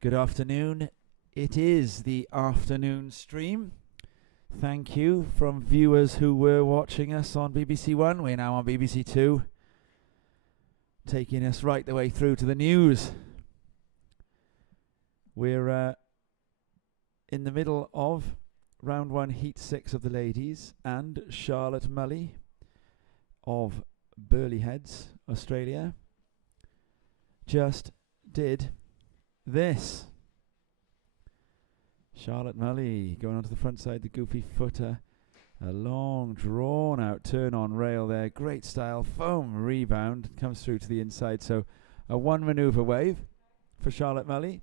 Good afternoon. It is the afternoon stream. Thank you from viewers who were watching us on BBC One. We're now on BBC Two, taking us right the way through to the news. We're in the middle of round one, heat 6 of the ladies, and Charlotte Mully of Burleigh Heads, Australia, just did this. Charlotte Mully going onto the front side, the goofy footer. A long, drawn-out turn on rail there. Great style. Foam rebound. Comes through to the inside. So a one manoeuvre wave for Charlotte Mully.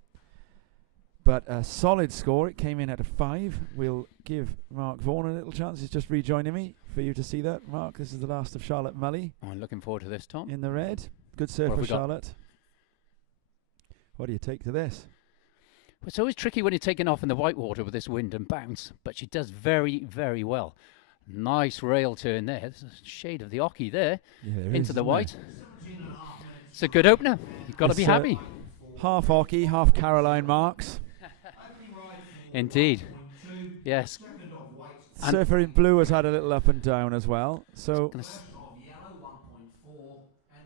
But a solid score. It came in at a 5. We'll give Mark Vaughan a little chance. He's just rejoining me for you to see that. Mark, this is the last of Charlotte Mully. I'm looking forward to this, Tom. In the red. Good serve for Charlotte. What do you take to this? It's always tricky when you're taking off in the whitewater with this wind and bounce, but she does very, very well. Nice rail turn there. There's a shade of the Oki there, into the white. It's a good opener. You've got to be happy. Half Oki, half Caroline Marks. Indeed. Yes. Surfer in blue has had a little up and down as well. So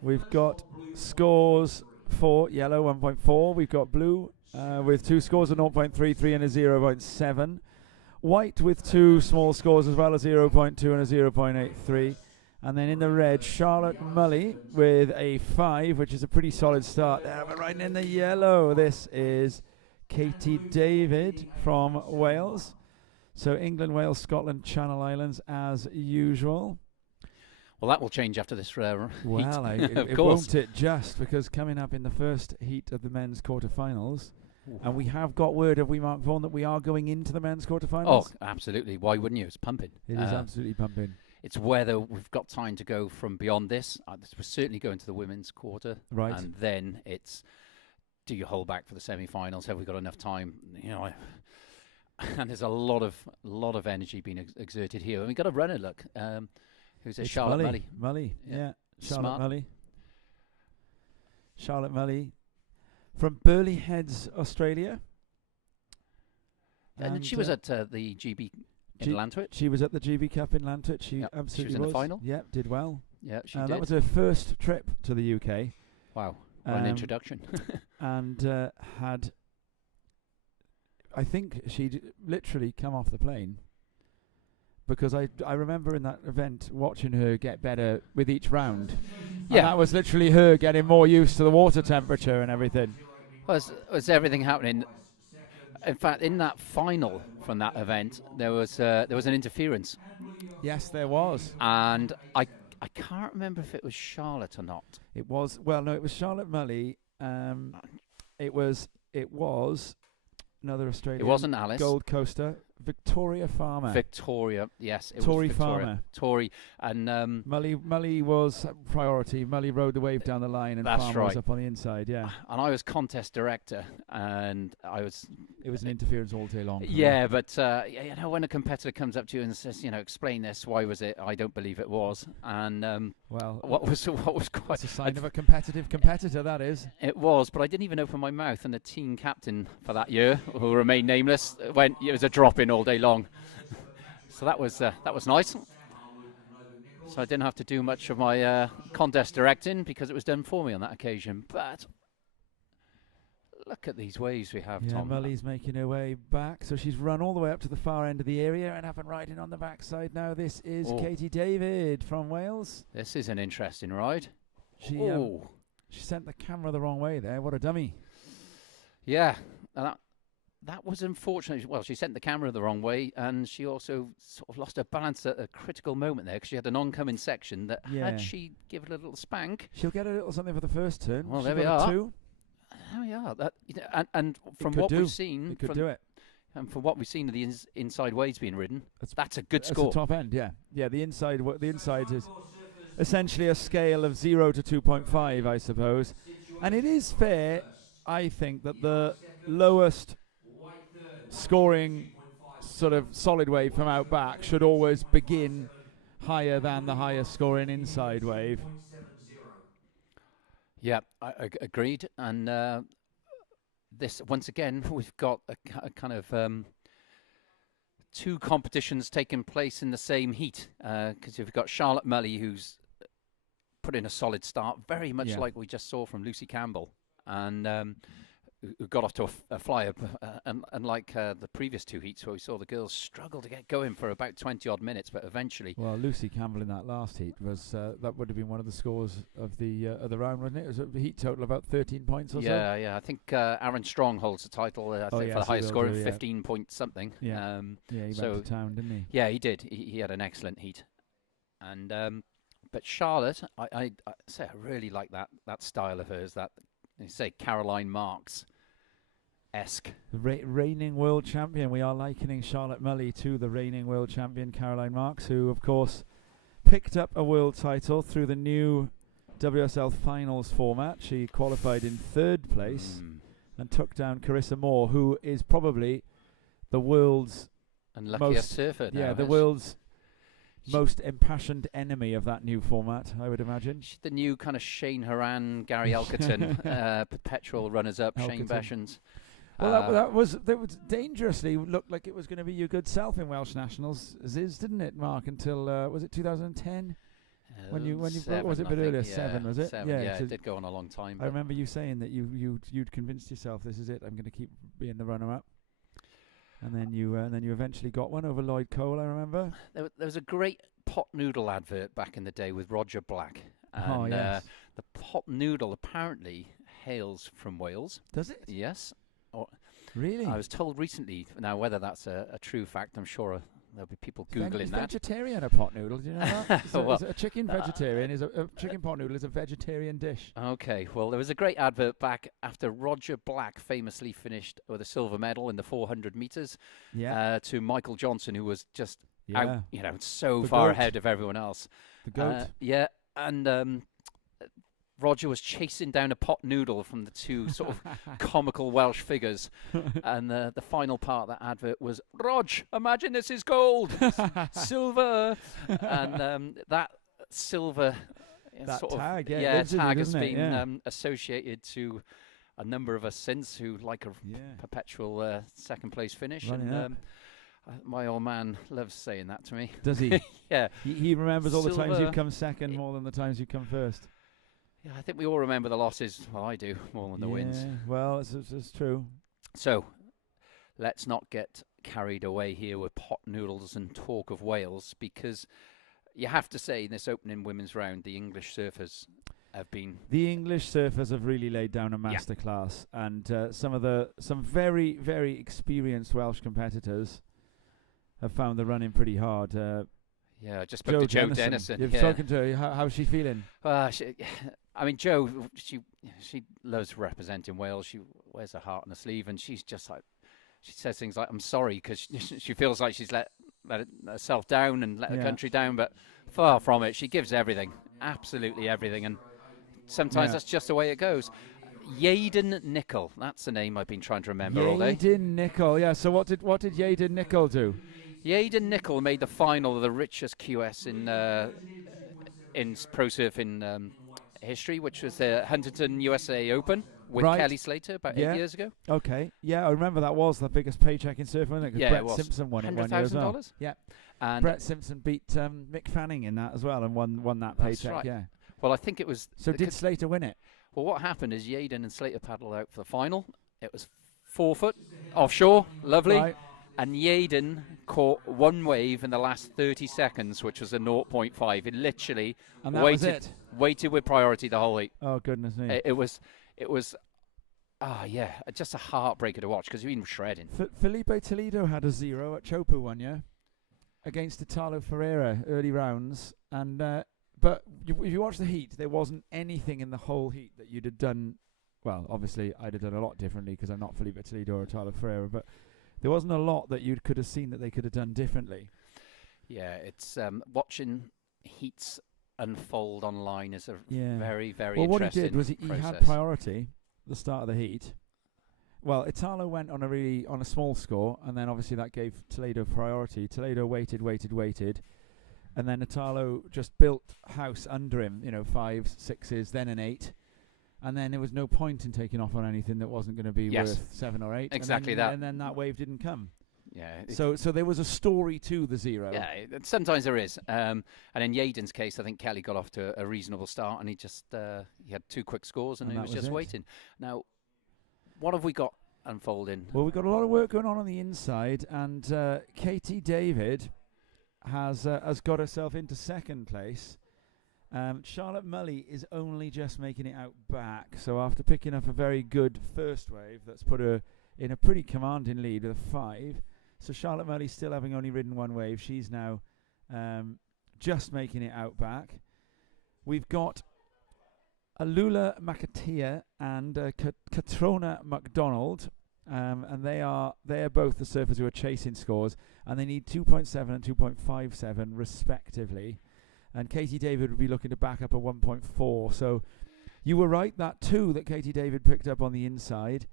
we've got scores for yellow 1.4. We've got blue with 2 scores of 0.33 and a 0.7. White with 2 small scores as well, a 0.2 and a 0.83. And then in the red, Charlotte Mully with a 5, which is a pretty solid start there. But right in the yellow, this is Katie David from Wales. So England, Wales, Scotland, Channel Islands as usual. Well, that will change after this heat. Well, it won't it just, because coming up in the first heat of the men's quarterfinals, and we have got word of Mark Vaughan that we are going into the men's quarterfinals. Oh, absolutely. Why wouldn't you? It's pumping. It is absolutely pumping. It's whether we've got time to go from beyond this. We're certainly going to the women's quarter. Right. And then it's, do you hold back for the semi-finals? Have we got enough time? You know, and there's a lot of energy being exerted here. And we've got a runner, look. Who's a Charlotte Mully? Mully, yeah. Charlotte Smart. Mully. Charlotte Mully from Burleigh Heads, Australia. And she was at the GB in Lantwich. She was at the GB Cup in Lantwich. She absolutely she was in the final. Yeah, did well. Yeah, she did. That was her first trip to the UK. Wow, what an introduction. And had, I think she'd literally come off the plane, because I remember in that event watching her get better with each round. Yeah. And that was literally her getting more used to the water temperature and everything. Was everything happening? In fact, in that final from that event, there was an interference. Yes, there was. And I can't remember if it was Charlotte or not. It was, well, no, it was Charlotte Mully. It was another Australian. It wasn't Alice. Gold Coaster. Victoria Farmer. Victoria, yes. It Tori was Victoria. Farmer. Tori. And Mully was priority. Mully rode the wave down the line, and that's Farmer right. was up on the inside, yeah. And I was contest director, and it was an interference all day long. Yeah, but you know, when a competitor comes up to you and says, you know, explain this, why was it? I don't believe it was. And well, what was quite it's a sign of a competitive competitor, that is. It was, but I didn't even open my mouth, and the team captain for that year, who remained nameless, went, it was a drop-in all day long. So that was nice. So I didn't have to do much of my contest directing, because it was done for me on that occasion. But look at these waves we have, Tom. Mully's making her way back. So she's run all the way up to the far end of the area and up and riding on the backside now. This is Katie David from Wales. This is an interesting ride. She sent the camera the wrong way there. What a dummy. Yeah. That was unfortunate. Well, she sent the camera the wrong way, and she also sort of lost her balance at a critical moment there, because she had an oncoming section that had she given it a little spank. She'll get a little something for the first turn. Well, there we are. There we are. And from what we've seen, it could do it. And from what we've seen of the inside waves being ridden, that's a good score. That's the top end, yeah. Yeah, the inside is essentially a scale of 0 to 2.5, I suppose. And it is fair, I think, that the lowest scoring sort of solid wave from out back should always begin higher than the highest scoring inside wave. Yeah, I agreed. And this once again, we've got a kind of two competitions taking place in the same heat, because you've got Charlotte Mully, who's put in a solid start, very much like we just saw from Lucy Campbell, and who got off to a flyer, unlike the previous two heats where we saw the girls struggle to get going for about 20-odd minutes, but eventually... Well, Lucy Campbell in that last heat was that would have been one of the scores of the round, wasn't it? It was a heat total of about 13 points or so. Yeah. I think Aaron Strong holds the title, I think, for the highest score, 15 point something. Yeah, he went to town, didn't he? Yeah, he did. He had an excellent heat. And but Charlotte, I say I really like that style of hers, that, you say, Caroline Marks-esque. The reigning world champion. We are likening Charlotte Mully to the reigning world champion Caroline Marks, who, of course, picked up a world title through the new WSL finals format. She qualified in 3rd place and took down Carissa Moore, who is probably the world's unluckiest surfer now. Yeah, the world's most impassioned enemy of that new format, I would imagine. She's the new kind of Shane Horan, Gary Elkerton, perpetual runners-up, Shane Beshans. Well, that was dangerously looked like it was going to be your good self in Welsh Nationals, didn't it, Mark? Until was it 2010? When you was it a bit earlier? 7, was it? 7, yeah, it did go on a long time. I remember you saying that you'd convinced yourself, this is it, I'm going to keep being the runner-up. And then you eventually got one over Lloyd Cole, I remember. There was a great pot noodle advert back in the day with Roger Black. And, yes. The pot noodle apparently hails from Wales. Does it? Yes. Really? I was told recently, now whether that's a true fact, I'm sure there'll be people Googling that. Vegetarian, a pot noodle, do you know that? Is a chicken vegetarian, a chicken pot noodle is a vegetarian dish. Okay, well, there was a great advert back after Roger Black famously finished with a silver medal in the 400 metres to Michael Johnson, who was just out, so far ahead of everyone else. The goat. And Roger was chasing down a pot noodle from the two sort of comical Welsh figures. And the final part of that advert was, "Rog, imagine this is gold, silver." And that silver that sort tag, of tag has been associated to a number of us since who like a perpetual second place finish. My old man loves saying that to me. Does he? Yeah. He remembers all the times you've come second more than the times you've come first. Yeah, I think we all remember the losses. Well, I do, more than the wins. Well, it's true. So, let's not get carried away here with pot noodles and talk of Wales, because you have to say in this opening women's round, the English surfers have been... The English surfers have really laid down a masterclass, and some very, very experienced Welsh competitors have found the running pretty hard. I just spoke to Jo Dennison. You've spoken to her. How's she feeling? Jo, she loves representing Wales. She wears her heart on her sleeve, and she's just like, she says things like, "I'm sorry," because she feels like she's let herself down and let her country down, but far from it. She gives everything, absolutely everything, and sometimes that's just the way it goes. Yaden Nicol, that's the name I've been trying to remember all day. Yaden Nicol, yeah. So what did Yaden Nicol do? Yaden Nicol made the final of the richest QS in pro surfing history, which was the Huntington USA Open with Kelly Slater about 8 years ago. Okay, I remember that was the biggest paycheck in surfing, wasn't it? Because Brett Simpson won it 1 year as well. $100,000. Yeah, and Brett Simpson beat Mick Fanning in that as well and won that paycheck. Right. Yeah. Well, I think it was. So did Slater win it? Well, what happened is Yaden and Slater paddled out for the final. It was 4 foot offshore, lovely. Right. And Yaden caught one wave in the last 30 seconds, which was a 0.5. It literally waited with priority the whole heat. Oh, goodness me. It was, just a heartbreaker to watch because you've been shredding. Felipe Toledo had a 0 at Chopu 1 year against Italo Ferreira early rounds. And but if you watch the heat, there wasn't anything in the whole heat that you'd have done. Well, obviously, I'd have done a lot differently because I'm not Felipe Toledo or Italo Ferreira, but there wasn't a lot that you could have seen that they could have done differently. Yeah, it's watching heats unfold online is a very, very interesting what he did was he had priority at the start of the heat. Well, Italo went on a small score, and then obviously that gave Toledo priority. Toledo waited, and then Italo just built house under him, 5s, 6s, then an 8. and then there was no point in taking off on anything that wasn't going to be Yes. worth 7 or 8. Exactly and then, that. And then that wave didn't come. Yeah. So there was a story to the 0. Yeah, sometimes there is. And in Yaden's case, I think Kelly got off to a reasonable start, and he just he had 2 quick scores, and he that was was just it. waiting. Now, what have we got unfolding? Well, we've got a lot of work going on the inside, and Katie David has got herself into 2nd place. Charlotte Mully is only just making it out back. So after picking up a very good first wave, that's put her in a pretty commanding lead with a 5. So Charlotte Mully, still having only ridden 1 wave, she's now just making it out back. We've got Alula Makatia and Katrona MacDonald, and they are both the surfers who are chasing scores, and they need 2.7 and 2.57 respectively. And Katie David would be looking to back up a 1.4. So you were right, that 2 that Katie David picked up on the inside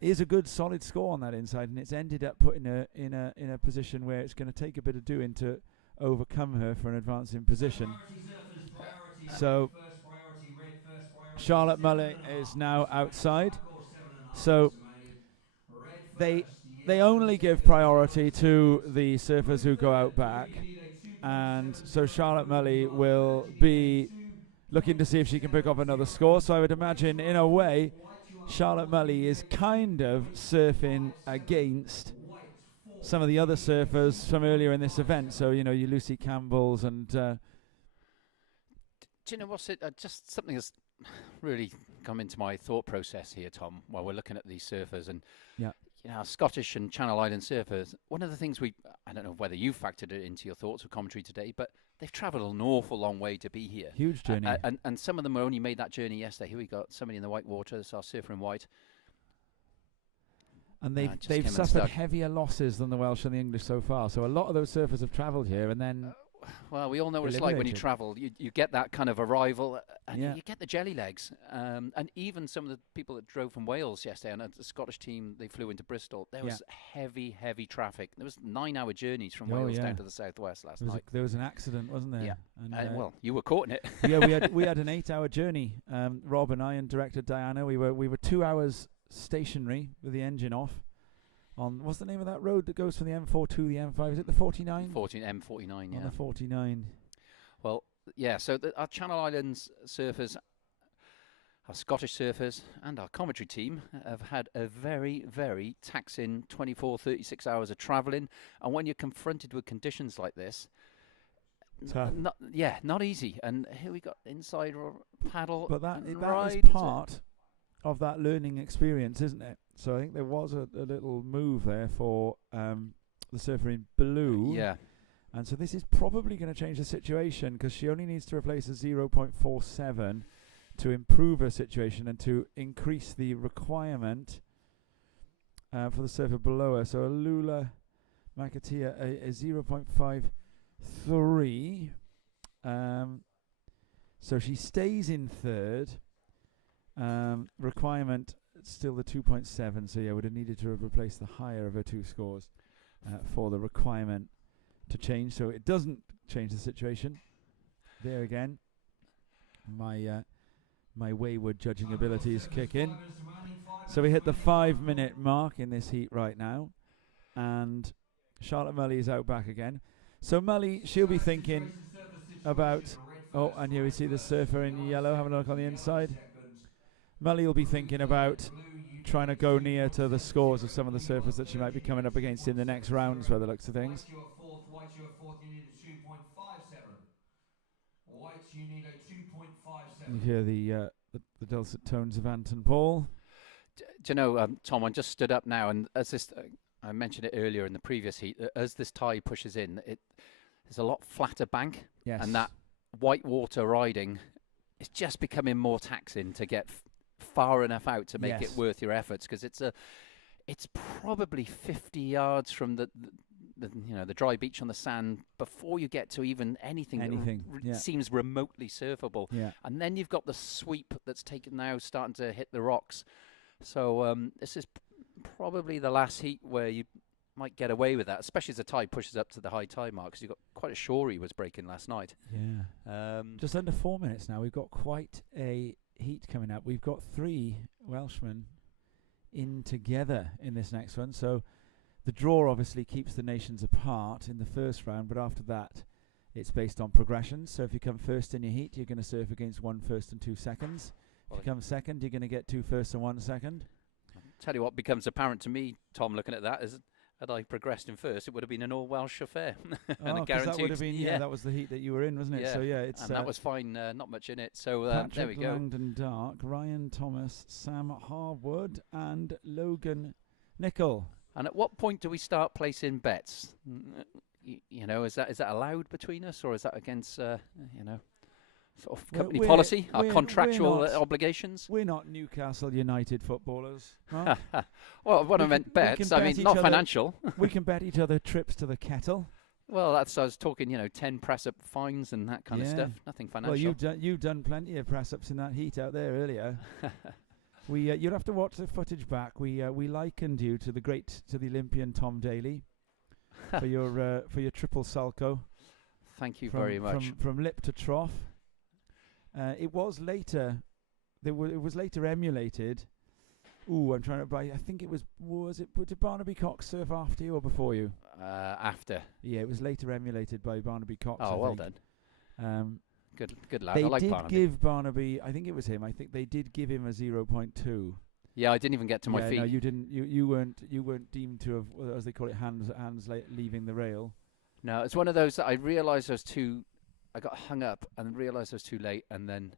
is a good solid score on that inside, and it's ended up putting her in a position where it's going to take a bit of doing to overcome her for an advancing position. So Charlotte Mully is now outside. So they only give priority to the surfers who go out back, and so Charlotte Mully will be looking to see if she can pick up another score. So I would imagine, in a way, Charlotte Mully is kind of surfing against some of the other surfers from earlier in this event. So, you know, your Lucy Campbells and... Do you know what's it? Just something that's really come into my thought process here, Tom, while we're looking at these surfers and you know, Scottish and Channel Island surfers. One of the things I don't know whether you factored it into your thoughts or commentary today, but they've travelled an awful long way to be here. Huge journey. And some of them only made that journey yesterday. Here we got somebody in the white water. That's our surfer in white. And they've suffered heavier losses than the Welsh and the English so far. So a lot of those surfers have travelled here and then... well, we all know what it's like when you travel. You get that kind of arrival, and you get the jelly legs. And even some of the people that drove from Wales yesterday, and the Scottish team, they flew into Bristol. There was heavy traffic. There was 9-hour journeys from Wales down to the southwest last night. There was an accident, wasn't there? Yeah. And, well, you were caught in it. Yeah, we had an 8-hour journey. Rob and I and director Diana, we were 2 hours stationary with the engine off. On what's the name of that road that goes from the M4 to the M5? Is it the 49? M49, yeah. On the 49. Well, yeah. So our Channel Islands surfers, our Scottish surfers, and our commentary team have had a very, very taxing 24, 36 hours of travelling. And when you're confronted with conditions like this, not easy. And here we got inside paddle. But that is part of that learning experience, isn't it? So I think there was a little move there for the surfer in blue. Yeah. And so this is probably going to change the situation, because she only needs to replace a 0.47 to improve her situation and to increase the requirement for the surfer below her. So Alula Makatia a 0.53. So she stays in 3rd. Requirement still the 2.7, so would have needed to have replaced the higher of her 2 scores for the requirement to change. So it doesn't change the situation. There again, my wayward judging abilities kick in. So we hit the 5-minute mark in this heat right now, and Charlotte Mully is out back again. So Mully, she'll be thinking about, and here we see the surfer in yellow having a look on the inside. Mully will be thinking about trying to go near to the scores of some of the surfers that she might be coming up against in the next rounds, by the looks of things. You hear the dulcet tones of Anton Paul. Do you know, Tom, I just stood up now, and as this, I mentioned it earlier in the previous heat, as this tide pushes in, there's a lot flatter bank, and that white water riding is just becoming more taxing to get far enough out to make it worth your efforts, because it's probably 50 yards from the dry beach on the sand before you get to even anything that seems remotely surfable. And then you've got the sweep that's starting to hit the rocks. So this is probably the last heat where you might get away with that, especially as the tide pushes up to the high tide mark, because you've got quite a shorey was breaking last night. Just under 4 minutes now. We've got quite a heat coming up. We've got 3 Welshmen in together in this next one. So the draw obviously keeps the nations apart in the first round, but after that, it's based on progression. So if you come first in your heat, you're going to surf against 1 first and 2 seconds. If you come second, you're going to get 2 firsts and 1 second. Tell you what becomes apparent to me, Tom, looking at that, is had I progressed in first, it would have been an all-Welsh affair. And a guaranteed, that would have been, that was the heat that you were in, wasn't it? Yeah. So it's and that was fine, not much in it. So Patrick there we go. Langdon Dark, Ryan Thomas, Sam Harwood, and Logan Nicol. And at what point do we start placing bets? You know, is that allowed between us, or is that against sort of company policy, our contractual obligations? We're not Newcastle United footballers. Mark. Well, when I meant bets, I mean not financial. We can bet each other trips to the kettle. Well, I was talking, 10 press-up fines and that kind of stuff. Nothing financial. Well, you've done plenty of press-ups in that heat out there earlier. You'd have to watch the footage back. We likened you to the Olympian Tom Daly for your triple sulco. Thank you very much. From lip to trough. It was later. It was later emulated. Ooh, I'm trying to buy. I think it was did Barnaby Cox surf after you or before you? After. Yeah, it was later emulated by Barnaby Cox. Oh, well done. Good lad. They I like did Barnaby. give Barnaby. I think it was him. I think they did give him a 0.2. Yeah, I didn't even get to my feet. No, you didn't. You weren't deemed to have, as they call it, hands leaving the rail. No, it's one of those that I realised I was too. I got hung up and realised I was too late, and then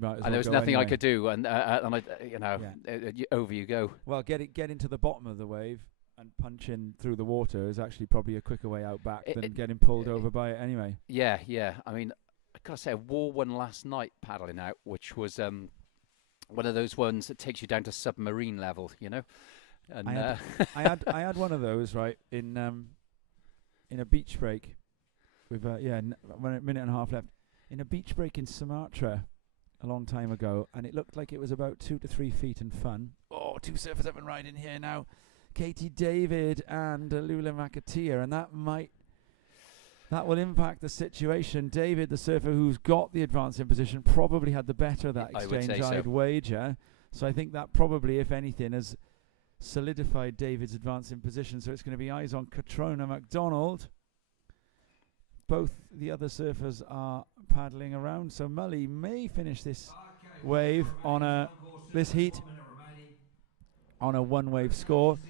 there was nothing I could do, and over you go. Well, get into the bottom of the wave and punch in through the water is actually probably a quicker way out back than getting pulled over by it anyway. Yeah. I mean, I gotta say, I wore one last night paddling out, which was one of those ones that takes you down to submarine level, And I had one of those right in a beach break. With a minute and a half left in a beach break in Sumatra a long time ago, and it looked like it was about 2 to 3 feet and fun. Oh, 2 surfers up and right in here now, Katie David and Lula Makatia, and that will impact the situation. David, the surfer who's got the advance in position, probably had the better of that exchange, I'd wager. So I think that probably, if anything, has solidified David's advance in position. So it's going to be eyes on Catriona MacDonald. Both the other surfers are paddling around, so Mully may finish this wave this heat on a 1-wave score.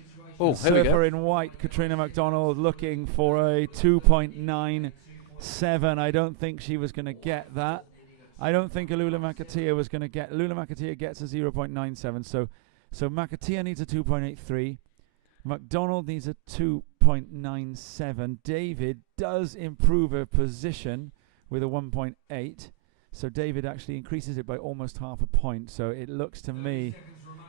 Oh, the surfer in white, Catriona MacDonald, looking for a 2.97. I don't think she was going to get that. I don't think Lula Makatia was going to get. Lula Makatia gets a 0.97, so Makatia needs a 2.83. MacDonald needs a 2.97. David does improve her position with a 1.8. So David actually increases it by almost half a point. So it looks to me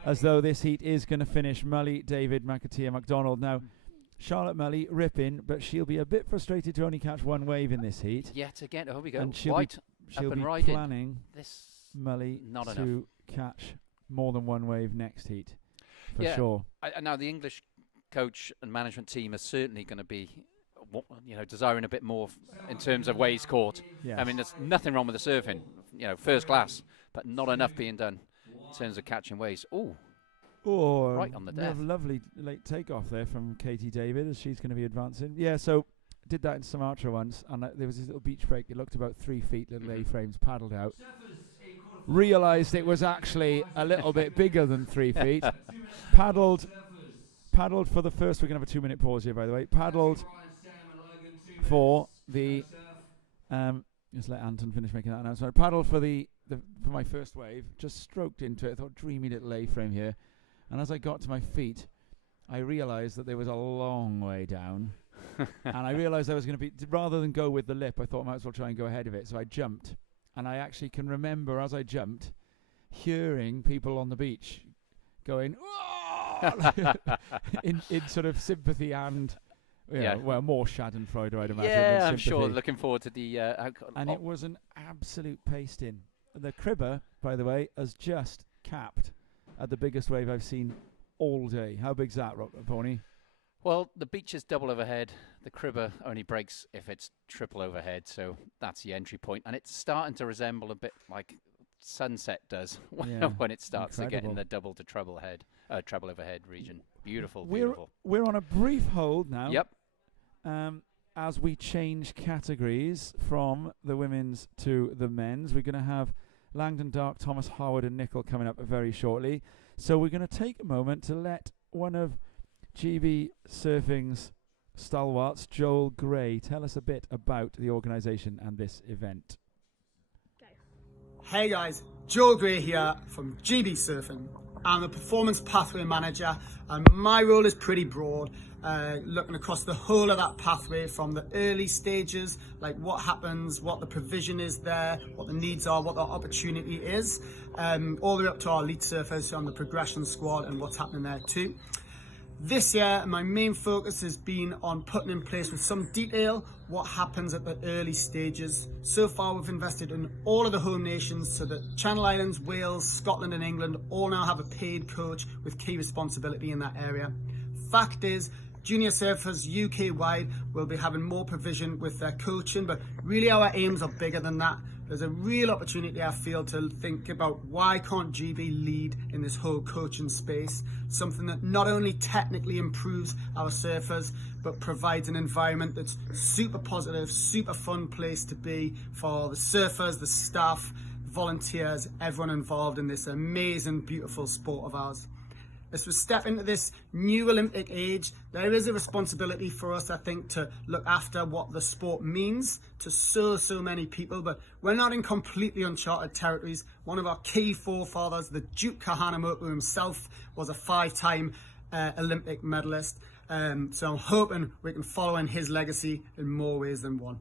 as though this heat is going to finish Mully, David, Makatia, MacDonald. Now, Charlotte Mully ripping, but she'll be a bit frustrated to only catch 1 wave in this heat. Yet again, we go. And she'll be planning Mully to catch more than 1 wave next heat. For sure. Now, the English coach and management team are certainly going to be, desiring a bit more in terms of waves caught. Yes. I mean, there's nothing wrong with the surfing, first class, but not enough being done in terms of catching waves. Right on the death. Lovely late takeoff there from Katie David as she's going to be advancing. Yeah, so did that in Sumatra once, and there was this little beach break. It looked about 3 feet, little A-frames paddled out. Realised it was actually a little bit bigger than 3 feet. Paddled for the first. We're going to have a 2-minute pause here, by the way. Paddled for the. Just let Anton finish making that announcement. Paddled for for my first wave. Just stroked into it. I thought, dreamy little A-frame here. And as I got to my feet, I realised that there was a long way down. And I realised I was going to be, rather than go with the lip, I thought I might as well try and go ahead of it. So I jumped. And I actually can remember, as I jumped, hearing people on the beach going, in sort of sympathy and more Schadenfreude, I'd imagine. Yeah, I'm sure. Looking forward to the and it was an absolute pasting. The cribber, by the way, has just capped at the biggest wave I've seen all day. How big's that, Pony? Well, the beach is double overhead. The cribber only breaks if it's triple overhead, so that's the entry point. And it's starting to resemble a bit like sunset does Yeah, when it starts to get in incredible. the double to treble overhead region. Beautiful, We're beautiful. we're on a brief hold now. Yep. As we change categories from the women's to the men's, we're going to have Langdon Dark, Thomas Howard, and Nickel coming up very shortly. So we're going to take a moment to let one of GB Surfing's stalwarts, Joel Gray, tell us a bit about the organisation and this event. Hey guys, Joel Gray here from GB Surfing. I'm a performance pathway manager and my role is pretty broad, looking across the whole of that pathway from the early stages, like what happens, what the provision is there, what the needs are, what the opportunity is, all the way up to our elite surfers on the progression squad and what's happening there too. This year, my main focus has been on putting in place with some detail what happens at the early stages. So far, we've invested in all of the home nations so that Channel Islands, Wales, Scotland and England all now have a paid coach with key responsibility in that area. Fact is, junior surfers UK-wide will be having more provision with their coaching, but really our aims are bigger than that. There's a real opportunity, I feel, to think about why can't GB lead in this whole coaching space, something that not only technically improves our surfers, but provides an environment that's super positive, super fun place to be for the surfers, the staff, volunteers, everyone involved in this amazing, beautiful sport of ours. As we step into this new Olympic age, there is a responsibility for us, I think, to look after what the sport means to so many people, but we're not in completely uncharted territories. One of our key forefathers, the Duke Kahanamoku himself, was a 5-time Olympic medalist. So I'm hoping we can follow in his legacy in more ways than one.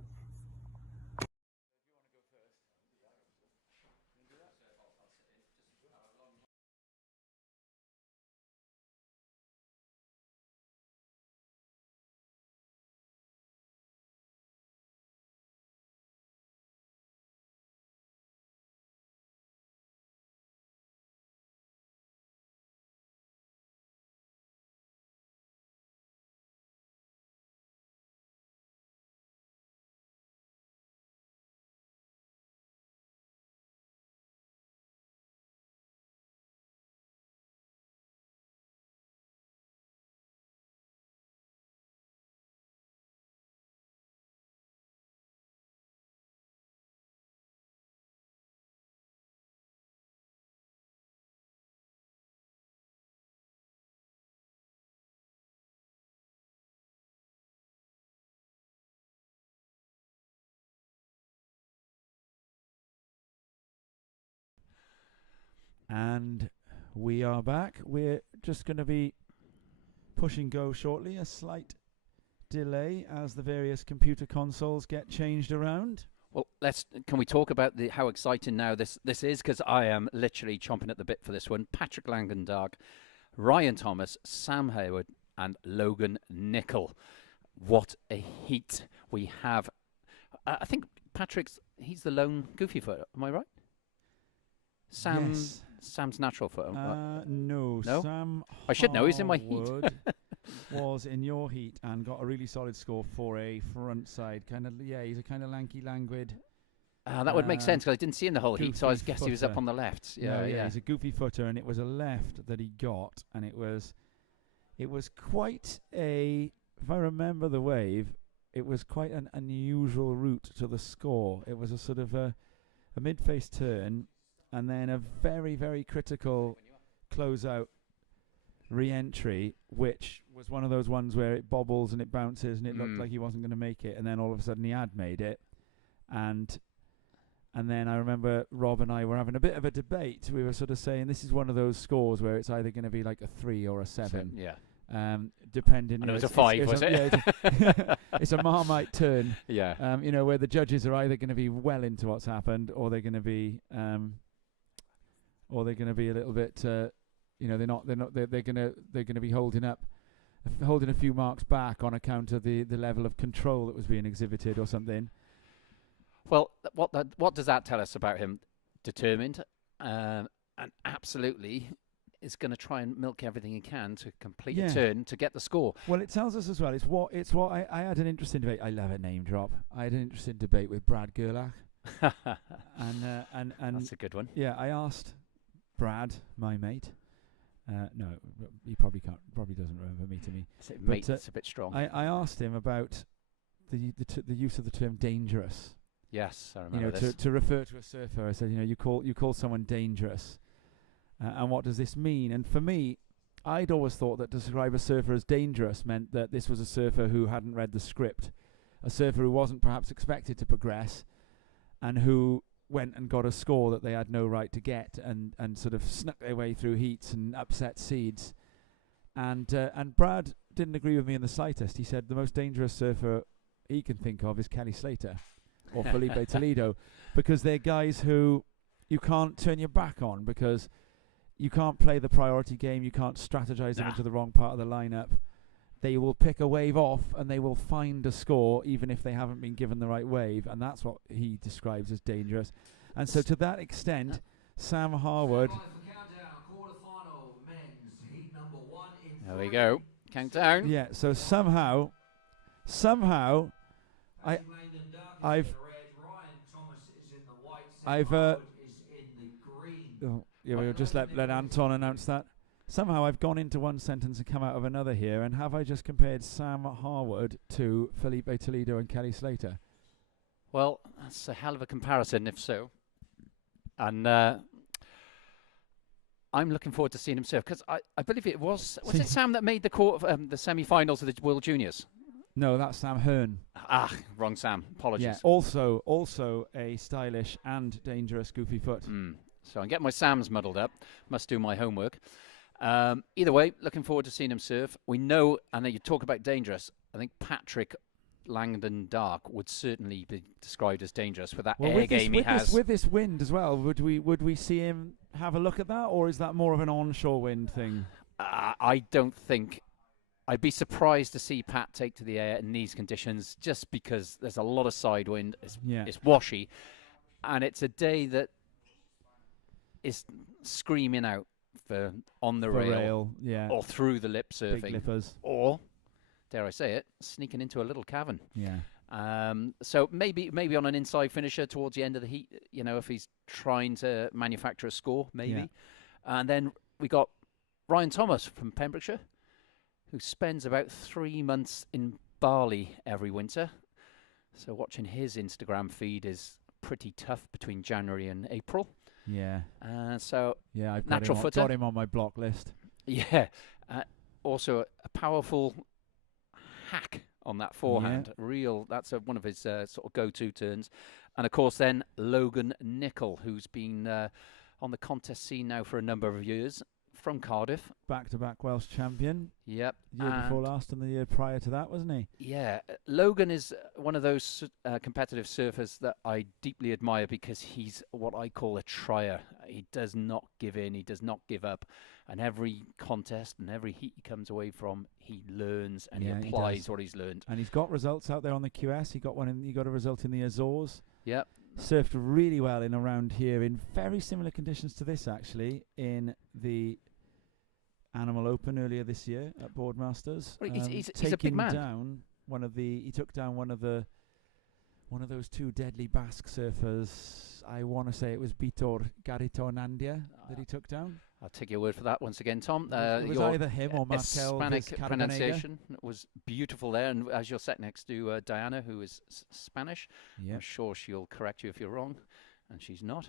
And we are back. We're just going to be pushing go shortly. A slight delay as the various computer consoles get changed around. Well, can we talk about how exciting now this is? Because I am literally chomping at the bit for this one. Patrick Langdon Dark, Ryan Thomas, Sam Hayward, and Logan Nickel. What a heat we have. I think he's the lone goofy foot. Am I right? Yes. Sam's natural foot. No, No? Sam I should know, he's in my heat. Howard was in your heat and got a really solid score for a front side. He's a kind of lanky, languid. That would make sense because I didn't see him the whole heat, so I goofy guess he was up footer. on the left. No, Yeah. he's a goofy footer, and it was a left that he got, and it was quite a. If I remember the wave, it was quite an unusual route to the score. It was a sort of a mid-face turn, and then a very, very critical close-out re-entry, which was one of those ones where it bobbles and it bounces, and it looked like he wasn't going to make it, and then all of a sudden he had made it, and then I remember Rob and I were having a bit of a debate. We were sort of saying this is one of those scores where it's either going to be like a 3 or a 7. Yeah. Depending. And it was a 5, was it? It's a Marmite turn. Yeah. Where the judges are either going to be well into what's happened, or they're going to be, a little bit. They're going to be holding a few marks back on account of the level of control that was being exhibited or something. Well, what does that tell us about him? Determined, and absolutely is going to try and milk everything he can to complete a turn to get the score. Well, it tells us as well. It's what I had an interesting debate. I love a name drop. I had an interesting debate with Brad Gerlach. And That's a good one. yeah, I asked Brad, my mate. No, he probably doesn't remember meeting me. Mate, it's a bit strong. I asked him about the use of the term dangerous. Yes, I remember this. To refer to a surfer. I said, you call someone dangerous, and what does this mean? And for me, I'd always thought that to describe a surfer as dangerous meant that this was a surfer who hadn't read the script, a surfer who wasn't perhaps expected to progress, and who went and got a score that they had no right to get, and sort of snuck their way through heats and upset seeds. And Brad didn't agree with me in the slightest. He said the most dangerous surfer he can think of is Kelly Slater or Felipe Toledo, because they're guys who you can't turn your back on, because you can't play the priority game, you can't strategize them into the wrong part of the lineup. They will pick a wave off and they will find a score even if they haven't been given the right wave, and that's what he describes as dangerous. And so to that extent, Sam Harwood... There we go. Countdown. Yeah, so somehow I've we'll just let Anton announce that. Somehow I've gone into one sentence and come out of another here, and have I just compared Sam Harwood to Felipe Toledo and Kelly Slater? Well, that's a hell of a comparison, if so. And I'm looking forward to seeing him surf, because I believe it was it Sam that made the semi-finals of the World Juniors? No, that's Sam Hearn. Wrong Sam. Apologies. Yeah, also a stylish and dangerous goofy foot. So I'm getting my Sams muddled up. Must do my homework. Either way, looking forward to seeing him surf. We know, and you talk about dangerous, I think Patrick Langdon Dark would certainly be described as dangerous with that air game he has. With this wind as well, would we see him have a look at that, or is that more of an onshore wind thing? I don't think. I'd be surprised to see Pat take to the air in these conditions, just because there's a lot of side wind. It's washy, and it's a day that is screaming out for on the rail, or through the lip surfing, big lippers, or dare I say it, sneaking into a little cavern. Yeah. So maybe on an inside finisher towards the end of the heat, if he's trying to manufacture a score, maybe. Yeah. And then we got Ryan Thomas from Pembrokeshire, who spends about 3 months in Bali every winter. So watching his Instagram feed is pretty tough between January and April. Yeah. So I've got him on my block list. Yeah. Also a powerful hack on that forehand. That's one of his sort of go-to turns. And of course then Logan Nicol, who's been on the contest scene now for a number of years, from Cardiff. Back-to-back Welsh champion. Yep. Year before last and the year prior to that, wasn't he? Yeah. Logan is one of those competitive surfers that I deeply admire, because he's what I call a trier. He does not give in. He does not give up. And every contest and every heat he comes away from, he learns and he applies what he's learned. And he's got results out there on the QS. He got a result in the Azores. Yep. Surfed really well in around here in very similar conditions to this, actually, in the Animal Open earlier this year at Boardmasters. Well, he's a big man. He took down one of those two deadly Basque surfers. I want to say it was Bitor Garito Nandia that he took down. I'll take your word for that once again, Tom. It was either him or Markel. Hispanic pronunciation was beautiful there, and as you're sat next to Diana, who is Spanish, I'm sure she'll correct you if you're wrong, and she's not.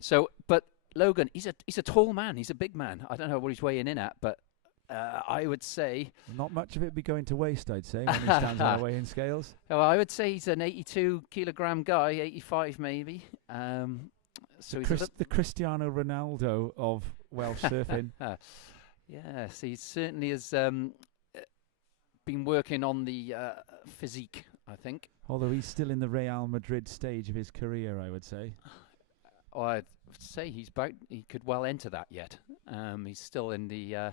So, but Logan, he's a tall man. He's a big man. I don't know what he's weighing in at, but I would say not much of it be going to waste. I'd say when he stands on the weighing scales. Well, I would say he's an 82 kilogram guy, 85 maybe. So he's the Cristiano Ronaldo of Welsh surfing. Yes, he certainly has been working on the physique, I think. Although he's still in the Real Madrid stage of his career, I would say. I'd say he could well enter that yet. He's still in the.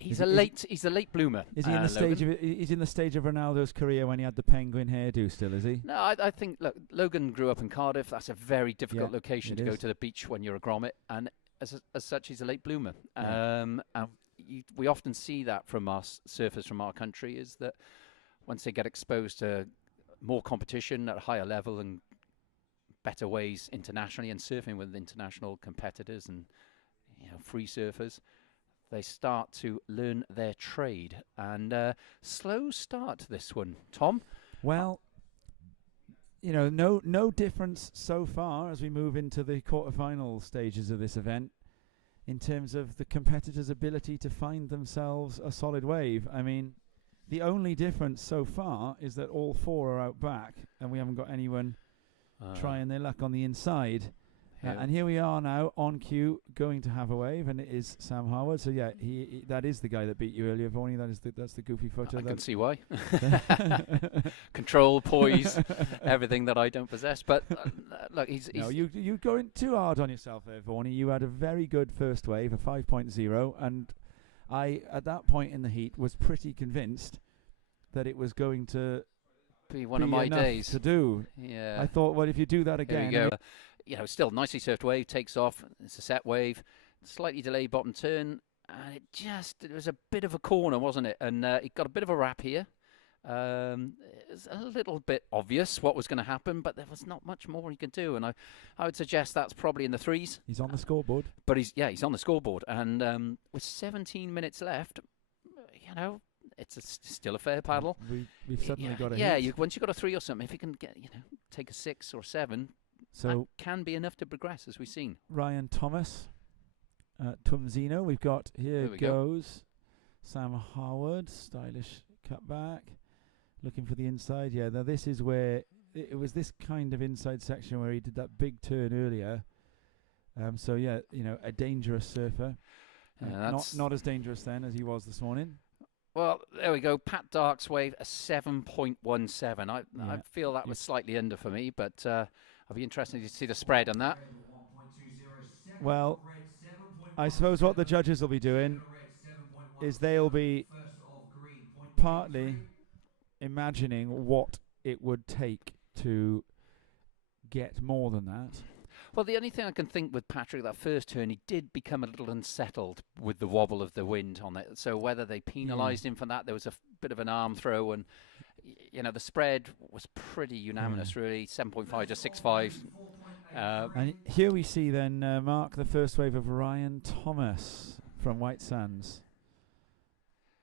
He's a late bloomer. Is he in the stage of? He's in the stage of Ronaldo's career when he had the penguin hairdo. Still, is he? No, I think. Look, Logan grew up in Cardiff. That's a very difficult location to go to the beach when you're a grommet, and as such, he's a late bloomer. And we often see that from us surfers from our country, is that once they get exposed to more competition at a higher level and better ways internationally and surfing with international competitors and free surfers, they start to learn their trade. And slow start to this one, Tom. Well, no difference so far as we move into the quarterfinal stages of this event in terms of the competitors' ability to find themselves a solid wave. I mean, the only difference so far is that all four are out back and we haven't got anyone trying their luck on the inside. And here we are now on cue, going to have a wave, and it is Sam Harwood. So yeah, he that is the guy that beat you earlier, Vaughan. That's the goofy footer. I can see why. Control, poise, everything that I don't possess. But look, he's no, you're going too hard on yourself there, Vaughan. You had a very good first wave, a 5.0, and I, at that point in the heat, was pretty convinced that it was going to be one of my days to do. Yeah. I thought, well, if you do that again. There we go. Still nicely surfed wave, takes off. It's a set wave, slightly delayed bottom turn, and it was a bit of a corner, wasn't it? And it got a bit of a wrap here. It was a little bit obvious what was going to happen, but there was not much more he could do. And I would suggest that's probably in the threes. He's on the scoreboard. But he's on the scoreboard. And with 17 minutes left, it's still a fair paddle. We've suddenly got a hit. hit. Once you've got a 3 or something, if you can get, take a 6 or 7, so that can be enough to progress, as we've seen. Ryan Thomas, Tumzino. We've got here goes Sam Harwood, stylish cutback, looking for the inside. Yeah, now this is where it was this kind of inside section where he did that big turn earlier. So yeah, a dangerous surfer. Not as dangerous then as he was this morning. Well, there we go. Pat Dark's wave, a 7.17. I feel that was slightly under for me, but I'll be interested to see the spread on that. Well, I suppose what the judges will be doing is they'll be partly imagining what it would take to get more than that. Well, the only thing I can think with Patrick, that first turn, he did become a little unsettled with the wobble of the wind on it. So whether they penalised him for that, there was a bit of an arm throw, and the spread was pretty unanimous, really, 7.5 to 6.5. And here we see then, Mark, the first wave of Ryan Thomas from White Sands.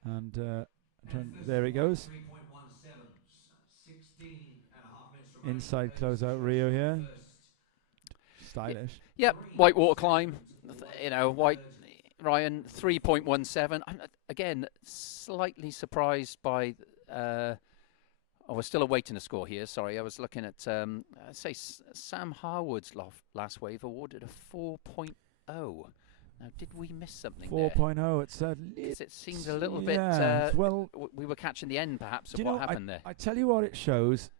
And there it goes. Inside closeout Rio here. Stylish. Yep, white water climb. White Ryan 3.17. I'm again slightly surprised by. We're still awaiting a score here. Sorry, I was looking at. Sam Harwood's last wave awarded a 4.0. Now, did we miss something 4.0. It seemed a little bit. Well, we were catching the end, perhaps, of what happened there. I tell you what it shows,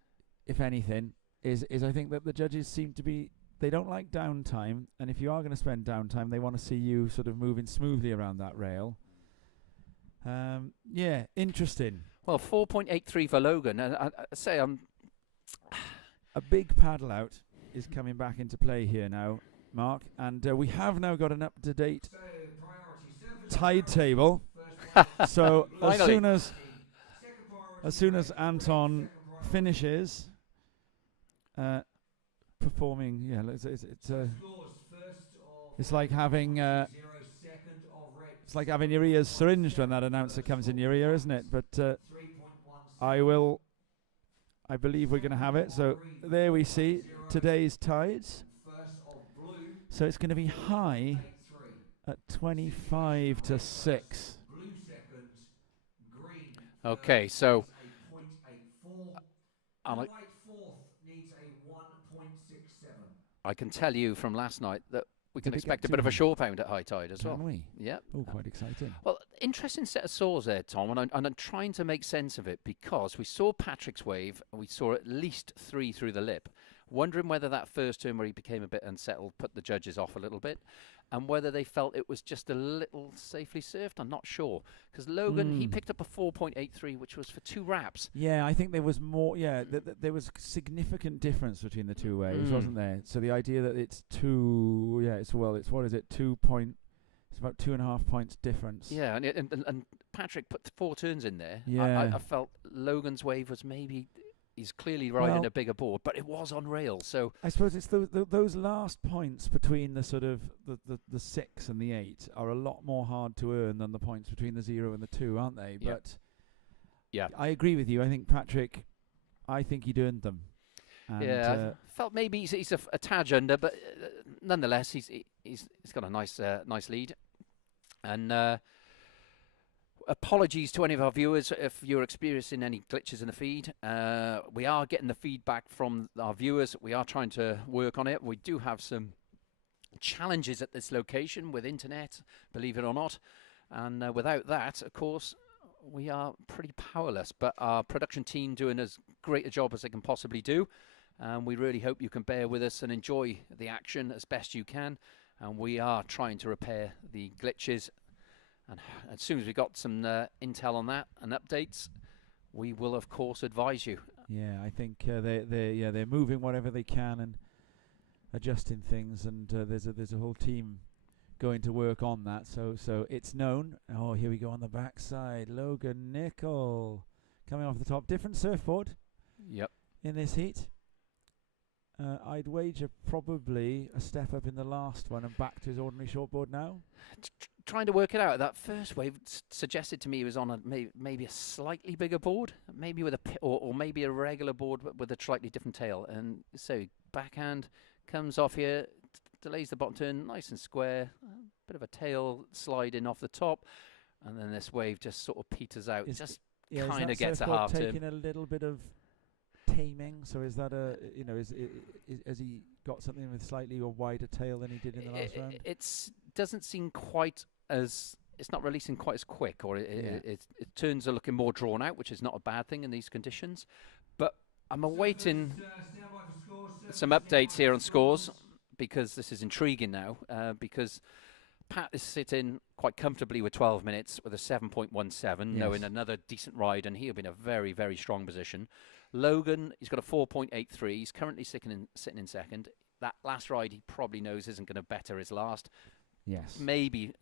if anything, is I think that the judges seem to be. They don't like downtime, and if you are going to spend downtime, they want to see you sort of moving smoothly around that rail. Interesting. Well, 4.83 for Logan. I say I'm. A big paddle out is coming back into play here now, Mark, and we have now got an up-to-date tide table. So as soon as Anton finishes. Performing, it's like having your ears syringed when that announcer comes in your ear, isn't it? But I believe we're going to have it. So there we see today's tides. So it's going to be high at 25 to 6. Okay, so I can tell you from last night that we can expect a bit of a shore pound at high tide as well. Can we? Yeah. Oh, quite exciting. Well, interesting set of saws there, Tom, and I'm trying to make sense of it because we saw Patrick's wave and we saw at least 3 through the lip. Wondering whether that first turn where he became a bit unsettled put the judges off a little bit, and whether they felt it was just a little safely surfed. I'm not sure, because Logan, he picked up a 4.83, which was for 2 wraps. Yeah, I think there was more. Yeah, there was significant difference between the 2 waves, wasn't there? So the idea that it's 2, it's what is it? 2 point. It's about 2.5 points difference. Yeah, and Patrick put 4 turns in there. Yeah, I felt Logan's wave was maybe he's clearly riding Well- a bigger board, but it was on rails. So I suppose it's those last points between the sort of the 6 and the 8 are a lot more hard to earn than the points between the 0 and the 2, aren't they? Yeah. But yeah, I agree with you. I think Patrick, he'd earned them. And, yeah. I felt maybe he's a tad under, but nonetheless, he's got a nice lead. And apologies to any of our viewers if you're experiencing any glitches in the feed. We are getting the feedback from our viewers. We are trying to work on it. We do have some challenges at this location with internet, believe it or not. And without that, of course, we are pretty powerless. But our production team doing as great a job as they can possibly do. And we really hope you can bear with us and enjoy the action as best you can. And we are trying to repair the glitches. And as soon as we got some intel on that and updates, we will of course advise you. yeah, I think they're moving whatever they can and adjusting things, and there's a whole team going to work on that. So it's known. Oh, here we go on the backside. Logan Nicol coming off the top. Different surfboard Yep. in this heat. I'd wager probably a step up in the last one and back to his ordinary shortboard now. Trying to work it out. That first wave suggested to me he was on a maybe a slightly bigger board, maybe with or maybe a regular board but with a slightly different tail. And so backhand comes off here, delays the bottom turn, nice and square, bit of a tail sliding off the top, and then this wave just sort of peters out. Is Just is kind that of gets a surfboard half turn. taking a little bit of taming. So is that has he got something with slightly a wider tail than he did in the last round? It doesn't seem quite as, it's not releasing quite as quick, or it turns are looking more drawn out, which is not a bad thing in these conditions. But I'm awaiting some updates here on scores, because this is intriguing now, because Pat is sitting quite comfortably with 12 minutes with a 7.17, knowing another decent ride, and he'll be in a very, very strong position. Logan, he's got a 4.83. He's currently sitting in second. That last ride he probably knows isn't going to better his last. Yes. Maybe,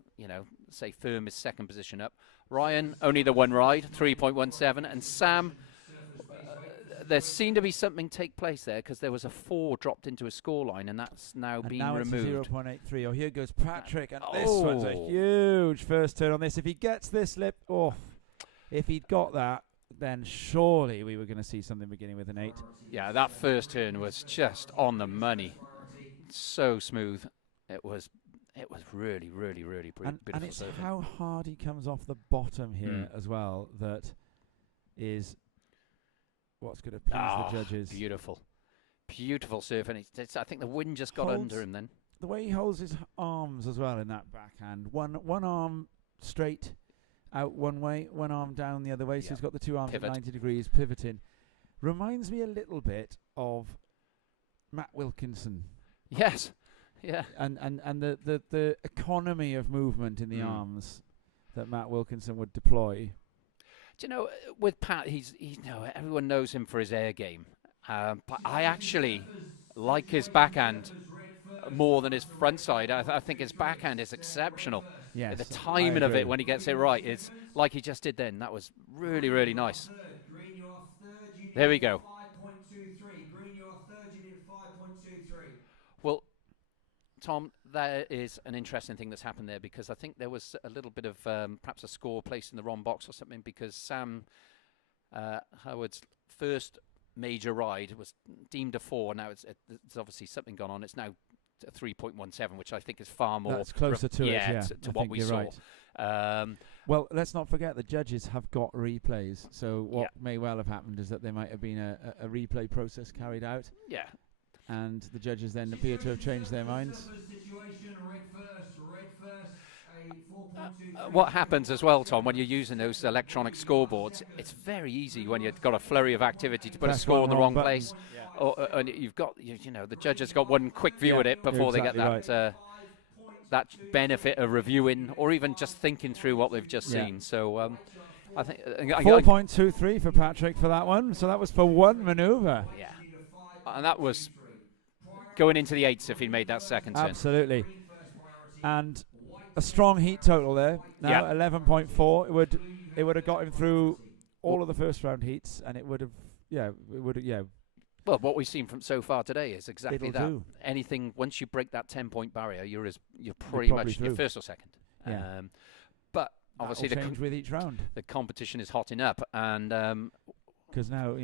say firm his second position up. Ryan, only the one ride, 3.17. And Sam, there seemed to be something take place there, because there was a 4 dropped into his scoreline, and that's now And been now removed. it's a 0.83. Oh, here goes Patrick, and this one's a huge first turn on this. If he gets this lip off, if he'd got that, then surely we were going to see something beginning with an 8. Yeah, that first turn was just on the money. So smooth. It was really, really, really beautiful. And it's how hard he comes off the bottom here as well that is what's going to please the judges. Beautiful. Beautiful surf. And I think the wind just got under him then. The way he holds his arms as well in that backhand. One arm straight out one way, one arm down the other way. So he's got the two arms Pivot. at 90 degrees pivoting. Reminds me a little bit of Matt Wilkinson. Yes. Yeah. And the economy of movement in the arms that Matt Wilkinson would deploy. Do you know, with Pat, he's everyone knows him for his air game. But I actually like his backhand more than his front side. I think his backhand is exceptional. Yes, The timing of it when he gets it right, it's like he just did then. That was really, really nice. There we go. Well, Tom, that is an interesting thing that's happened there, because I think there was a little bit of perhaps a score placed in the wrong box or something, because Sam Howard's first major ride was deemed a 4. Now it's obviously something gone on. It's now a 3.17, which I think is far more. That's closer to it, yeah. to what we saw. Right. Well, let's not forget the judges have got replays. So what may well have happened is that there might have been a replay process carried out. Yeah. And the judges then appear to have changed their minds. What happens as well, Tom, when you're using those electronic scoreboards, it's very easy when you've got a flurry of activity to put a score in the wrong place. And you've got, the judge has got one quick view at it before they get that that benefit of reviewing or even just thinking through what they've just seen. So I think 4.23 for Patrick for that one. So that was for one manoeuvre. Yeah, and that was going into the 8s if he made that second turn. Absolutely. And a strong heat total there. Now 11.4. It would have got him through all of the first round heats, and it would have it would, yeah, Well, what we've seen from so far today is exactly it'll that. do. Anything once you break that 10-point barrier, you're pretty probably much your through. first or second. Yeah. But obviously That'll change with each round. the competition is hotting up, and Because now,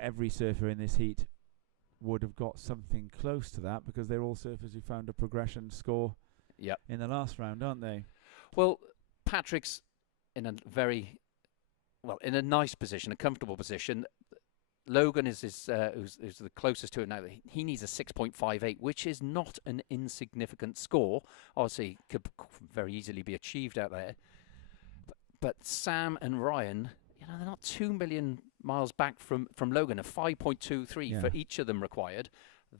every surfer in this heat would have got something close to that because they're all surfers who found a progression score Yep. in the last round, aren't they? well, Patrick's in a in a nice position, a comfortable position. Logan is who's the closest to it now. He needs a 6.58, which is not an insignificant score. Obviously, could very easily be achieved out there. But Sam and Ryan, they're not 2 million miles back from Logan. A 5.23 for each of them required.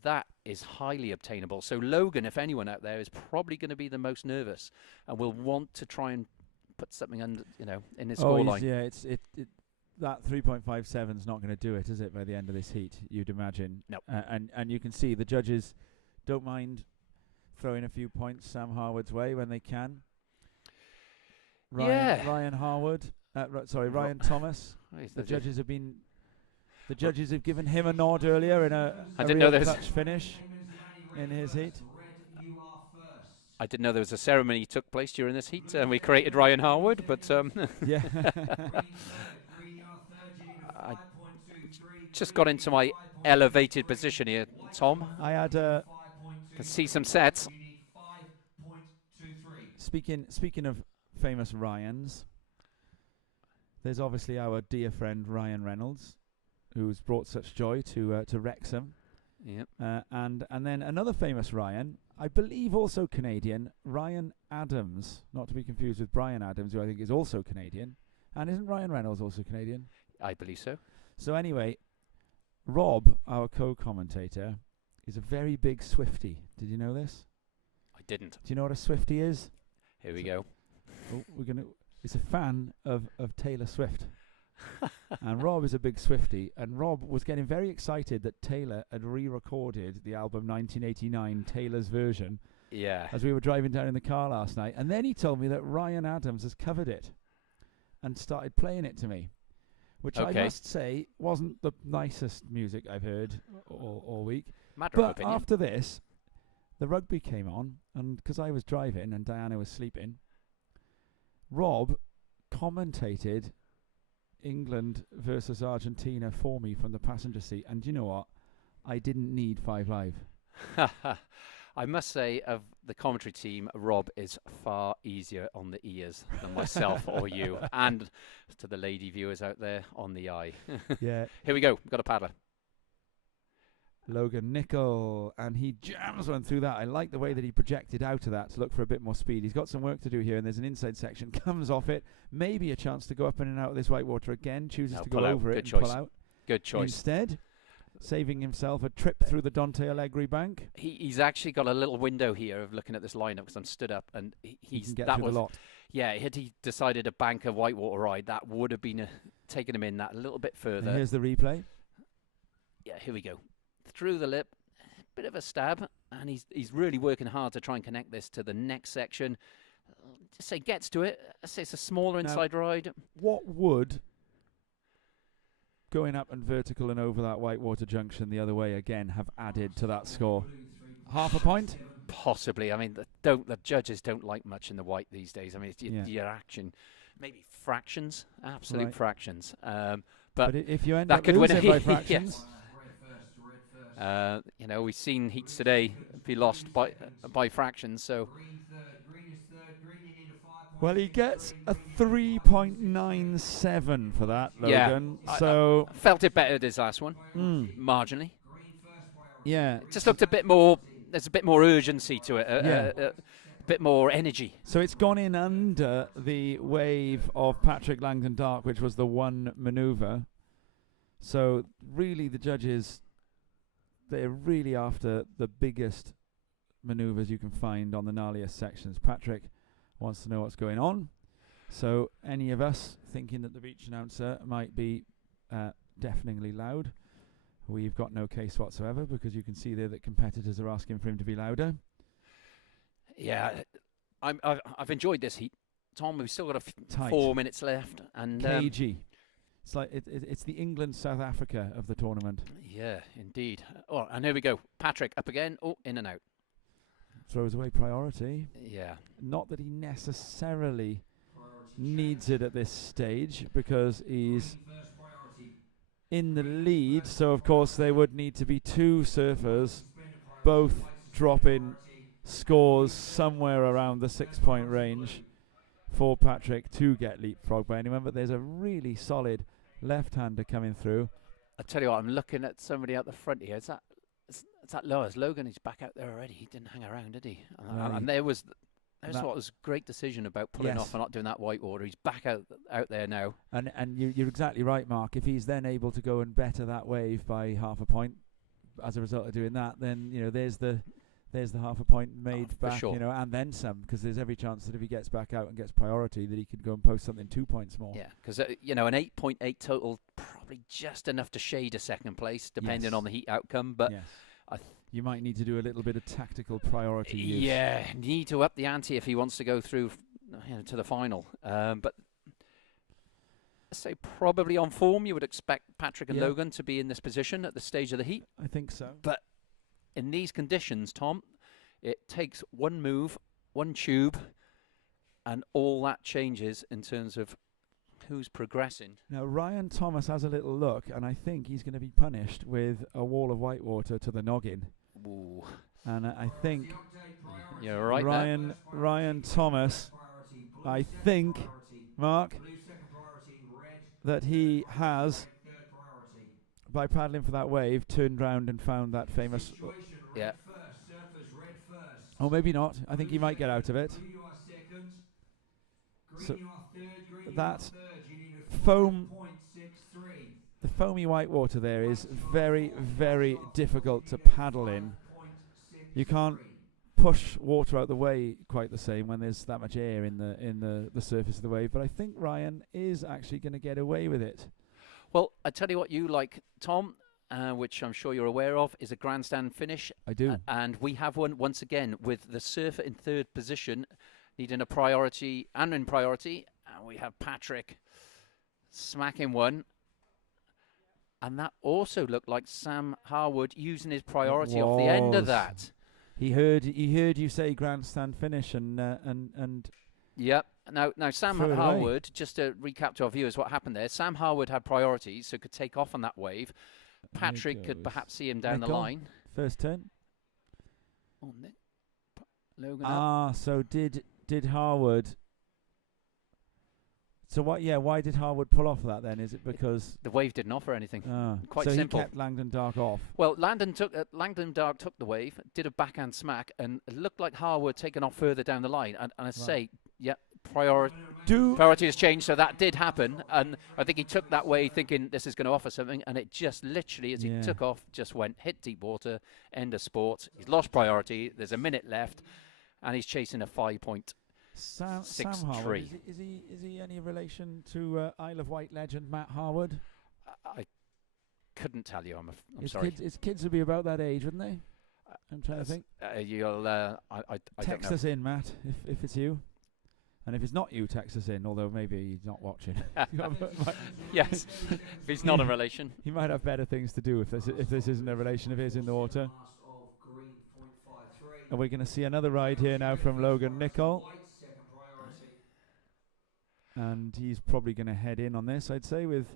That is highly obtainable. So Logan, if anyone out there, is probably going to be the most nervous and will want to try and put something under, in his scoreline. Yeah, that 3.57 is not going to do it, is it, by the end of this heat, you'd imagine? No. And you can see the judges don't mind throwing a few points Sam Harwood's way when they can. Ryan Harwood, Ryan Thomas. The judges have given him a nod earlier in a real clutch finish in his heat. I didn't know there was a ceremony took place during this heat, and we created Ryan Harwood, but yeah. I just got into my elevated position here, Tom. I had Can see some sets. Speaking of famous Ryans, there's obviously our dear friend Ryan Reynolds, who's brought such joy to Wrexham. Yep. And then another famous Ryan, I believe also Canadian, Ryan Adams, not to be confused with Brian Adams, who I think is also Canadian. And isn't Ryan Reynolds also Canadian? I believe so. So anyway, Rob, our co-commentator, is a very big Swiftie. Did you know this? I didn't. Do you know what a Swiftie is? Here we go. It's a fan of Taylor Swift. And Rob is a big Swiftie, and Rob was getting very excited that Taylor had re-recorded the album 1989, Taylor's version, as we were driving down in the car last night. And then he told me that Ryan Adams has covered it and started playing it to me, which I must say wasn't the nicest music I've heard all week. Matter of But opinion. after this, the rugby came on, and because I was driving and Diana was sleeping, Rob commentated England versus Argentina for me from the passenger seat. And do you know what? I didn't need 5 Live. I must say, of the commentary team, Rob is far easier on the ears than myself or you, and to the lady viewers out there, on the eye. Yeah. Here we go. We've got a paddler. Logan Nicol, and he jams one through that. I like the way that he projected out of that to look for a bit more speed. He's got some work to do here, and there's an inside section, comes off it, maybe a chance to go up in and out of this whitewater again, chooses to go over it and pull out. Good choice. Instead, saving himself a trip through the Dante Alegre bank. He's actually got a little window here of looking at this lineup because I'm stood up, and he's get that through was the lot. Yeah. Had he decided to bank a whitewater ride, that would have been taken him in that a little bit further. And here's the replay. Yeah, here we go. Through the lip, bit of a stab, and he's really working hard to try and connect this to the next section. Just say gets to it. I say it's a smaller inside ride. What would going up and vertical and over that whitewater junction the other way again have added to that score? Half a point? Possibly. I mean, the judges don't like much in the white these days. I mean, it's your action, maybe fractions, absolute fractions. But if you end that up could losing win by fractions. Yes. We've seen heats today be lost by fractions. So, well, he gets a 3.97 for that, Logan. Yeah, so I felt it better this last one, marginally. Yeah, It just looked a bit more. There's a bit more urgency to it. A bit more energy. So it's gone in under the wave of Patrick Langdon Dark, which was the one manoeuvre. So really, the judges, they're really after the biggest manoeuvres you can find on the gnarliest sections. Patrick wants to know what's going on. So any of us thinking that the beach announcer might be deafeningly loud, we've got no case whatsoever, because you can see there that competitors are asking for him to be louder. Yeah, I've enjoyed this heat, Tom. We've still got 4 minutes left, and cagey. It's like it's the England-South Africa of the tournament. Yeah, indeed. Oh, and here we go. Patrick up again. Oh, in and out. Throws away priority. Yeah. Not that he necessarily needs it at this stage, because he's in the lead. So of course there would need to be two surfers, both dropping scores somewhere around the 6-point range for Patrick to get leapfrog by anyone. But there's a really solid left-hander coming through. I tell you what, I'm looking at somebody out the front here. It's that Lois. Logan is back out there already. He didn't hang around, did he? And there's what was a great decision about pulling off and not doing that white water. He's back out there now. And you're exactly right, Mark. If he's then able to go and better that wave by half a point as a result of doing that, then there's the half a point made back, sure. And then some, because there's every chance that if he gets back out and gets priority, that he could go and post something 2 points more. Yeah, because an 8.8 total, probably just enough to shade a second place, depending on the heat outcome. But you might need to do a little bit of tactical priority use. Yeah, need to up the ante if he wants to go through to the final. But let's say probably on form, you would expect Patrick and Logan to be in this position at the stage of the heat. I think so. But in these conditions, Tom, it takes one move, one tube, and all that changes in terms of who's progressing. Now, Ryan Thomas has a little look, and I think he's going to be punished with a wall of white water to the noggin. Ooh. And I think You're right Ryan Thomas, I think, Mark, that he has, by paddling for that wave, turned round and found that famous... Yeah. Oh, maybe not. I think he might get out of it. So that foam, the foamy white water there is very, very difficult to paddle in. You can't push water out the way quite the same when there's that much air in the surface of the wave. But I think Ryan is actually going to get away with it. Well, I tell you what you like, Tom, which I'm sure you're aware of, is a grandstand finish. I do. And we have one once again with the surfer in third position, needing a priority and in priority. And we have Patrick smacking one. And that also looked like Sam Harwood using his priority off the end of that. He heard you say grandstand finish and Yep. Now Sam Harwood, just to recap to our viewers what happened there, Sam Harwood had priority, so could take off on that wave. Patrick could perhaps see him down the line. First turn. Oh, Logan up. So did Harwood... So what? Yeah, why did Harwood pull off that then? Is it because the wave didn't offer anything? Quite so simple. He kept Langdon Dark off. Well, Langdon Dark took the wave, did a backhand smack, and it looked like Harwood taken off further down the line. And I say, priority has changed, so that did happen. And I think he took that way thinking this is going to offer something, and it just literally, as he took off, just went hit deep water. End of sport. He's lost priority. There's a minute left, and he's chasing a 5-point. Sam Harwood, is he any relation to Isle of Wight legend Matt Harwood? I couldn't tell you. I'm sorry. His kids would be about that age, wouldn't they? I'm trying to think. I text us in, Matt, if it's you, and if it's not you, text us in. Although maybe he's not watching. Yes, if he's not a relation, he might have better things to do if this isn't a relation of his in the water. And we're going to see another ride here now from Logan Nicol. And he's probably going to head in on this, I'd say, with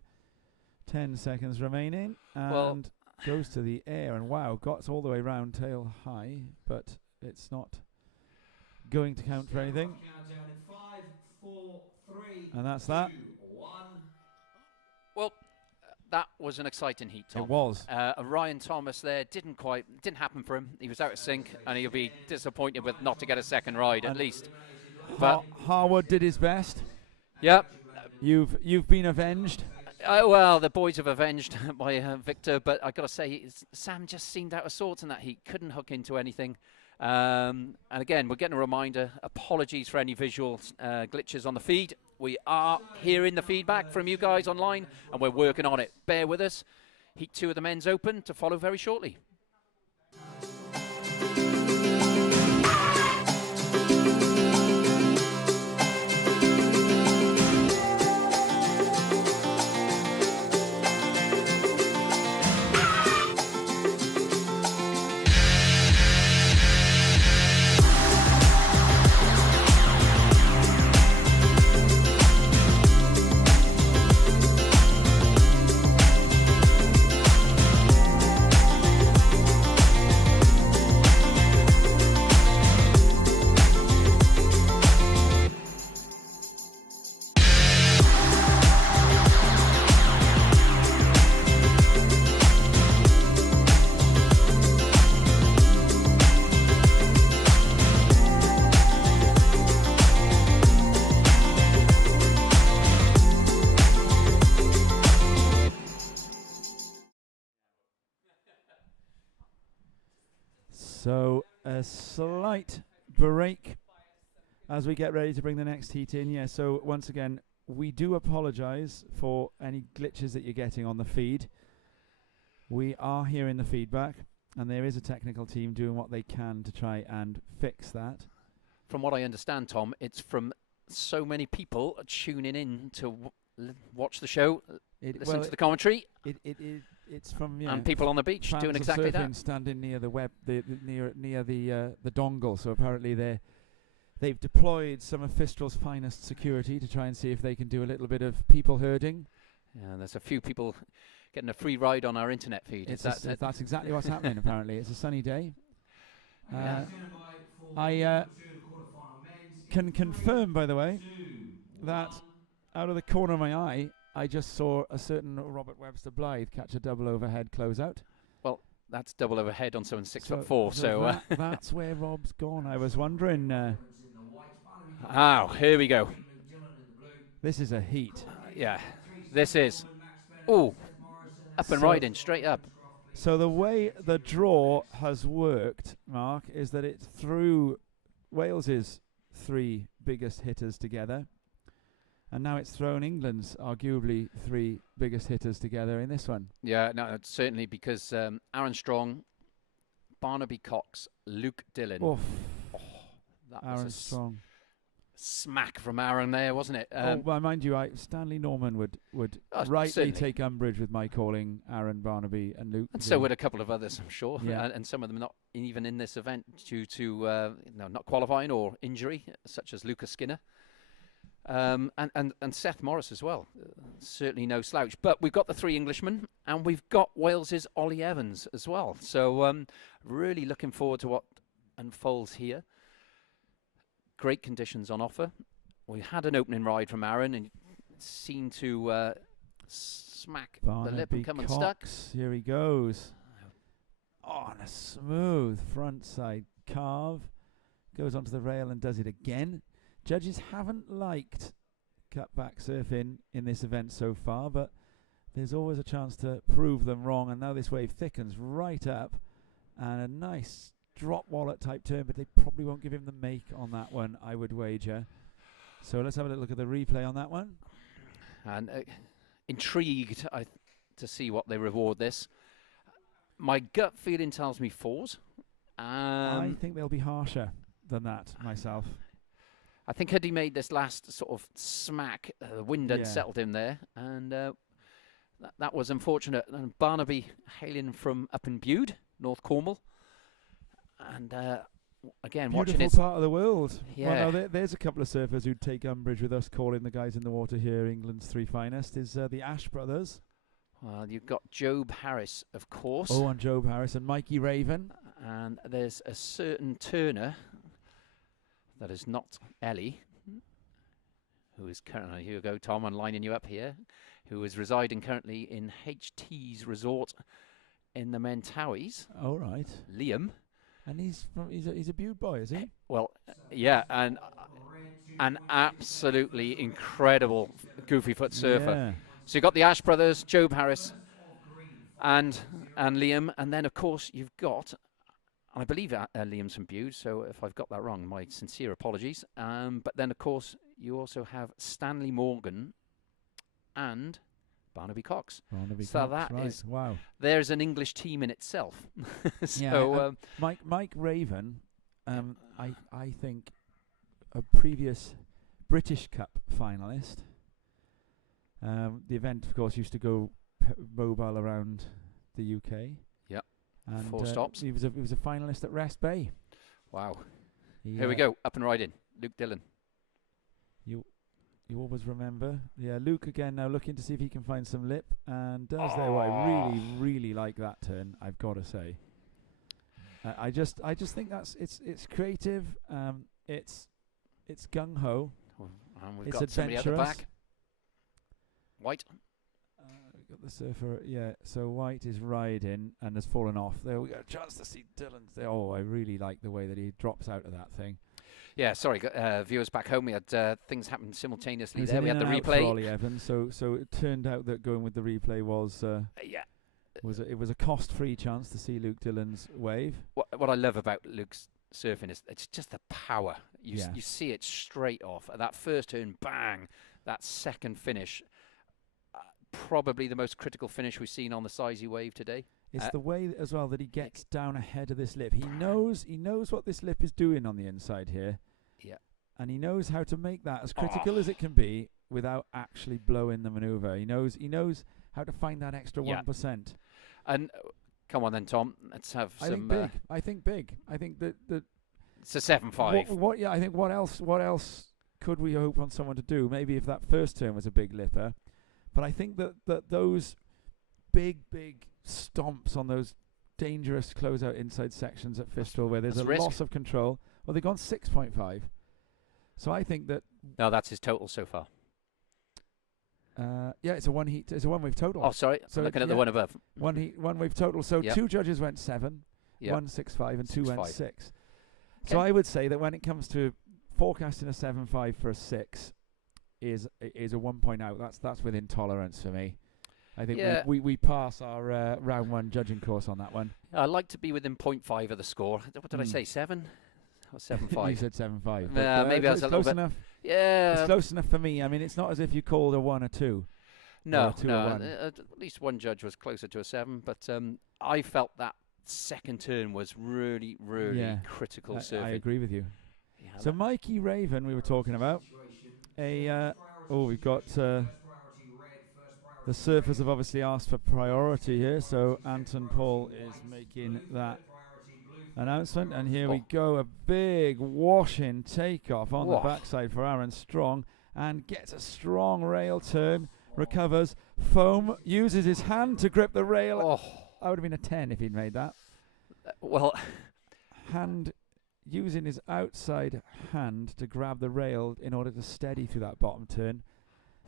10 seconds remaining. And goes to the air. And wow, got all the way round tail high. But it's not going to count for anything. And that's that. Well, that was an exciting heat, Tom. It was. Ryan Thomas there didn't happen for him. He was out of sync, and he'll be disappointed with not to get a second ride at least. But Harwood did his best. Yep. You've been avenged. Well, the boys have avenged by Victor, but I got to say, Sam just seemed out of sorts in that heat. Couldn't hook into anything. And again, we're getting a reminder. Apologies for any visual glitches on the feed. We are hearing the feedback from you guys online, and we're working on it. Bear with us. Heat 2 of the men's open to follow very shortly. So a slight break as we get ready to bring the next heat in. Yeah, so once again, we do apologise for any glitches that you're getting on the feed. We are hearing the feedback, and there is a technical team doing what they can to try and fix that. From what I understand, Tom, it's from so many people tuning in to watch the show, listen to the commentary, it's from and people on the beach fans doing of exactly surfing that. standing near the near the dongle. So apparently they've deployed some of Fistral's finest security to try and see if they can do a little bit of people herding. Yeah, there's a few people getting a free ride on our internet feed. That's exactly what's happening. Apparently, it's a sunny day. Yeah. I can confirm, by the way, that out of the corner of my eye, I just saw a certain Robert Webster Blythe catch a double overhead closeout. Well, that's double overhead on someone 6'4", so that's where Rob's gone. I was wondering. Here we go. This is a heat. Yeah, this is. Ooh, up and riding, straight up. So the way the draw has worked, Mark, is that it threw Wales's 3 biggest hitters together, and now it's thrown England's arguably 3 biggest hitters together in this one. Yeah, no, certainly, because Aaron Strong, Barnaby Cox, Luke Dillon. Oof. That Aaron was a Strong. Smack from Aaron there, wasn't it? Well, mind you, Stanley Norman would rightly certainly take umbrage with my calling Aaron Barnaby and Luke. And so would a couple of others, I'm sure. Yeah. And some of them not even in this event due to not qualifying or injury, such as Lucas Skinner. And Seth Morris as well. Certainly no slouch. But we've got the 3 Englishmen, and we've got Wales's Ollie Evans as well. So really looking forward to what unfolds here. Great conditions on offer. We had an opening ride from Aaron, and seemed to smack Barnaby the lip and come Cox, unstuck. Here he goes. On a smooth front side carve. Goes onto the rail and does it again. Judges haven't liked cutback surfing in this event so far, but there's always a chance to prove them wrong. And now this wave thickens right up, and a nice drop wallet type turn, but they probably won't give him the make on that one, I would wager. So let's have a little look at the replay on that one. And intrigued to see what they reward this. My gut feeling tells me 4s. I think they'll be harsher than that myself. I think had he made this last sort of smack, the wind had settled him there, and that was unfortunate. And Barnaby hailing from up in Bude, North Cornwall, and again watching it. Beautiful part of the world. Yeah. Well, no, there's a couple of surfers who'd take umbrage with us calling the guys in the water here England's 3 finest. Is the Ash brothers. Well, you've got Job Harris, of course. Oh, and Job Harris and Mikey Raven. And there's a certain Turner that is not Ellie, who is currently, here you go, Tom, I'm lining you up here, who is residing currently in HT's resort in the Mentawais. Oh, right. Liam. And he's a Bude boy, is he? Well, yeah, and an absolutely incredible goofy foot surfer. Yeah. So you've got the Ash brothers, Job Harris, and Liam, and then of course you've got, I believe Liam's from Bude, so if I've got that wrong, my sincere apologies. But then of course you also have Stanley Morgan and Barnaby Cox. So that right. is, wow. There's an English team in itself. So Mike Raven, I think a previous British Cup finalist. The event, of course, used to go mobile around the UK. Yep. And 4 stops. He was a finalist at Rest Bay. Wow. Here we go, up and riding. Luke Dillon. You always remember. Yeah, Luke again now looking to see if he can find some lip, and does there. Well, I really, really like that turn, I've got to say. I just think it's creative. It's gung ho. And we've It's got somebody at the adventurous. back. White. We've got the surfer. Yeah, so White is riding and has fallen off. There we go. Chance to see Dillon. Oh, I really like the way that he drops out of that thing. Yeah, sorry, viewers back home. We had things happen simultaneously It was there. in We had and the out for replay. Ollie Evans, so it turned out that going with the replay was Yeah, It was a cost-free chance to see Luke Dillon's wave. What I love about Luke's surfing is it's just the power. Yeah. You see it straight off. At that first turn, bang! That second finish, probably the most critical finish we've seen on the Sizey wave today. It's the way as well that he gets down ahead of this lip. He knows what this lip is doing on the inside here. Yeah. And he knows how to make that as critical as it can be without actually blowing the maneuver. He knows how to find that extra 1%. And come on then, Tom. Let's have some. I think big. I think that it's a 7.5. I think what else could we hope on someone to do? Maybe if that first turn was a big lipper, but I think that those big stomps on those dangerous closeout inside sections at Fistral where there's a loss of control. Well, they've gone 6.5. So I think that. No, that's his total so far. It's a one wave total. Oh, sorry. So looking at the one above. One wave total. So 2 judges went 7, 1.65, and 2 went 6. Okay. So I would say that when it comes to forecasting a 7.5 for a 6 is a 1 point out. That's within tolerance for me. I think we pass our round 1 judging course on that one. I like to be within 0.5 of the score. What did I say? 7 or 7.5? You said 7.5. Maybe I was a little bit enough. Yeah, it's close enough for me. I mean, it's not as if you called a 1 or 2. No, or 2 or 1. At least one judge was closer to a 7, but I felt that second turn was really critical surfing. I agree with you. Yeah, so Mikey Raven, we were talking about. We've got the surfers have obviously asked for priority here, so Anton Paul is making that announcement, and here we go, a big washing takeoff on the backside for Aaron Strong, and gets a strong rail turn, recovers, foam, uses his hand to grip the rail. That would have been a 10 if he'd made that. Hand using his outside hand to grab the rail in order to steady through that bottom turn.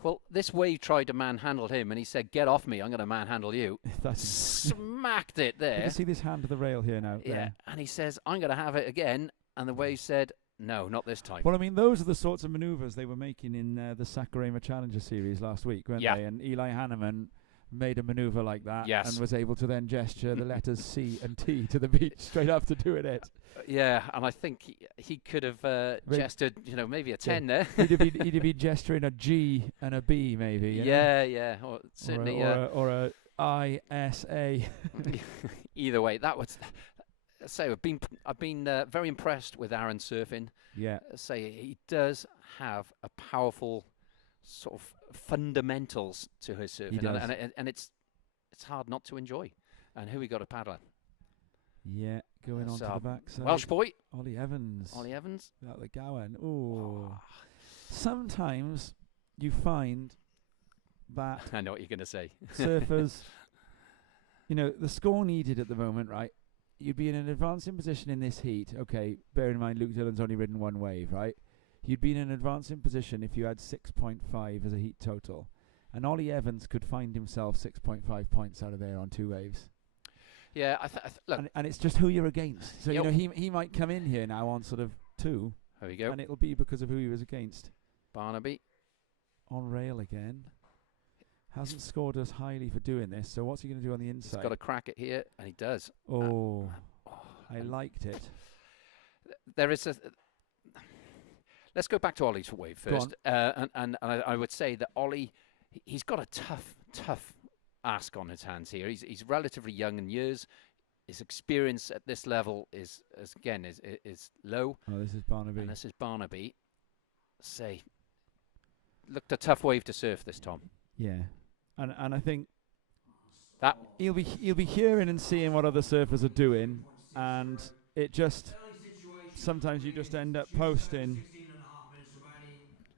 Well, this wave tried to manhandle him, and he said, "Get off me! I'm going to manhandle you." Smacked it there. You can see this hand to the rail here now. Yeah, there. And he says, "I'm going to have it again," and the wave said, "No, not this time." Well, I mean, those are the sorts of manoeuvres they were making in the Sakurama Challenger Series last week, weren't they? And Eli Hanneman made a manoeuvre like that and was able to then gesture the letters C and T to the beach straight after doing it. Yeah, and I think he could have gestured, maybe a 10 there. he'd have been gesturing a G and a B, maybe. Yeah. Or certainly. Or a ISA. Either way, that was. So I've been very impressed with Aaron surfing. Yeah. He does have a powerful sort of fundamentals to his surfing, and it's hard not to enjoy. And who we got a paddler? Yeah, going on to the backside. Welsh boy. Ollie Evans. Out the Gowan. Ooh. Sometimes you find that I know what you're going to say. Surfers, the score needed at the moment, right? You'd be in an advancing position in this heat. Okay, bear in mind Luke Dillon's only ridden 1 wave, right? You'd be in an advancing position if you had 6.5 as a heat total. And Ollie Evans could find himself 6.5 points out of there on 2 waves. Yeah, look. And it's just who you're against. So, he might come in here now on sort of 2. There we go. And it'll be because of who he was against. Barnaby. On rail again. Hasn't scored us highly for doing this, so what's he going to do on the inside? He's got to crack it here, and he does. I liked it. There is a... Let's go back to Ollie's wave first. And I would say that Ollie, he's got a tough ask on his hands here. He's relatively young in years. His experience at this level is low. Oh, this is Barnaby. And this is Barnaby. Looked a tough wave to surf this, Tom. Yeah, and I think that he'll be hearing and seeing what other surfers are doing, and it just sometimes you just end up posting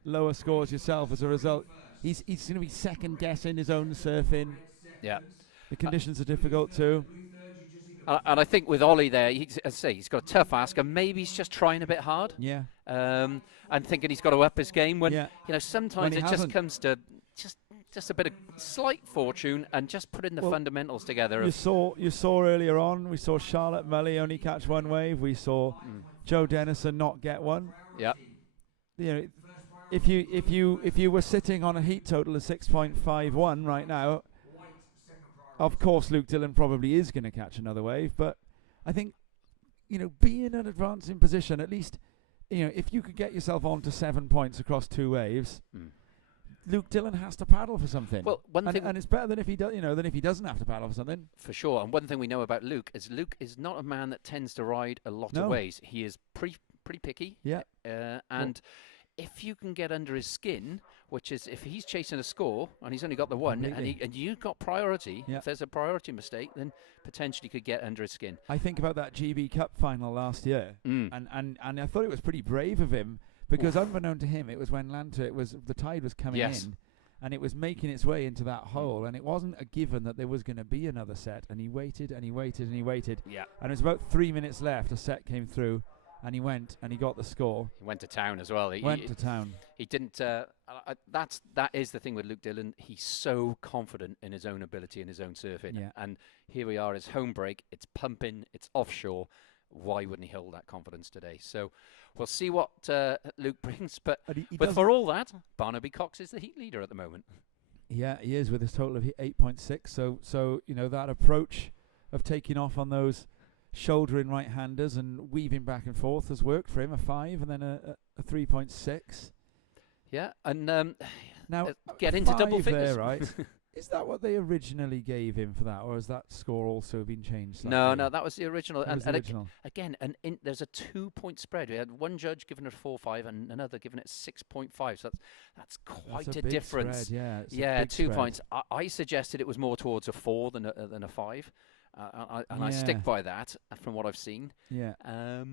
lower scores yourself as a result. He's going to be second guessing his own surfing. Yeah, the conditions are difficult too. And I think with Ollie there, he's got a tough ask, and maybe he's just trying a bit hard. Yeah. And thinking he's got to up his game when sometimes it just comes to just a bit of slight fortune and just putting the fundamentals together. You saw earlier on. We saw Charlotte Mully only catch 1 wave. We saw Joe Dennison not get one. Yeah. If you were sitting on a heat total of 6.51 right now, Of course, Luke Dillon probably is going to catch another wave, but I think, be in an advancing position, at least, if you could get yourself on to 7 points across 2 waves, Luke Dillon has to paddle for something. Well, and it's better than if he does, than if he doesn't have to paddle for something. For sure. And one thing we know about Luke is not a man that tends to ride a lot No. of waves. He is pretty picky. Yeah. And if you can get under his skin, which is if he's chasing a score and he's only got the one, Completely. and you've got priority, Yeah. if there's a priority mistake, then potentially could get under his skin. I think about that GB Cup final last year, and I thought it was pretty brave of him, because unbeknown to him, it was when the tide was coming Yes. in, and it was making its way into that hole, and it wasn't a given that there was going to be another set, and he waited and he waited and he waited, Yeah. and it was about 3 minutes left. A set came through, and he went and he got the score. He went to town as well. Went to town. He didn't. That is the thing with Luke Dillon. He's so confident in his own ability and his own surfing. Yeah. And here we are, his home break. It's pumping. It's offshore. Why wouldn't he hold that confidence today? So we'll see what Luke brings. But He but doesn't- for all that, Barnaby Cox is the heat leader at the moment. Yeah, he is, with his total of 8.6. So that approach of taking off on those shouldering right-handers and weaving back and forth has worked for him. A 5 and then a 3.6. Yeah, and Now get into double 5 figures. there, right? Is that what they originally gave him for that, or has that score also been changed? No, slightly? that was the original. That was And the original. again, there's a 2-point spread. We had one judge giving it a 4.5 and another giving it 6.5. So that's quite That's a big difference. spread, yeah, it's a Yeah, big 2 spread. points. I suggested it was more towards a 4 than a 5, and I stick Yeah. by that from what I've seen. Yeah,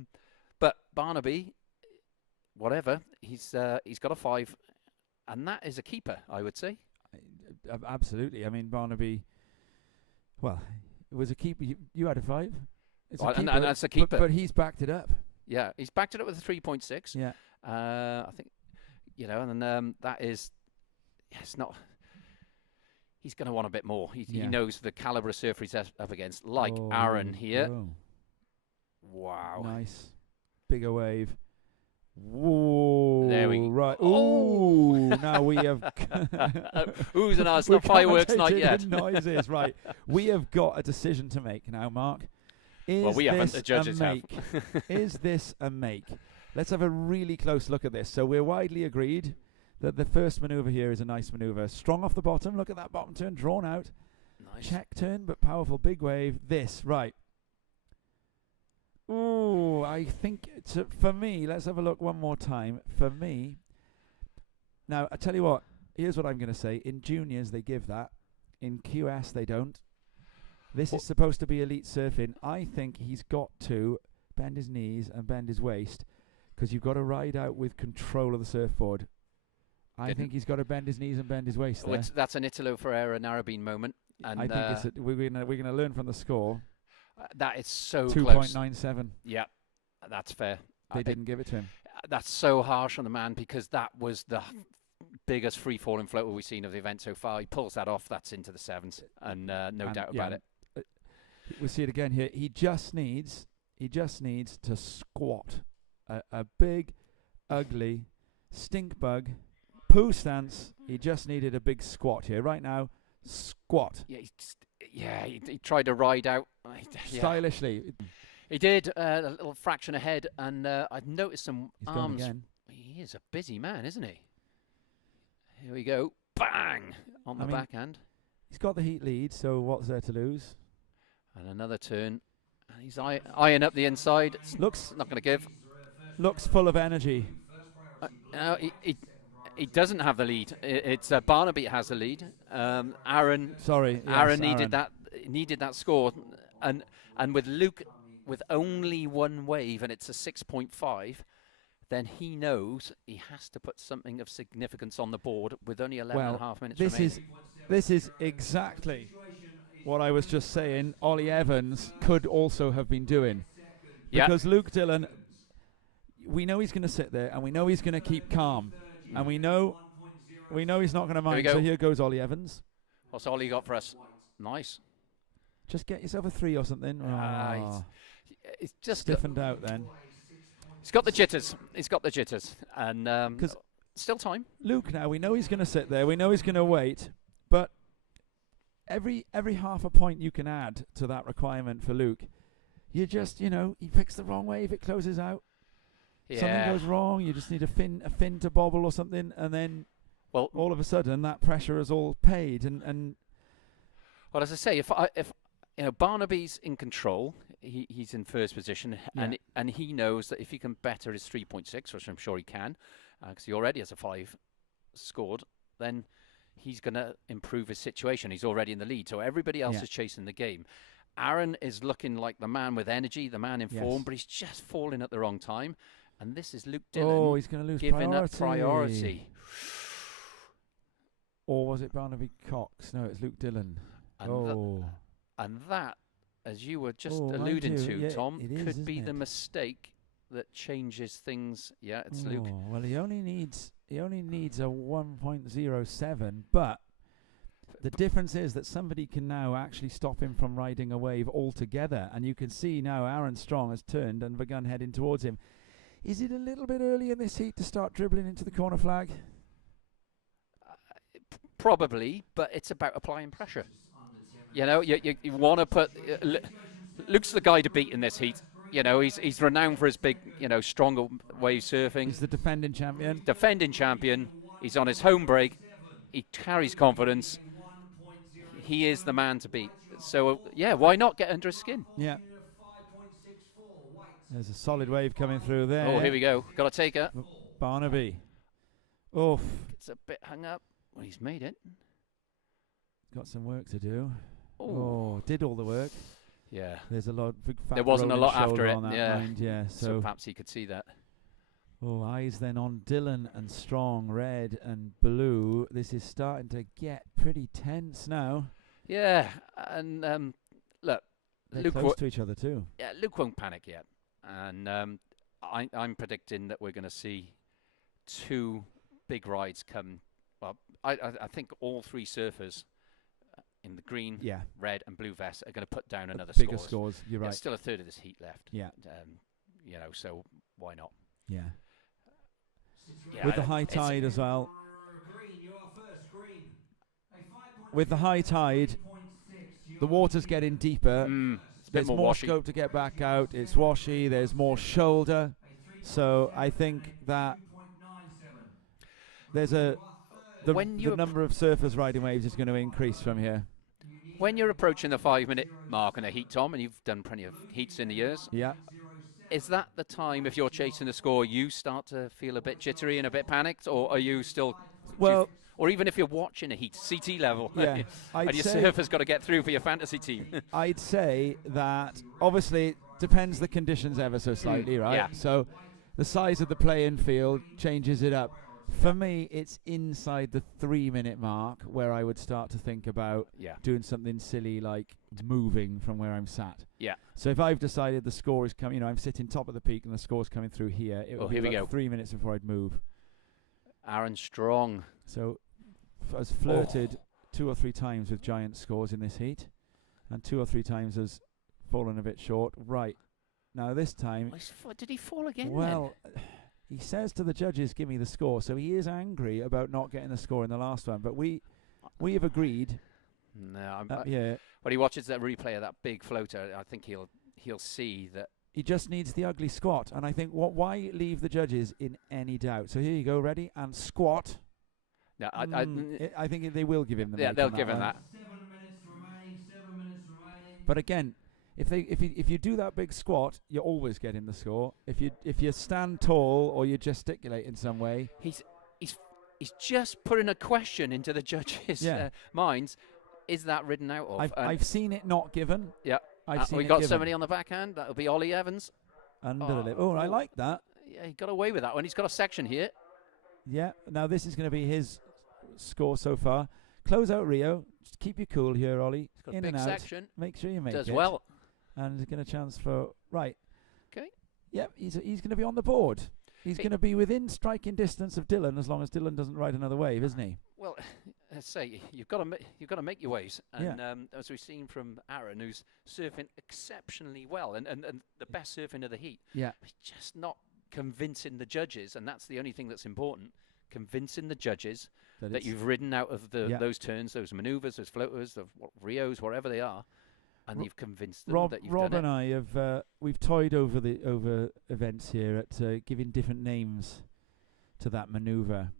But Barnaby, whatever, he's got a 5, and that is a keeper, I would say. absolutely. I mean, Barnaby. Well, it was a keeper. You had a 5. It's Well, a and keeper, that's a keeper. But he's backed it up. Yeah, he's backed it up with a 3.6. Yeah. I think, and that is, it's not. He's going to want a bit more. He Yeah. knows the calibre of surfer he's up against, like Oh, Aaron here. oh, Wow. nice. Bigger wave. Whoa. There we go. Right. Oh. Ooh. Now we have. Who's an arse? We're Not fireworks night commentating yet. in noises. Right. We have got a decision to make now, Mark. Is We haven't, this the judges a have. make? Is this a make? Let's have a really close look at this. So we're widely agreed that the first manoeuvre here is a nice manoeuvre. Strong off the bottom. Look at that bottom turn, drawn out. Nice. Check turn, but powerful big wave. This, right. Ooh, I think for me, let's have a look one more time. For me, now I tell you what, here's what I'm going to say. In juniors, they give that. In QS, they don't. This is supposed to be elite surfing. I think he's got to bend his knees and bend his waist, because you've got to ride out with control of the surfboard. I think he's got to bend his knees and bend his waist there. That's an Italo Ferreira Narrabeen moment. And I think we're gonna learn from the score. that is so close. 2.97. Yeah, that's fair. They didn't give it to him. That's so harsh on the man, because that was the biggest free-falling floater we've seen of the event so far. He pulls that off. That's into the 7s, and no doubt about it. We'll see it again here. He just needs to squat. A big, ugly stink bug poo stance. He just needed a big squat here. Right now, squat. Yeah, he tried to ride out. Yeah. Stylishly. He did a little fraction ahead, and I've noticed some He's gone arms. again. He is a busy man, isn't he? Here we go. Bang! On the backhand. He's got the heat lead, so what's there to lose? And another turn. And he's eyeing up the inside. It's Looks not going to give. Looks full of energy. No, he doesn't have the lead. It's Barnaby has the lead. Aaron. Sorry. Yes, Aaron needed that score, and with Luke with only one wave and it's a 6.5, then he knows he has to put something of significance on the board with only 11 and a half minutes remaining. This is exactly what I was just saying. Ollie Evans could also have been doing, because Luke Dillon, we know he's going to sit there and we know he's going to keep calm, and we know he's not going to mind. So here goes Ollie Evans. What's Ollie got for us? Nice. Just get yourself a 3 or something. It's just stiffened out then. He's got the jitters. And still time. Luke, now we know he's going to sit there. We know he's going to wait, but every half a point you can add to that requirement for Luke, you just, he picks the wrong wave, it closes out. Yeah. Something goes wrong, you just need a fin to bobble or something, and then all of a sudden that pressure is all paid. And well, as I say, if Barnaby's in control, he's in first position, and he knows that if he can better his 3.6, which I'm sure he can, because he already has a 5 scored, then he's going to improve his situation. He's already in the lead, so everybody else is chasing the game. Aaron is looking like the man with energy, the man in form, but he's just falling at the wrong time. And this is Luke Dillon. Oh, he's going to lose giving up priority. Or was it Barnaby Cox? No, it's Luke Dillon. And that, as you were just alluding to, Tom, could be the mistake that changes things. Yeah, it's Luke. Well, he only needs a 1.07, but the difference is that somebody can now actually stop him from riding a wave altogether. And you can see now Aaron Strong has turned and begun heading towards him. Is it a little bit early in this heat to start dribbling into the corner flag? Probably, but it's about applying pressure. You want to put... Luke's the guy to beat in this heat. He's renowned for his big, stronger wave surfing. He's the defending champion. He's on his home break. He carries confidence. He is the man to beat. So, why not get under his skin? Yeah. There's a solid wave coming through there. Oh, here we go. Got to take her. Barnaby. Oof. It's a bit hung up. Well, he's made it. Got some work to do. Ooh. Oh, did all the work. Yeah. There's a lot. Big fat there wasn't a lot after it. Yeah. So perhaps he could see that. Oh, eyes then on Dillon and Strong, red and blue. This is starting to get pretty tense now. Yeah, and look, they're Luke close to each other too. Yeah, Luke won't panic yet, and I'm predicting that we're going to see 2 big rides come. Well, I think all 3 surfers in the green, red, and blue vest are going to put down another bigger scores. You're right. There's still a third of this heat left. Yeah. So why not? Yeah. Yeah, with the high tide as well. With the high tide, the water's getting deeper. There's more washy. scope to get back out. It's washy. There's more shoulder. So I think that there's the number of surfers riding waves is going to increase from here. When you're approaching the 5-minute mark in a heat, Tom, and you've done plenty of heats in the years, is that the time, if you're chasing the score, you start to feel a bit jittery and a bit panicked, or are you still... or even if you're watching a heat, CT level, and your surfer's got to get through for your fantasy team. I'd say that, obviously, it depends the conditions ever so slightly, right? Yeah. So the size of the playing field changes it up. For me, it's inside the 3-minute mark where I would start to think about doing something silly like moving from where I'm sat. Yeah. So if I've decided the score is coming, I'm sitting top of the peak and the score's coming through here, it will be about 3 minutes before I'd move. Aaron Strong. So has flirted 2 or 3 times with giant scores in this heat, and 2 or 3 times has fallen a bit short. Right. Now this time... Did he fall again? Well... He says to the judges, give me the score. So he is angry about not getting the score in the last one. But we have agreed. No, when he watches that replay of that big floater, I think he'll see that. He just needs the ugly squat. And I think, why leave the judges in any doubt? So here you go, ready? And squat. No, I think they will give him the Yeah, they'll give him that. 7 minutes remaining. But again... If you do that big squat, you're always getting the score. If you stand tall or you gesticulate in some way, he's just putting a question into the judges' minds. Is that ridden out of? I've seen it not given. Yeah, we got somebody on the backhand. That'll be Ollie Evans. Under the lip. Oh, I like that. Yeah, he got away with that one. He's got a section here. Yeah. Now this is going to be his score so far. Close out Rio. Just keep you cool here, Ollie. He's got in a big and out. section. Make sure you make Does it. well. And he's going to chance for right. Okay. Yep, he's going to be on the board. He's going to be within striking distance of Dillon as long as Dillon doesn't ride another wave, isn't he? Well, let's say you've got to make your waves, and as we've seen from Aaron, who's surfing exceptionally well, and the best surfing of the heat. Yeah. He's just not convincing the judges, and that's the only thing that's important. convincing the judges that it's- you've ridden out of Yeah. those turns, those manoeuvres, those floaters, the Rios, whatever they are, and Ro- you've convinced them Rob, that you've Rob done and it. I have we've toyed over events here at giving different names to that manoeuvre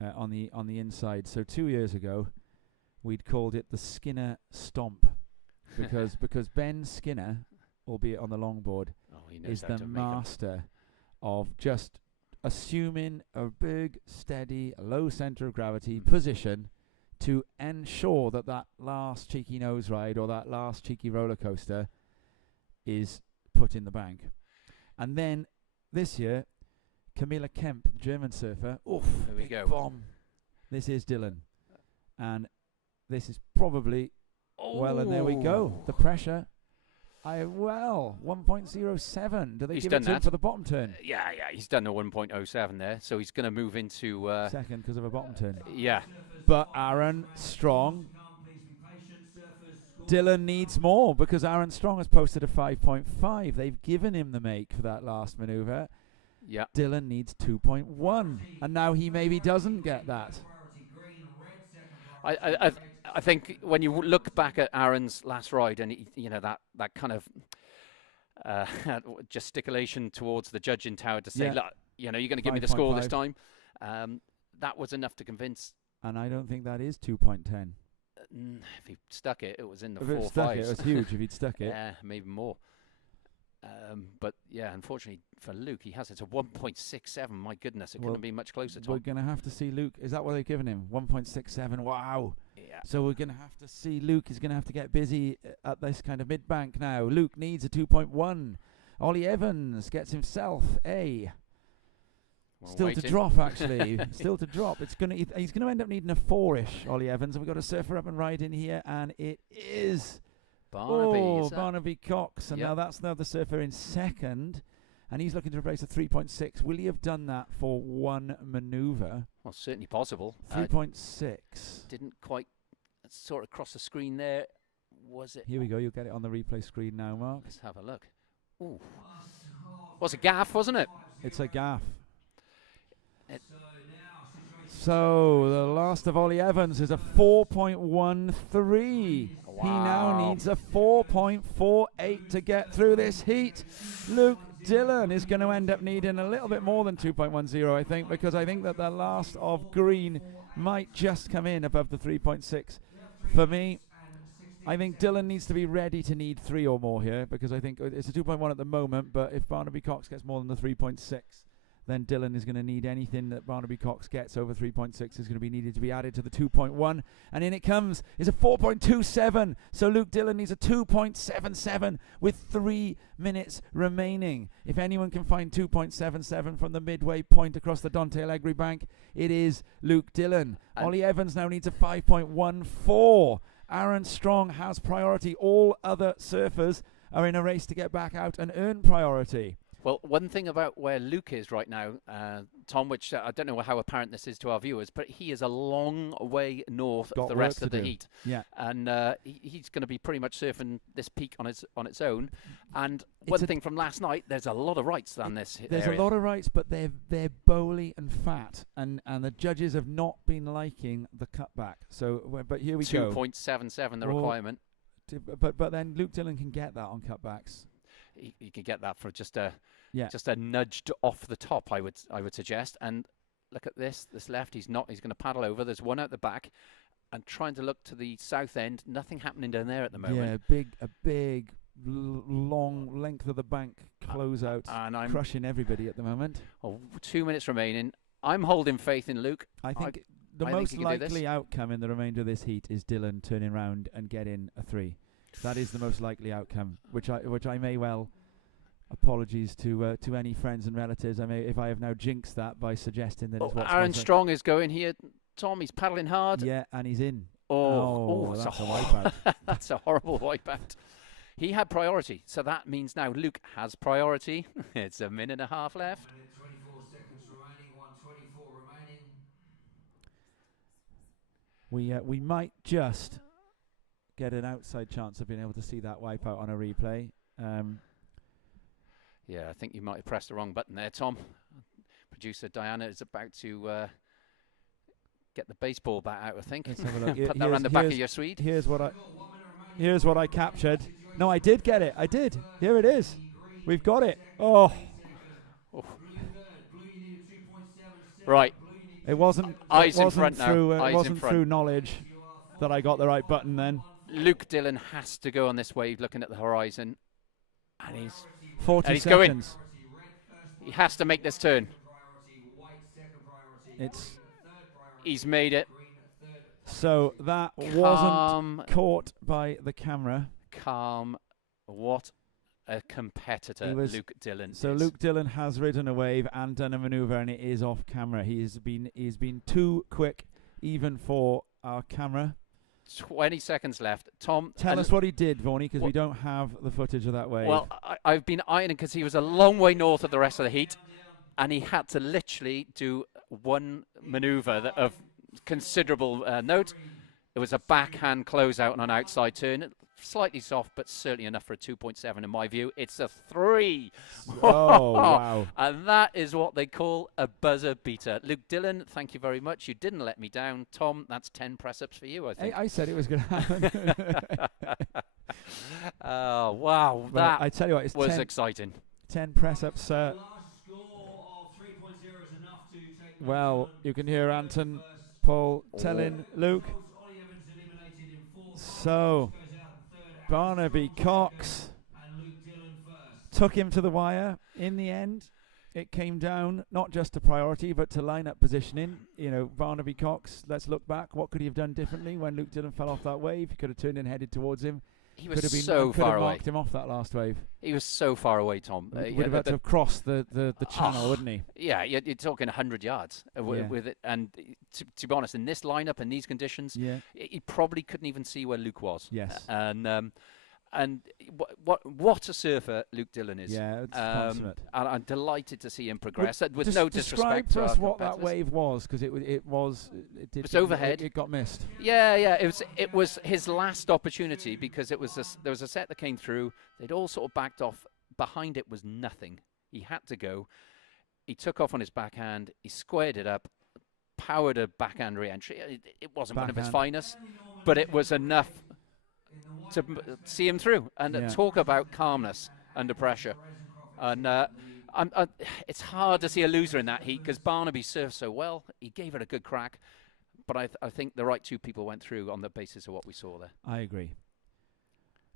on the inside. So 2 years ago, we'd called it the Skinner Stomp because Ben Skinner, albeit on the longboard, Oh, he knows is how the to make 'em. master of just assuming a big, steady, low center of gravity position to ensure that that last cheeky nose ride or that last cheeky roller coaster is put in the bank. And then this year, Camilla Kemp, the German surfer, There we big go. bomb. This is Dylan. And this is probably, well, and there we go. The pressure. 1.07. Do they He's give done it to him that. for the bottom turn? Yeah, he's done the 1.07 there, so he's going to move into Second because of a bottom turn. yeah. But Aaron Strong. Dylan needs more because Aaron Strong has posted a 5.5. They've given him the make for that last manoeuvre. Yeah. Dylan needs 2.1. And now he maybe doesn't get that. I think when you look back at Aaron's last ride and that kind of gesticulation towards the judging tower to say, Yeah. look, you're going to give me the score this 5.5. time. That was enough to convince. And I don't think that is 2.10. If he stuck it, it was in the If 4 it or stuck it, 5s. it was huge if he'd stuck it. Yeah, maybe more. But yeah, unfortunately for Luke, he has it to 1.67. My goodness, it Well, couldn't be much closer. We're Tom. going to have to see Luke. Is that what they've given him? 1.67. Wow. Yeah. So we're going to have to see Luke is going to have to get busy at this kind of mid-bank now. Luke needs a 2.1. Ollie Evans gets himself a... We're Still to waiting. drop, actually. Still to drop. He's going to end up needing a 4-ish, Ollie Evans. And we've got a surfer up and riding here, and it is... Barnaby. is that- Barnaby Cox. And Yep. now that's the surfer in second. And he's looking to replace a 3.6. Will he have done that for one manoeuvre? Well, certainly possible. 3.6. Didn't quite sort of cross the screen there. Was it? Here we go. You'll get it on the replay screen now, Mark. Let's have a look. Ooh. Was a gaff, wasn't it? It's a gaff. It- So the last of Ollie Evans is a 4.13. He now Wow. needs a 4.48 to get through this heat. Luke Dillon is going to end up needing a little bit more than 2.10, I think, because I think that the last of Green might just come in above the 3.6. For me, I think Dillon needs to be ready to need 3 or more here, because I think it's a 2.1 at the moment, but if Barnaby Cox gets more than the 3.6, then Dillon is going to need anything that Barnaby Cox gets over 3.6 is going to be needed to be added to the 2.1. And in it comes is a 4.27. So Luke Dillon needs a 2.77 with 3 minutes remaining. If anyone can find 2.77 from the midway point across the Dante Allegri bank, it is Luke Dillon. And Ollie Evans now needs a 5.14. Aaron Strong has priority. All other surfers are in a race to get back out and earn priority. Well, one thing about where Luke is right now, Tom, which I don't know how apparent this is to our viewers, but he is a long way north Got of the work rest to of the do. heat. Yeah. And he's going to be pretty much surfing this peak on its own. And It's one a- thing from last night, there's a lot of rights on this There's area. a lot of rights, but they're bowly and fat, and the judges have not been liking the cutback. So, but here we go. 2.77, the Well, requirement. But then Luke Dillon can get that on cutbacks. You can get that for just a Yeah. nudged off the top, I would suggest. And look at this left, he's going to paddle over. There's one out the back, and trying to look to the south end. Nothing happening down there at the moment. Yeah, a big long length of the bank closeout, And I'm crushing everybody at the moment. 2 minutes remaining. I'm holding faith in Luke. I think the I think most he can do this. likely outcome in the remainder of this heat is Dillon turning round and getting a 3. That is the most likely outcome, which I may well. Apologies to any friends and relatives. If I have now jinxed that by suggesting that it's what's Aaron going to- Strong is going here. Tom, he's paddling hard. Yeah, and he's in. Oh, it's that's a a wipeout. That's a horrible wipeout. He had priority, so that means now Luke has priority. It's a minute and a half left. 24 seconds remaining, 124 remaining. We might just get an outside chance of being able to see that wipeout on a replay. Yeah, I think you might have pressed the wrong button there, Tom. Producer Diana is about to get the baseball bat out, I think. Let's have a look. Put that around the back of your Swede. Here's what I captured. No, I did get it. I did. Here it is. We've got it. Oh, Right. it wasn't. Eyes it in wasn't front now. through. It Eyes in wasn't front. through knowledge that I got the right button then. Luke Dillon has to go on this wave looking at the horizon. And 40 And he's going. seconds. he has to make this turn. It's He's made it. so that wasn't Calm, caught by the camera. calm. What a competitor He was- Luke Dillon So is. Luke Dillon has ridden a wave and done a maneuver, and it is off camera. He's been too quick, even for our camera. 20 seconds left. Tom, Tell us what he did, Vaughnie, because we What- don't have the footage of that wave. Well, I've been eyeing him because he was a long way north of the rest of the heat, and he had to literally do one maneuver of considerable note. It was a backhand closeout on an outside turn, slightly soft, but certainly enough for a 2.7 in my view. It's a 3. Oh, wow. And that is what they call a buzzer beater. Luke Dillon, thank you very much. You didn't let me down. Tom, that's 10 press-ups for you, I think. I said it was going to happen. Oh, wow. But That I tell you what, it's was 10, exciting. 10 press-ups. Well, you can hear Anton Paul telling Luke. So, Barnaby Cox took him to the wire. In the end, it came down not just to priority, but to line-up positioning. You know, Barnaby Cox, let's look back. What could he have done differently when Luke Dillon fell off that wave? He could have turned and headed towards him. He Could have was been so could far have away. marked him off that last wave. He was so far away, Tom. Would Yeah, have had to have crossed the channel, Oh. wouldn't he? yeah, you're talking 100 yards Yeah. with it. And to be honest, in this lineup and these conditions, Yeah. he probably couldn't even see where Luke was. Yes. And what a surfer Luke Dillon is. Yeah, it's consummate. And I'm delighted to see him progress. With Des- no describe disrespect for to us our what that competitors. wave was, because it did was overhead. It got missed. Yeah. It was his last opportunity because it was there was a set that came through. They'd all sort of backed off. Behind it was nothing. He had to go. He took off on his backhand. He squared it up, powered a backhand re-entry. It wasn't one of his Backhand. finest, but it was enough to see him through and Yeah. talk about calmness under pressure. And it's hard to see a loser in that heat because Barnaby served so well. He gave it a good crack, but I think the right two people went through on the basis of what we saw there. I agree.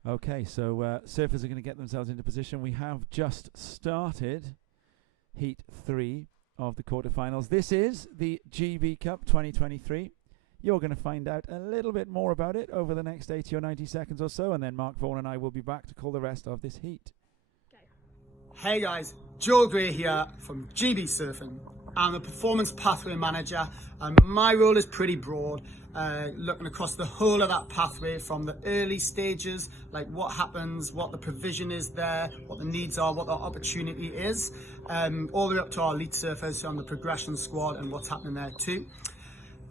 Okay, so surfers are going to get themselves into position. We have just started Heat 3 of the quarterfinals. This is the GB Cup 2023. You're going to find out a little bit more about it over the next 80 or 90 seconds or so, and then Mark Vaughan and I will be back to call the rest of this heat. Hey guys, Joel Gray here from GB Surfing. I'm a performance pathway manager, and my role is pretty broad, looking across the whole of that pathway from the early stages, like what happens, what the provision is there, what the needs are, what the opportunity is, all the way up to our elite surfers, so on the progression squad and what's happening there too.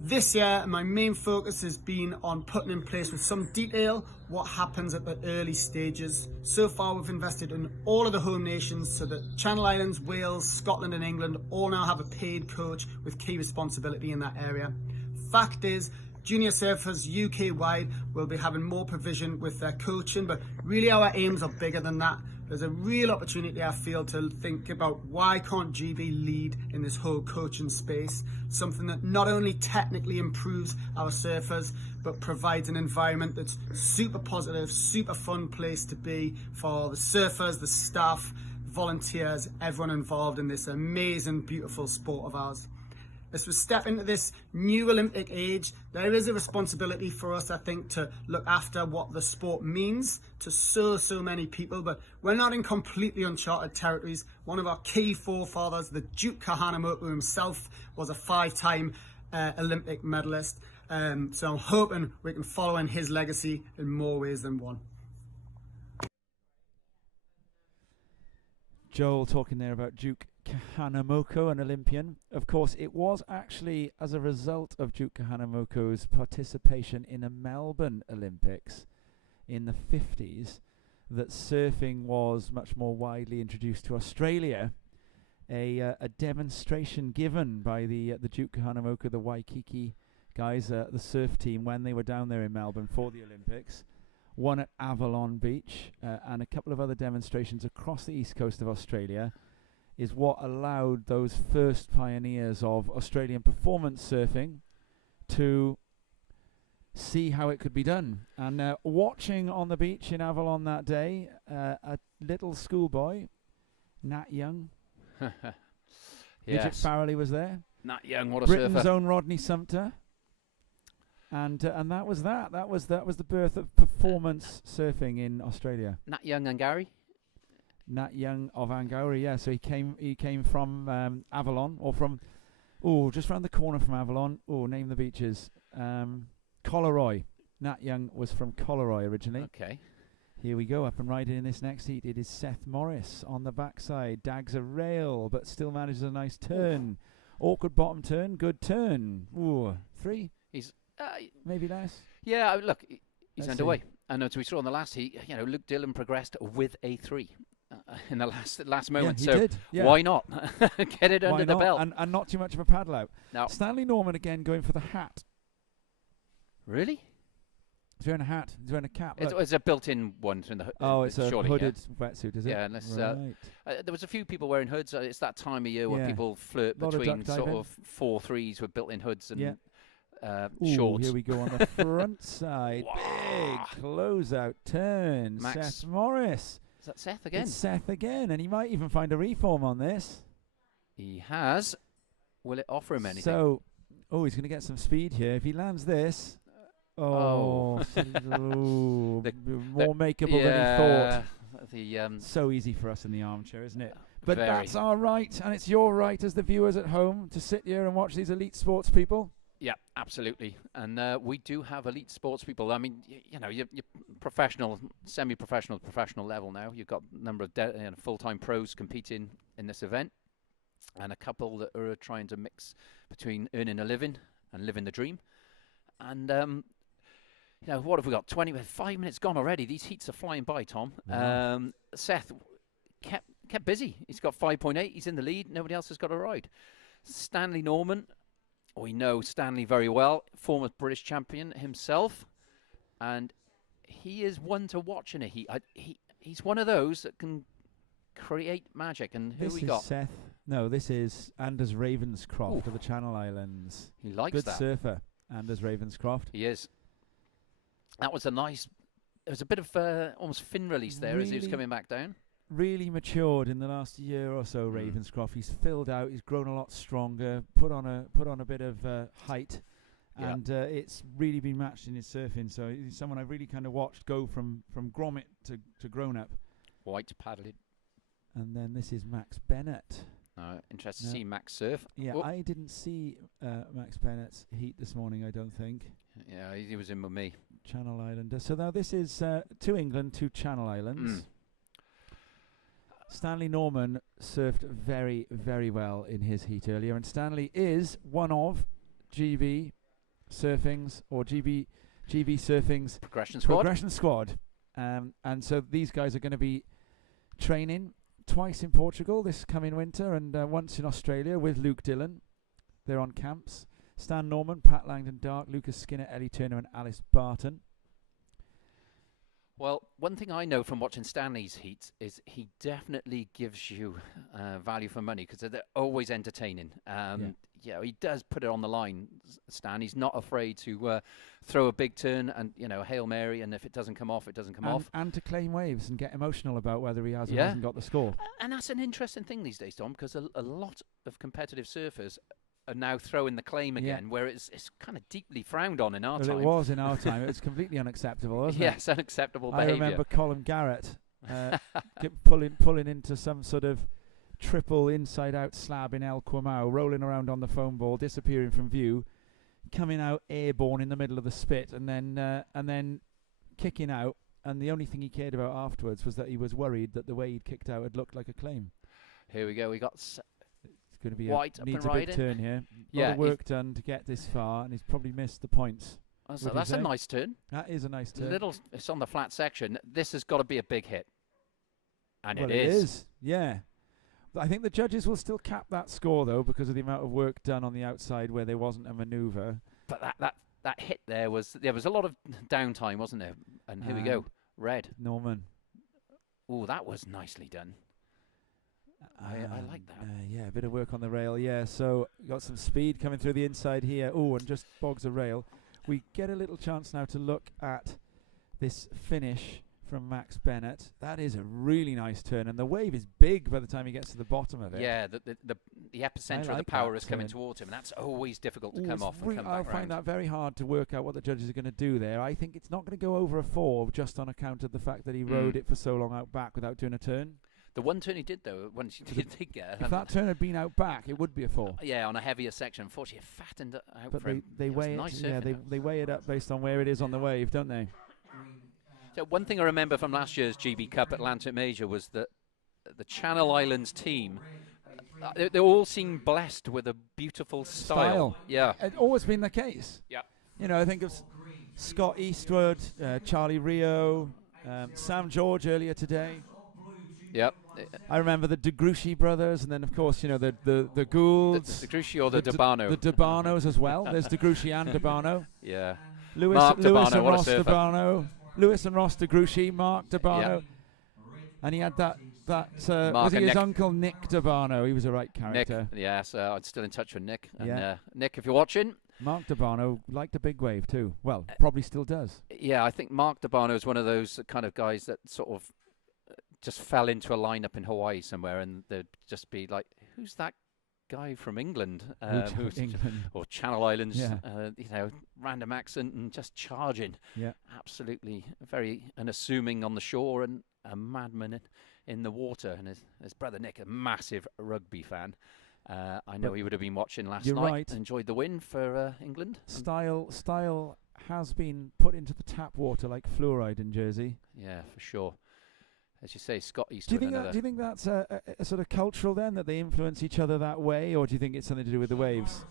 This year, my main focus has been on putting in place with some detail what happens at the early stages. So far, we've invested in all of the home nations so that Channel Islands, Wales, Scotland and England all now have a paid coach with key responsibility in that area. Fact is, junior surfers UK-wide will be having more provision with their coaching, but really our aims are bigger than that. There's a real opportunity, I feel, to think about why can't GB lead in this whole coaching space, something that not only technically improves our surfers, but provides an environment that's super positive, super fun place to be for the surfers, the staff, volunteers, everyone involved in this amazing, beautiful sport of ours. As we step into this new Olympic age, there is a responsibility for us, I think, to look after what the sport means to so many people, but we're not in completely uncharted territories. One of our key forefathers, the Duke Kahanamoku himself, was a 5-time Olympic medalist. So I'm hoping we can follow in his legacy in more ways than one. Joel talking there about Duke Kahanamoku, an Olympian. Of course, it was actually as a result of Duke Kahanamoku's participation in the Melbourne Olympics in the 50s that surfing was much more widely introduced to Australia. A demonstration given by the Duke Kahanamoku, the Waikiki guys, the surf team, when they were down there in Melbourne for the Olympics, one at Avalon Beach and a couple of other demonstrations across the east coast of Australia, is what allowed those first pioneers of Australian performance surfing to see how it could be done. And watching on the beach in Avalon that day, a little schoolboy, Nat Young, Midget Yes. Farrelly was there, Nat Young, what a Britain's surfer. own Rodney Sumpter, and that was that. That was the birth of performance surfing in Australia. Nat Young and Gary. Nat Young of Angourie, yeah. So he came from Avalon, or from just round the corner from Avalon. Name the beaches. Collaroy. Nat Young was from Collaroy originally. Okay. Here we go, up and riding in this next heat. It is Seth Morris on the backside. Dags a rail, but still manages a nice turn. Awkward bottom turn, good turn. 3, He's maybe less. yeah. Look, he's Let's underway. see. And as we saw in the last heat, Luke Dillon progressed with a 3 in the last moment. Yeah, so he did. Yeah. why not get it Why under the not? belt? And not too much of a paddle out. Now, Stanley Norman again going for the hat. really, He's wearing a hat. He's wearing a cap. it's, Look. it's a built-in one in the hood. Oh, it's a surely, hooded wetsuit, is it? Yeah, unless, right. there was a few people wearing hoods. It's that time of year where Yeah. people flirt Lot of between duck sort diving. of 4.3s with built-in hoods and Yeah. shorts. Here we go on the front side. Wow. Big closeout turn. Max. Seth Morris. Is that Seth again? It's Seth again, and he might even find a reform on this. He has. Will it offer him anything? So, he's going to get some speed here. If he lands this, Oh. more makeable than he yeah, thought. The So easy for us in the armchair, isn't it? But very. that's our right, and it's your right as the viewers at home to sit here and watch these elite sports people. Yeah, absolutely. And we do have elite sports people. I mean, you're professional, semi-professional, professional level now. You've got a number of full-time pros competing in this event, and a couple that are trying to mix between earning a living and living the dream. And what have we got? 5 minutes gone already. These heats are flying by, Tom. Wow. Seth kept busy. He's got 5.8. He's in the lead. Nobody else has got a ride. Stanley Norman. We know Stanley very well, former British champion himself, and he is one to watch in a heat. He's one of those that can create magic. And who This we is got? Seth. No, this is Anders Ravenscroft Ooh. of the Channel Islands. He likes Good that. surfer, Anders Ravenscroft. He is. That was a nice. There was a bit of almost fin release there as he was Really coming back down. Really matured in the last year or so, Mm. Ravenscroft. He's filled out. He's grown a lot stronger. Put on a bit of height, Yeah. and it's really been matched in his surfing. So he's someone I've really kind of watched go from grommet to grown up. White paddling. And then this is Max Bennett. Interested No. to see Max surf. Yeah, Oh. I didn't see Max Bennett's heat this morning. I don't think. Yeah, he was in with me. Channel Islander. So now this is to England, to Channel Islands. Mm. Stanley Norman surfed very, very well in his heat earlier, and Stanley is one of GB Surfing's Progression squad. progression squad. And so these guys are going to be training twice in Portugal this coming winter, and once in Australia with Luke Dillon. They're on camps. Stan Norman, Pat Langdon Dark, Lucas Skinner, Ellie Turner and Alice Barton. Well, one thing I know from watching Stanley's heats is he definitely gives you value for money because they're always entertaining. He does put it on the line, Stan. He's not afraid to throw a big turn and, a Hail Mary, and if it doesn't come off, it doesn't come off. And to claim waves and get emotional about whether he has or Yeah. hasn't got the score. And that's an interesting thing these days, Tom, because a lot of competitive surfers are now throwing the claim Yeah. again, where it's kind of deeply frowned on in our Well, time. it was in our time. It was completely unacceptable, wasn't Yes, unacceptable it? I behaviour. remember Colin Garrett pulling into some sort of triple inside-out slab in El Quamau, rolling around on the foam ball, disappearing from view, coming out airborne in the middle of the spit, and then kicking out. And the only thing he cared about afterwards was that he was worried that the way he'd kicked out had looked like a claim. Here we go. We got It's going to be White up needs and a big riding. turn here. Yeah, lot of work done to get this far, and he's probably missed the points. so Would you that's a say? nice turn. That is a nice turn. It's on the flat section. This has got to be a big hit. And Well, it is. Yeah. But I think the judges will still cap that score, though, because of the amount of work done on the outside where there wasn't a manoeuvre. But that hit there was a lot of downtime, wasn't there? And here we go, red. Norman. Oh, that was nicely done. I like that. Yeah, a bit of work on the rail. Yeah, so got some speed coming through the inside here. Oh, and just bogs a rail. We get a little chance now to look at this finish from Max Bennett. That is a really nice turn, and the wave is big by the time he gets to the bottom of it. Yeah, the epicenter of the like power that is coming turn. towards him, and that's always difficult to Ooh, come it's off and come I back find round. that very hard to work out what the judges are going to do there. I think it's not going to go over a 4 just on account of the fact that he rode it for so long out back without doing a turn. The one turn he did, though, once he did get If that turn had been out back, it would be a 4. yeah, on a heavier section. Unfortunately, it fattened out But for him. they It was weigh nice it. Yeah, surfing, though. they weigh it up based on where it is on the wave, don't they? So one thing I remember from last year's GB Cup Atlantic Major was that the Channel Islands team, they all seemed blessed with a beautiful style. Yeah. It's always been the case. Yeah. You know, I think of Scott Eastwood, Charlie Rio, Sam George earlier today. Yep. I remember the DeGruchy brothers, and then of course, you know, the Goulds, The Grucci or the Debano. the Debanos as well. There's DeGruchy and Debano. Yeah. Lewis Mark and Debano, what a Ross surfer. Debano. Lewis and Ross DeGruchy, Mark Debano. And he had that Mark was he and his Nick. uncle Nick Debano? He was a right Nick. character. Yes, I'm still in touch with Nick. And Yeah. Nick, if you're watching, Mark Debano liked a big wave too. Well, probably still does. yeah, I think Mark Debano is one of those kind of guys that sort of just fell into a lineup in Hawaii somewhere, and they'd just be like, "Who's that guy from England?" Who's England. or Channel Islands? Yeah. You know, random accent and just charging. Yeah. Absolutely very unassuming on the shore and a madman in the water. And his brother Nick, a massive rugby fan. I know But he would have been watching last you're night. right. Enjoyed the win for England. Style has been put into the tap water like fluoride in Jersey. Yeah, for sure. As you say, Scott Do you Eastwood. think do you think that's a sort of cultural then, that they influence each other that way, or do you think it's something to do with the waves?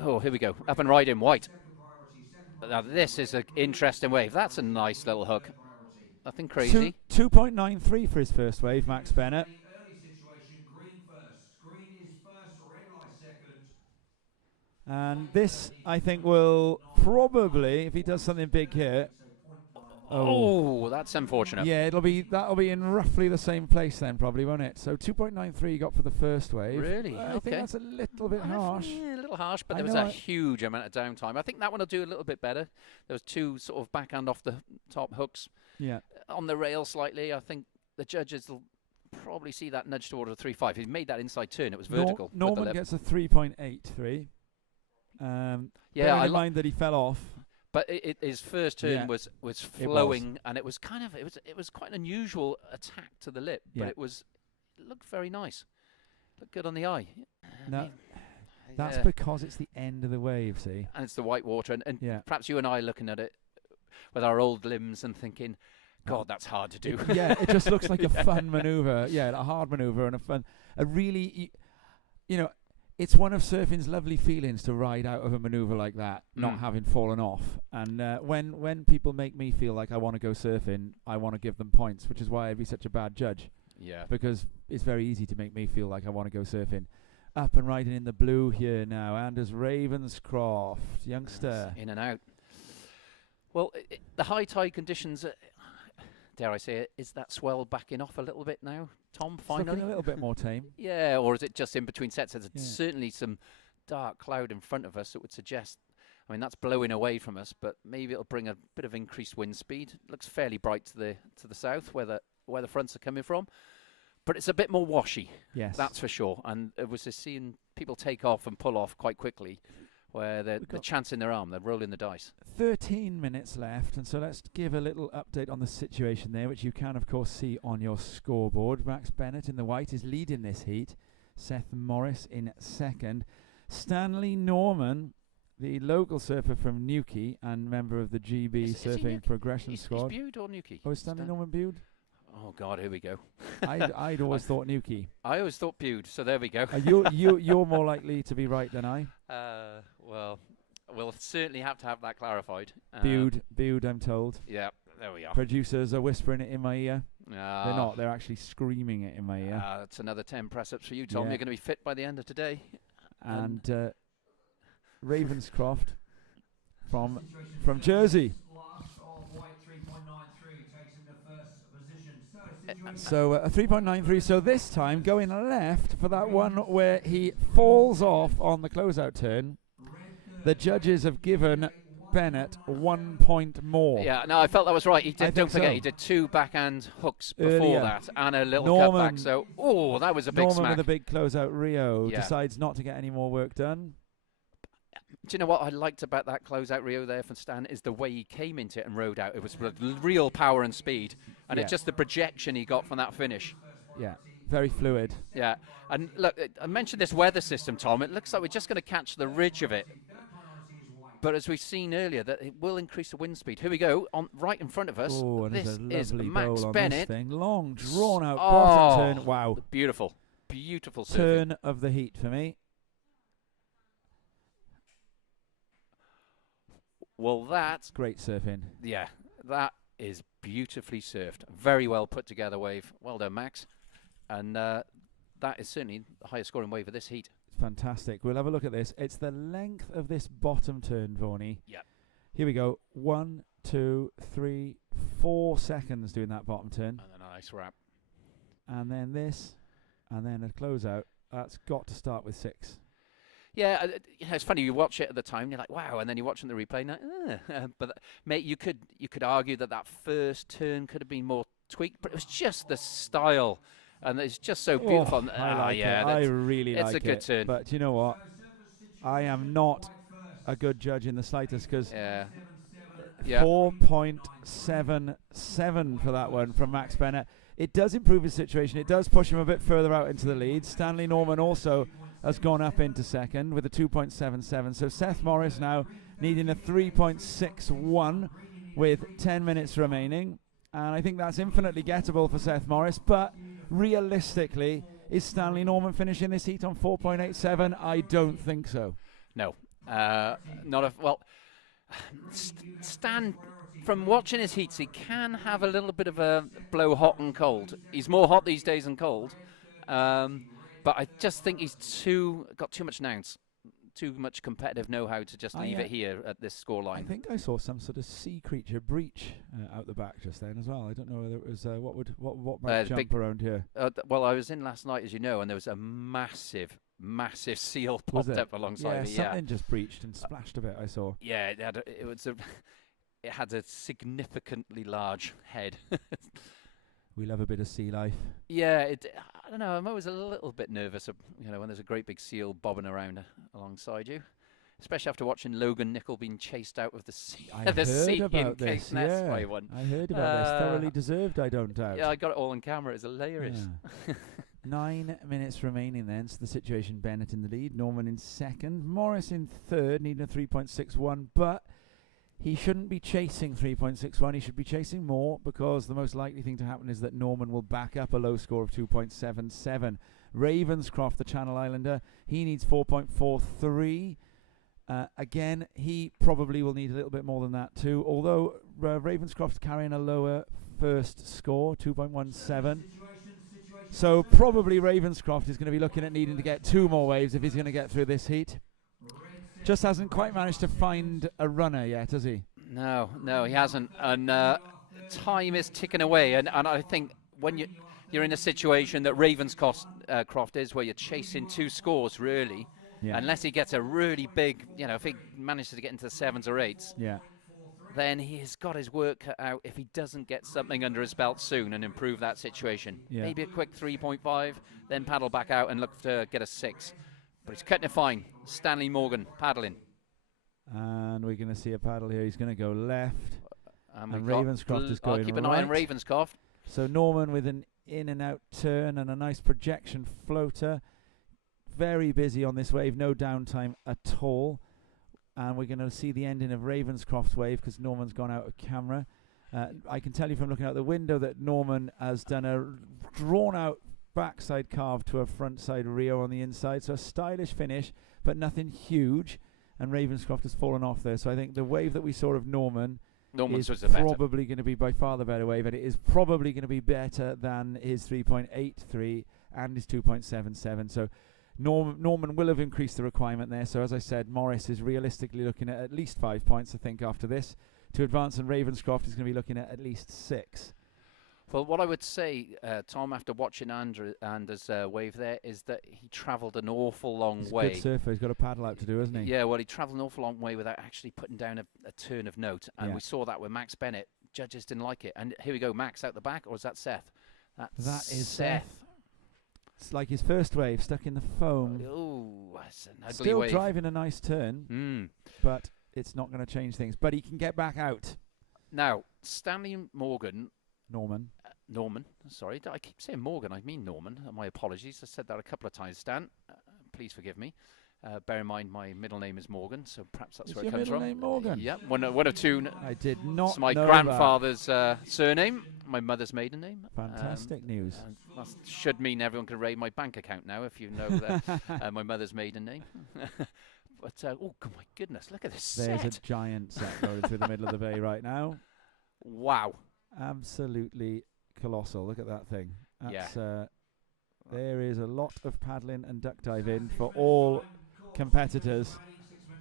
Oh, here we go. Up and riding white. Now this is an interesting wave. That's a nice little hook. Nothing crazy. 2.93 for his first wave, Max Bennett. And this, I think, will probably, if he does something big here. Oh, that's unfortunate. Yeah, that'll be in roughly the same place then, probably, won't it? So 2.93 you got for the first wave. Really? I think that's a little bit harsh. Yeah, a little harsh, but I there was know a huge amount of downtime. I think that one will do a little bit better. There was two sort of backhand off the top hooks Yeah. on the rail slightly. I think the judges will probably see that nudge towards a 3.5. He made that inside turn. It was vertical. with the Norman lip. gets a 3.83. Yeah, bearing I in mind that he fell off. But his first turn Yeah. was flowing, and it was kind of it was quite an unusual attack to the lip, Yeah. but it looked very nice, looked good on the eye. No, that's yeah. because it's the end of the wave. See. And it's the white water, and Yeah. perhaps you and I are looking at it with our old limbs and thinking, God, that's hard to do. Yeah, it just looks like a fun maneuver. Yeah, a hard maneuver and a really, you know, it's one of surfing's lovely feelings to ride out of a maneuver like that, not having fallen off. And when people make me feel like I want to go surfing, I want to give them points, which is why I'd be such a bad judge. Yeah. Because it's very easy to make me feel like I want to go surfing. Up and riding in the blue here now, Anders Ravenscroft, youngster. In and out. Well, the high tide conditions, dare I say it, is that swell backing off a little bit now, Tom, It's finally? looking a little bit more tame. Yeah, or is it just in between sets? There's Yeah. certainly some dark cloud in front of us that would suggest, I mean, that's blowing away from us, but maybe it'll bring a bit of increased wind speed. It looks fairly bright to the south where the fronts are coming from, but it's a bit more washy. Yes. That's for sure. And it was just seeing people take off and pull off quite quickly, where they're chancing their arm, they're rolling the dice. 13 minutes left, and so let's give a little update on the situation there, which you can, of course, see on your scoreboard. Max Bennett in the white is leading this heat. Seth Morris in second. Stanley Norman, the local surfer from Newquay and member of the GB Is he Surfing Progression He's Squad. Bude or Newquay? Oh, is Stanley Norman Bude? Oh, God, here we go. I'd always thought Newquay. I always thought Bude, so there we go. You're more likely to be right than I. Well, we'll certainly have to have that clarified. Bude, I'm told. Yeah, there we are. Producers are whispering it in my ear. They're Ah, not. They're actually screaming it in my ear. That's another 10 press-ups for you, Tom. Yeah. You're going to be fit by the end of today. and Ravenscroft from Jersey. Last of White 3.93 takes him to first position. So a 3.93. So this time going left for that one where he falls off on the closeout turn. The judges have given Bennett 1 point more. Yeah, no, I felt that was right. He I did. Don't think forget, so. he did 2 backhand hooks before Earlier. that, and a little Norman- cutback. So, oh, that was a big Norman smack. with a big closeout Rio Yeah. decides not to get any more work done. Do you know what I liked about that closeout Rio there from Stan is the way he came into it and rode out. It was with real power and speed, and Yeah. it's just the projection he got from that finish. Yeah, very fluid. Yeah, and look, I mentioned this weather system, Tom. It looks like we're just going to catch the ridge of it. But as we've seen earlier, that it will increase the wind speed. Here we go, on right in front of us. Oh, and This there's is a lovely Max bowl on Bennett. this thing. Long, drawn out Oh, bottom turn. Wow. Beautiful, beautiful surfing. Turn of the heat for me. Well, that, Great surfing. yeah, that is beautifully surfed. Very well put together wave. Well done, Max. And that is certainly the highest scoring wave of this heat. Fantastic. We'll have a look at this. It's the length of this bottom turn, Vorney. Yeah. Here we go. 1, 2, 3, 4 seconds doing that bottom turn. And then a nice wrap. And then this. And then a closeout. That's got to start with 6. Yeah, it's funny. You watch it at the time, and you're like, "Wow!" And then you watch it in the replay, and but mate, you could argue that first turn could have been more tweaked, but it was just the style, and it's just so beautiful. Oh, I like it. I really it's like it. a good turn. But you know what? I am not a good judge in the slightest because yeah, 4.77 for that one from Max Bennett. It does improve his situation. It does push him a bit further out into the lead. Stanley Norman also has gone up into second with a 2.77. So Seth Morris now needing a 3.61 with 10 minutes remaining. And I think that's infinitely gettable for Seth Morris. But realistically, is Stanley Norman finishing this heat on 4.87? I don't think so. no, not a well. Stan, from watching his heats, he can have a little bit of a blow hot and cold. He's more hot these days than cold. But I just think he's got too much nous, too much competitive know-how to just leave it here at this I scoreline. think I saw some sort of sea creature breach out the back just then as well. I don't know whether it was what might jump big- around here. Well, I was in last night, as you know, and there was a massive seal Was popped it? up alongside me. Something just breached and splashed a bit. I saw. Yeah, it had a significantly large head. We love a bit of sea life. Yeah, I don't know. I'm always a little bit nervous, when there's a great big seal bobbing around alongside you, especially after watching Logan Nicol being chased out of the sea, I the sea heard about encased this. nest Yeah, by one. I heard about this. Thoroughly deserved, I don't doubt. Yeah, I got it all on camera. It's hilarious. Yeah. 9 minutes remaining then. So the situation: Bennett in the lead, Norman in second, Morris in third, needing a 3.61, but he shouldn't be chasing 3.61. He should be chasing more because the most likely thing to happen is that Norman will back up a low score of 2.77. Ravenscroft, the Channel Islander, he needs 4.43. Again, he probably will need a little bit more than that too, although Ravenscroft's carrying a lower first score, 2.17. So probably Ravenscroft is going to be looking at needing to get 2 more waves if he's going to get through this heat. Just hasn't quite managed to find a runner yet, has he? No, he hasn't. And time is ticking away. And I think when you're in a situation that Ravenscroft is, where you're chasing 2 scores, really, Yeah. unless he gets a really big, if he manages to get into the 7s or 8s, Yeah. then he's got his work cut out if he doesn't get something under his belt soon and improve that situation. Yeah. Maybe a quick 3.5, then paddle back out and look to get a 6. But he's cutting it fine. Stanley Morgan paddling. And we're going to see a paddle here. He's going to go left. And And we've got Ravenscroft is I'll going keep an eye on right. Ravenscroft. So Norman with an in and out turn and a nice projection floater. Very busy on this wave, no downtime at all. And we're going to see the ending of Ravenscroft's wave because Norman's gone out of camera. I can tell you from looking out the window that Norman has done a drawn out backside carve to a front side Rio on the inside. So a stylish finish, but nothing huge. And Ravenscroft has fallen off there. So I think the wave that we saw of Norman's was is the better. probably going to be by far the better wave, and it is probably going to be better than his 3.83 and his 2.77. So Norman will have increased the requirement there. So as I said, Morris is realistically looking at least 5 points, I think, after this to advance, and Ravenscroft is going to be looking at least 6. Well, what I would say, Tom, after watching Anders wave there, is that he travelled an awful long He's way. a good surfer. He's got a paddle out to do, hasn't he? Yeah, well, he travelled an awful long way without actually putting down a turn of note. And Yeah. we saw that with Max Bennett. Judges didn't like it. And here we go, Max out the back, or is that Seth? That is Seth. It's like his first wave, stuck in the foam. Oh, that's an ugly Still wave. driving a nice turn, but it's not going to change things. But he can get back out. Now, Stanley Morgan, Norman. sorry, I keep saying Morgan, I mean Norman. My apologies. I said that a couple of times, Stan. Please forgive me. Bear in mind, my middle name is Morgan, so perhaps that's Is where your it comes middle from. name Morgan? Yep, one of two. I did not It's my know grandfather's surname, my mother's maiden name. that. Fantastic news. That should mean everyone can raid my bank account now if you know that my mother's maiden name. But oh my goodness, look at this There's set! a giant set rolling through the middle of the bay right now. Wow. Absolutely colossal. Look at that thing. Yeah. That's, there is a lot of paddling and duck diving for all competitors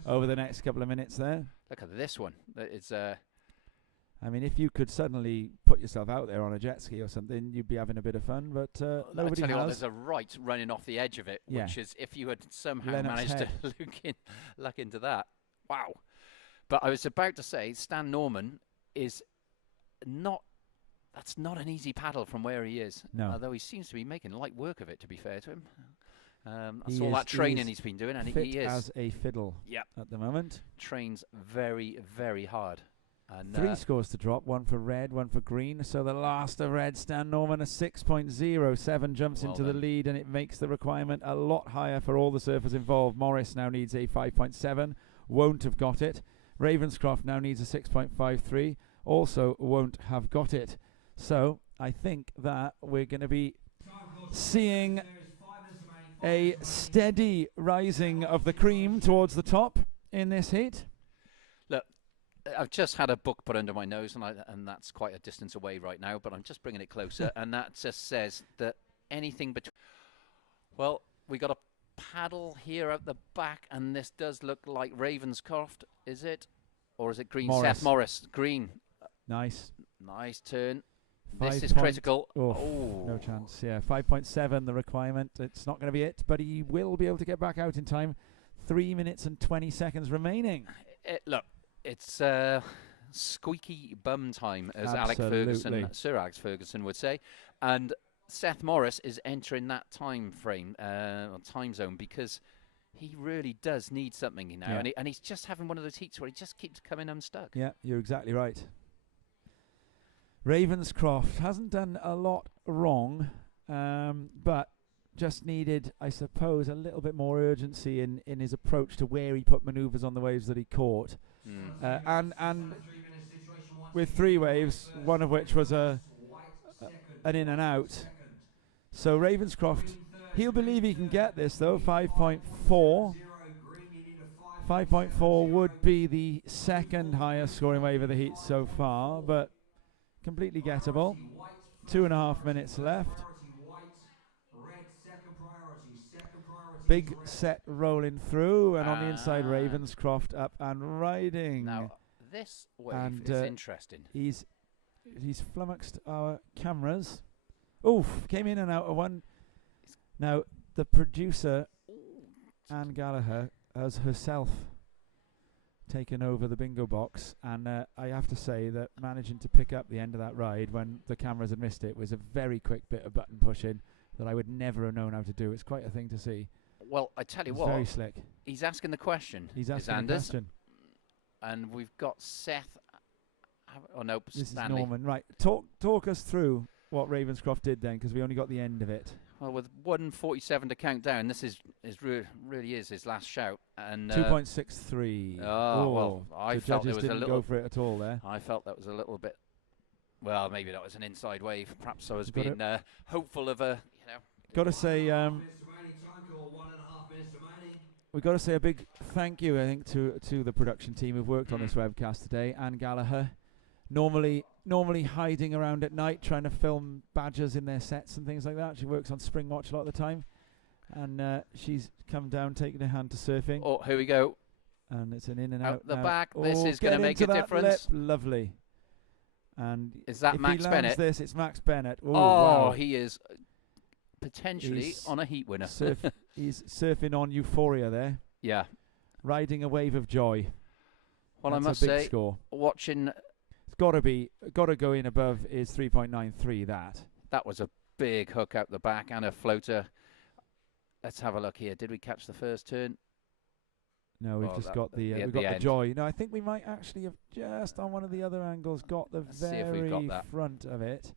over the next couple of minutes there. Look at this one. It's I mean, if you could suddenly put yourself out there on a jet ski or something, you'd be having a bit of fun, but I nobody tell you what, has. there's a right running off the edge of it, Yeah. which is if you had somehow Lennox managed to look into that. Wow. But I was about to say, Stan Norman is that's not an easy paddle from where he is. No. Although he seems to be making light work of it, to be fair to him. That's He all is- that he training is he's been doing, and Fit he is. as a fiddle Yep. at the moment. Trains very, very hard. And 3 scores to drop, 1 for red, 1 for green. So the last of red, Stan Norman, a 6.07 jumps Well into the done. lead, and it makes the requirement a lot higher for all the surfers involved. Morris now needs a 5.7, won't have got it. Ravenscroft now needs a 6.53, also won't have got it. So I think that we're going to be seeing a steady rising of the cream towards the top in this heat. Look, I've just had a book put under my nose, and that's quite a distance away right now, but I'm just bringing it closer, and that just says that anything between... Well, we got a paddle here at the back, and this does look like Ravenscroft, is it? Or is it green? Morris. Seth Morris, green. Nice. Nice turn. 5 This is point- critical. Oh, no chance. Yeah, 5.7 the requirement. It's not going to be it, but he will be able to get back out in time. 3 minutes and 20 seconds remaining. Look, it's squeaky bum time, as Sir Alex Ferguson would say. And Seth Morris is entering that time frame, time zone, because he really does need something now. Yeah. And he's just having one of those heats where he just keeps coming unstuck. Yeah, you're exactly right. Ravenscroft hasn't done a lot wrong, but just needed, I suppose, a little bit more urgency in his approach to where he put manoeuvres on the waves that he caught. And with 3 waves, one of which was an in and out. So Ravenscroft, he'll believe he can get this though, 5.4. 5.4 would be the second highest scoring wave of the heat so far, but completely gettable. 2.5 minutes left. Big set rolling through, and on the inside, Ravenscroft up and riding. Now, this wave And, is interesting. He's flummoxed our cameras. Oof, came in and out of one. Now, the producer, Anne Gallagher, has herself taken over the bingo box, and I have to say that managing to pick up the end of that ride when the cameras had missed it was a very quick bit of button pushing that I would never have known how to do. It's quite a thing to see. Well, I tell you It's what, very slick. he's asking the question. He's is asking a Anders, question. and we've got Seth. Oh no, This Stanley. is Norman. Right, talk us through what Ravenscroft did then, because we only got the end of it. Well, with 1:47 to count down, this is really is his last shout. And 2.63. well, I the felt judges there was a didn't little. go for it at all there. I felt that was a little bit. Well, maybe that was an inside wave. Perhaps I was You've got being hopeful of a. Got to say, we've got to say a big thank you, I think, to the production team who've worked on this webcast today. Anne Gallagher, normally hiding around at night trying to film badgers in their sets and things like that. She works on Springwatch a lot of the time. And she's come down, taking her hand to surfing. Oh, here we go. And it's an in and out. Out the now. back. This Oh, is going to get make into a that difference. lip. Lovely. And Is that if Max he lands Bennett? this, it's Max Bennett. Oh, Wow. he is potentially He's on a heat winner. He's surfing on euphoria there, Yeah. riding a wave of joy. Well, That's I must a big say, score. watching, It's got to go in above is 3.93. that was a big hook out the back and a floater. Let's have a look here. Did we catch the first turn? No, we've Well, just that- got the at we've the got the end. joy. No, I think we might actually have just on one of the other angles got the Let's see if we've got very that. front of it.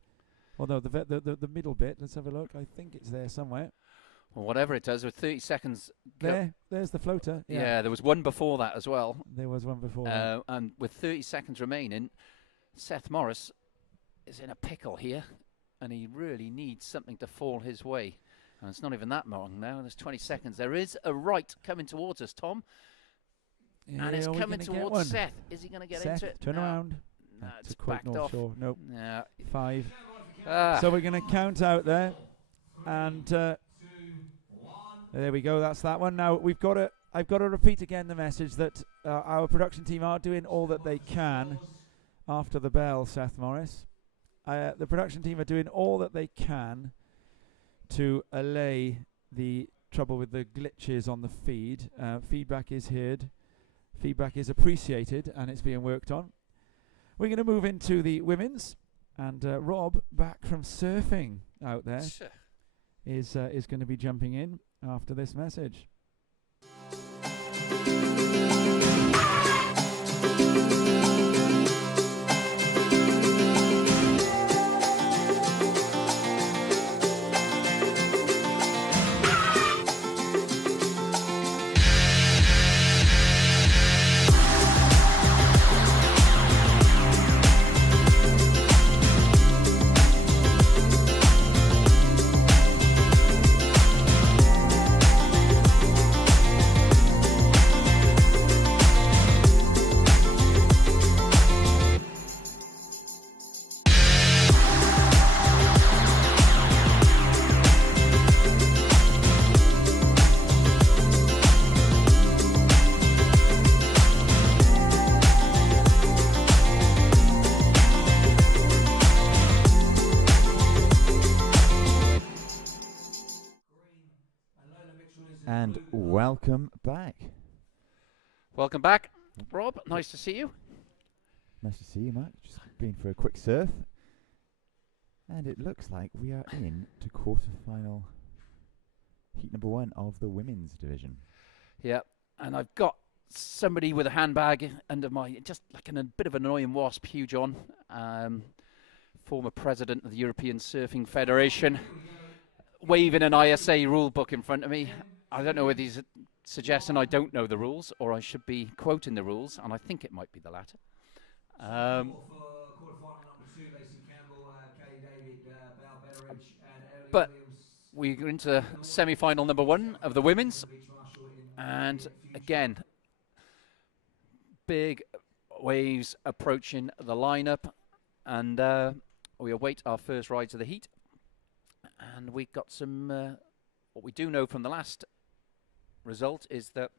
Well, no, the middle bit. Let's have a look. I think it's there somewhere. Well, whatever it does, with 30 seconds. go- There's the floater. Yeah, there was one before that as well. There was one before. that. And with 30 seconds remaining, Seth Morris is in a pickle here, and he really needs something to fall his way. And it's not even that long now. There's 20 seconds. There is a right coming towards us, Tom, Yeah, and it's are we coming gonna get one? towards Seth. Is he going to get Seth, into it? turn No. around. No, It's it's a quick backed North off. Shore. Nope. Yeah. 5. Ah. So we're going to count out there, and there we go. That's that one. Now I've got to repeat again the message that our production team are doing all that they can after the bell. Seth Morris, the production team are doing all that they can to allay the trouble with the glitches on the feed. Feedback is heard, feedback is appreciated, and it's being worked on. We're going to move into the women's, and Rob, back from surfing out there, is going to be jumping in after this message. And welcome back. Welcome back, Rob. Nice to see you. Nice to see you, Mark. Just been for a quick surf. And it looks like we are in to quarter-final heat number 1 of the women's division. Yeah, and I've got somebody with a handbag under my, just like a bit of an annoying wasp, Hugh John, former president of the European Surfing Federation, waving an ISA rule book in front of me. I don't know whether he's suggesting I don't know the rules or I should be quoting the rules, and I think it might be the latter. But we're into semi-final number 1 of the women's, and again, big waves approaching the lineup, and we await our first rides of the heat. And we got some, what we do know from the last result is that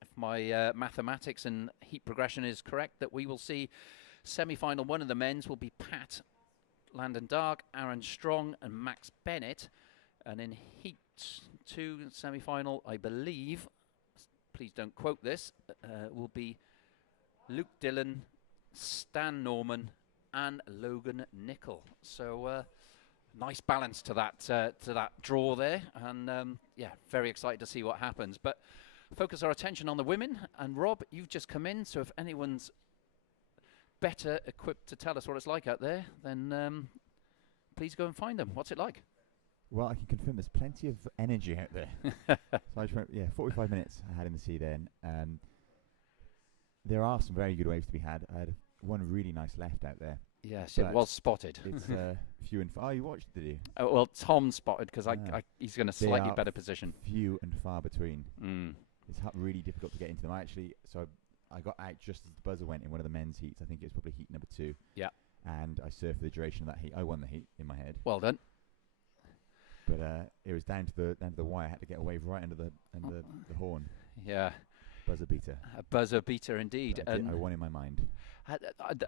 if my mathematics and heat progression is correct, that we will see semi-final 1 of the men's will be Pat Landon Dark, Aaron Strong and Max Bennett. And in heat 2 semi-final, I believe, please don't quote this, will be Luke Dillon, Stan Norman and Logan Nicol. So nice balance to that draw there, and yeah, very excited to see what happens. But focus our attention on the women. And Rob, you've just come in, so if anyone's better equipped to tell us what it's like out there, then please go and find them. What's it like? Well, I can confirm there's plenty of energy out there. So I just went, 45 minutes I had in the sea then. There are some very good waves to be had. I had one really nice left out there. Yes, it But was spotted. It's few and far. Oh, you watched it, did you? Well, Tom spotted because Ah. he's in a They slightly are better position. Few and far between. Mm. It's really difficult to get into them. I got out just as the buzzer went in one of the men's heats. I think it was probably heat number 2. Yeah. And I surfed the duration of that heat. I won the heat in my head. Well done. but it was down to the wire. I had to get a wave right under the horn. Yeah, Buzzer beater. a buzzer beater indeed. I won in my mind.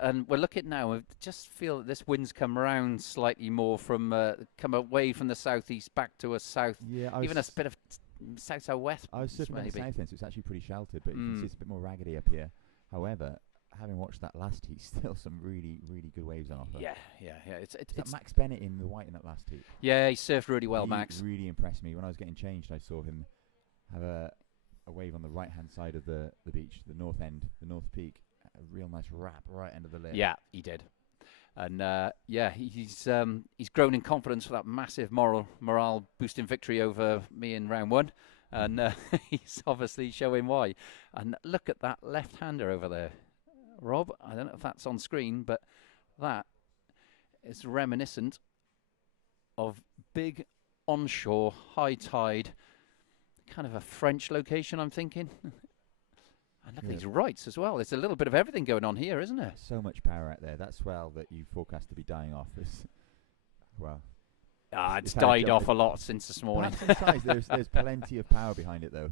And we're looking now. I just feel that this wind's come round slightly more from come away from the southeast back to a south. Yeah, Even a bit of south-southwest. I was surfing on the maybe. south end, so it's actually pretty sheltered, but you can see it's a bit more raggedy up here. However, having watched that last heat, still some really, really good waves on offer. Yeah. Is that Max Bennett in the white in that last heat? Yeah, he surfed really well, He Max. really impressed me. When I was getting changed, I saw him have a wave on the right-hand side of the beach, the north end, the north peak. A real nice wrap right end of the lip. Yeah, he did. And he's grown in confidence for that massive morale boosting victory over me in round one, and he's obviously showing why. And look at that left-hander over there, Rob. I don't know if that's on screen, but that is reminiscent of big onshore high tide, kind of a French location, I'm thinking. And look at these rights as well. There's a little bit of everything going on here, isn't there? So much power out there. That swell that you forecast to be dying off is, well... It's died off a lot since this morning. Perhaps in size, there's plenty of power behind it, though.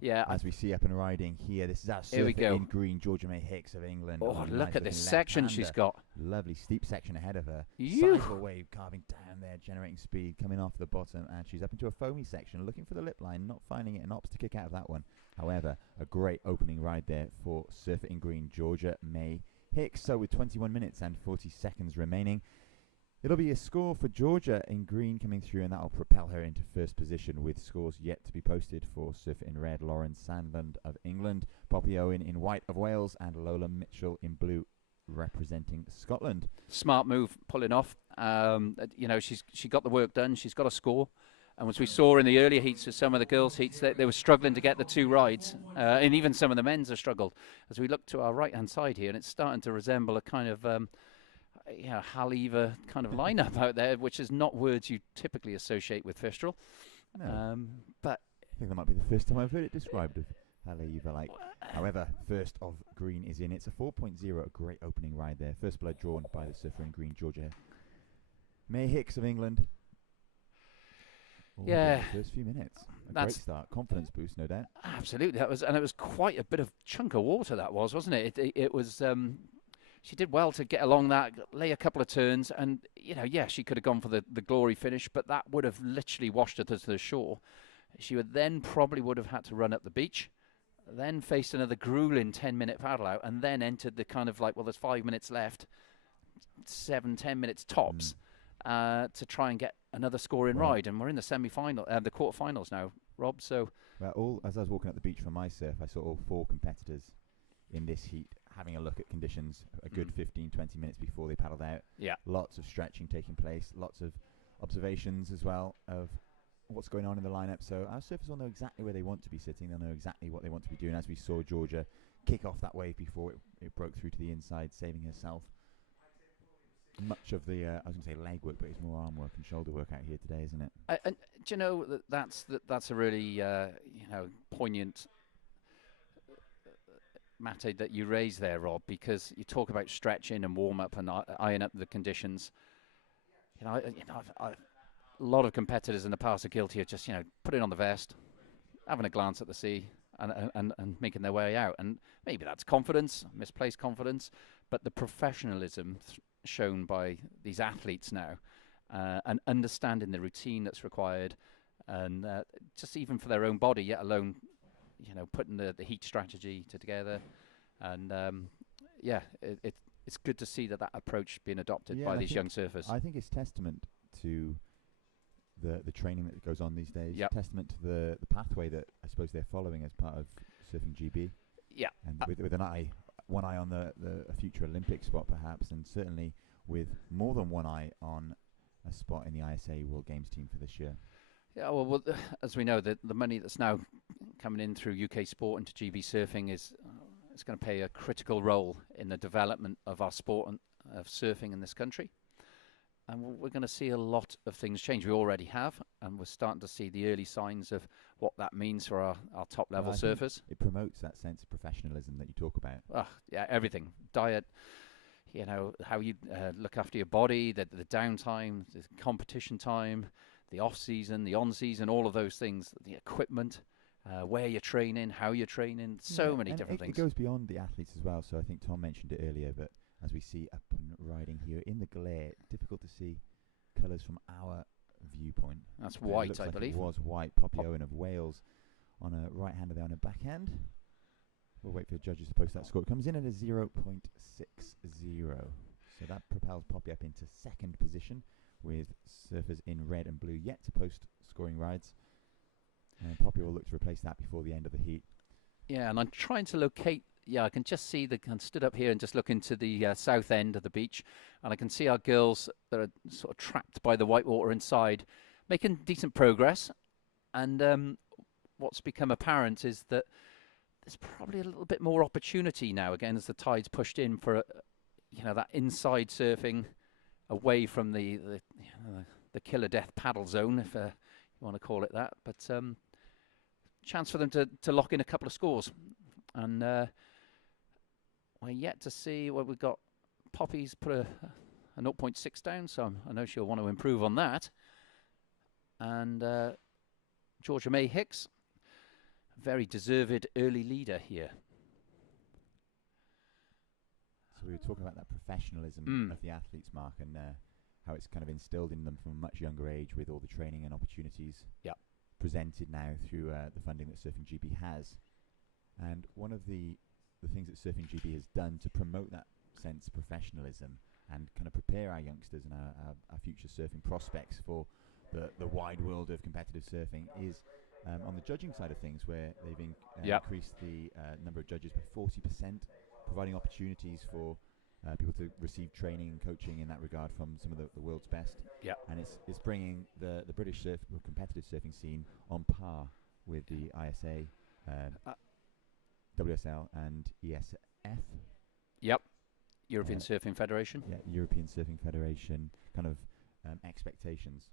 Yeah. As we see up and riding here, this is our Here we surfer go. in green, Georgia May Hicks of England. Oh, Nice look at this looking section she's left-hander. got. Lovely steep section ahead of her. Phew. Sizable wave carving down there, generating speed, coming off the bottom, and she's up into a foamy section, looking for the lip line, not finding it, an ops to kick out of that one. However, a great opening ride there for surfer in green, Georgia May Hicks. So with 21 minutes and 40 seconds remaining, it'll be a score for Georgia in green coming through, and that'll propel her into first position, with scores yet to be posted for surfer in red, Lauren Sandland of England, Poppy Owen in white of Wales, and Lola Mitchell in blue representing Scotland. Smart move, pulling off. She got the work done. She's got a score. And as we saw in the earlier heats with some of the girls' heats, they were struggling to get the two rides. And even some of the men's have struggled. As we look to our right-hand side here, and it's starting to resemble a kind of Haleiwa kind of lineup out there, which is not words you typically associate with Fistral. No. But I think that might be the first time I've heard it described as Haleiwa-like. However, first of green is in. It's a 4.0, a great opening ride there. First blood drawn by the surfer in green, Georgia May Hicks of England. Yeah. First few minutes. A great That's- start. Confidence boost, no doubt. absolutely, it was quite a bit of chunk of water that was, wasn't it? It was. She did well to get along that, lay a couple of turns, and she could have gone for the glory finish, but that would have literally washed her to the shore. She would have had to run up the beach, then faced another grueling 10-minute paddle out, and then entered the kind of there's 5 minutes left, 7-10 minutes tops, to try and get another scoring Right. ride. And we're in the semi-final, the quarterfinals now, Rob. So Well, as I was walking up the beach from my surf, I saw all four competitors in this heat having a look at conditions a good 15-20 minutes before they paddled out. Yeah. Lots of stretching taking place, lots of observations as well of what's going on in the lineup. So our surfers will know exactly where they want to be sitting. They'll know exactly what they want to be doing, as we saw Georgia kick off that wave before it broke through to the inside, saving herself much of the, I was going to say leg work, but it's more arm work and shoulder work out here today, isn't it? And do you know that's a really poignant matter that you raise there, Rob, because you talk about stretching and warm up and iron up the conditions. A lot of competitors in the past are guilty of just putting on the vest, having a glance at the sea, and making their way out. And maybe that's confidence, misplaced confidence, but the professionalism shown by these athletes now, and understanding the routine that's required, and just even for their own body, yet alone, putting the heat strategy together, and it's good to see that approach being adopted by these young surfers. I think it's testament to the training that goes on these days. Yep. Testament to the pathway that I suppose they're following as part of Surfing GB. Yeah. And with one eye on a future Olympic spot perhaps, and certainly with more than one eye on a spot in the ISA World Games team for this year. Yeah, well, as we know, the money that's now coming in through UK Sport into GB Surfing is going to play a critical role in the development of our sport and of surfing in this country. And we're going to see a lot of things change. We already have, and we're starting to see the early signs of what that means for our top-level Well, I think surfers. It promotes that sense of professionalism that you talk about. Yeah, everything. Diet, how you look after your body, the downtime, the competition time, the off-season, the on-season, all of those things, the equipment, where you're training, how you're training, so many and different things. It goes beyond the athletes as well. So I think Tom mentioned it earlier, but as we see up and riding here in the glare, difficult to see colours from our viewpoint. That's But it white, looks I like believe. It was white. Poppy Owen of Wales on a right-hander there on a backhand. We'll wait for the judges to post that score. It comes in at a 0.60. So that propels Poppy up into second position, with surfers in red and blue yet to post scoring rides. And Poppy will look to replace that before the end of the heat. Yeah, and I'm trying to locate. Yeah, I can just see I stood up here and just look into the south end of the beach, and I can see our girls that are sort of trapped by the white water inside, making decent progress. And what's become apparent is that there's probably a little bit more opportunity now, again, as the tide's pushed in for, that inside surfing away from the killer death paddle zone, if you want to call it that. But chance for them to lock in a couple of scores. And we're yet to see what we've got. Poppy's put a 0.6 down, so I know she'll want to improve on that. And Georgia May Hicks, very deserved early leader here. So we were talking about that professionalism of the athletes, Mark, and how it's kind of instilled in them from a much younger age with all the training and opportunities presented now through the funding that Surfing GB has. And one of the things that Surfing GB has done to promote that sense of professionalism and kind of prepare our youngsters and our future surfing prospects for the wide world of competitive surfing is on the judging side of things, where they've increased the number of judges by 40%, providing opportunities for people to receive training and coaching in that regard from some of the world's best. And it's bringing the British competitive surfing scene on par with the ISA, WSL and ESF. European Surfing Federation. Yeah, European Surfing Federation kind of expectations.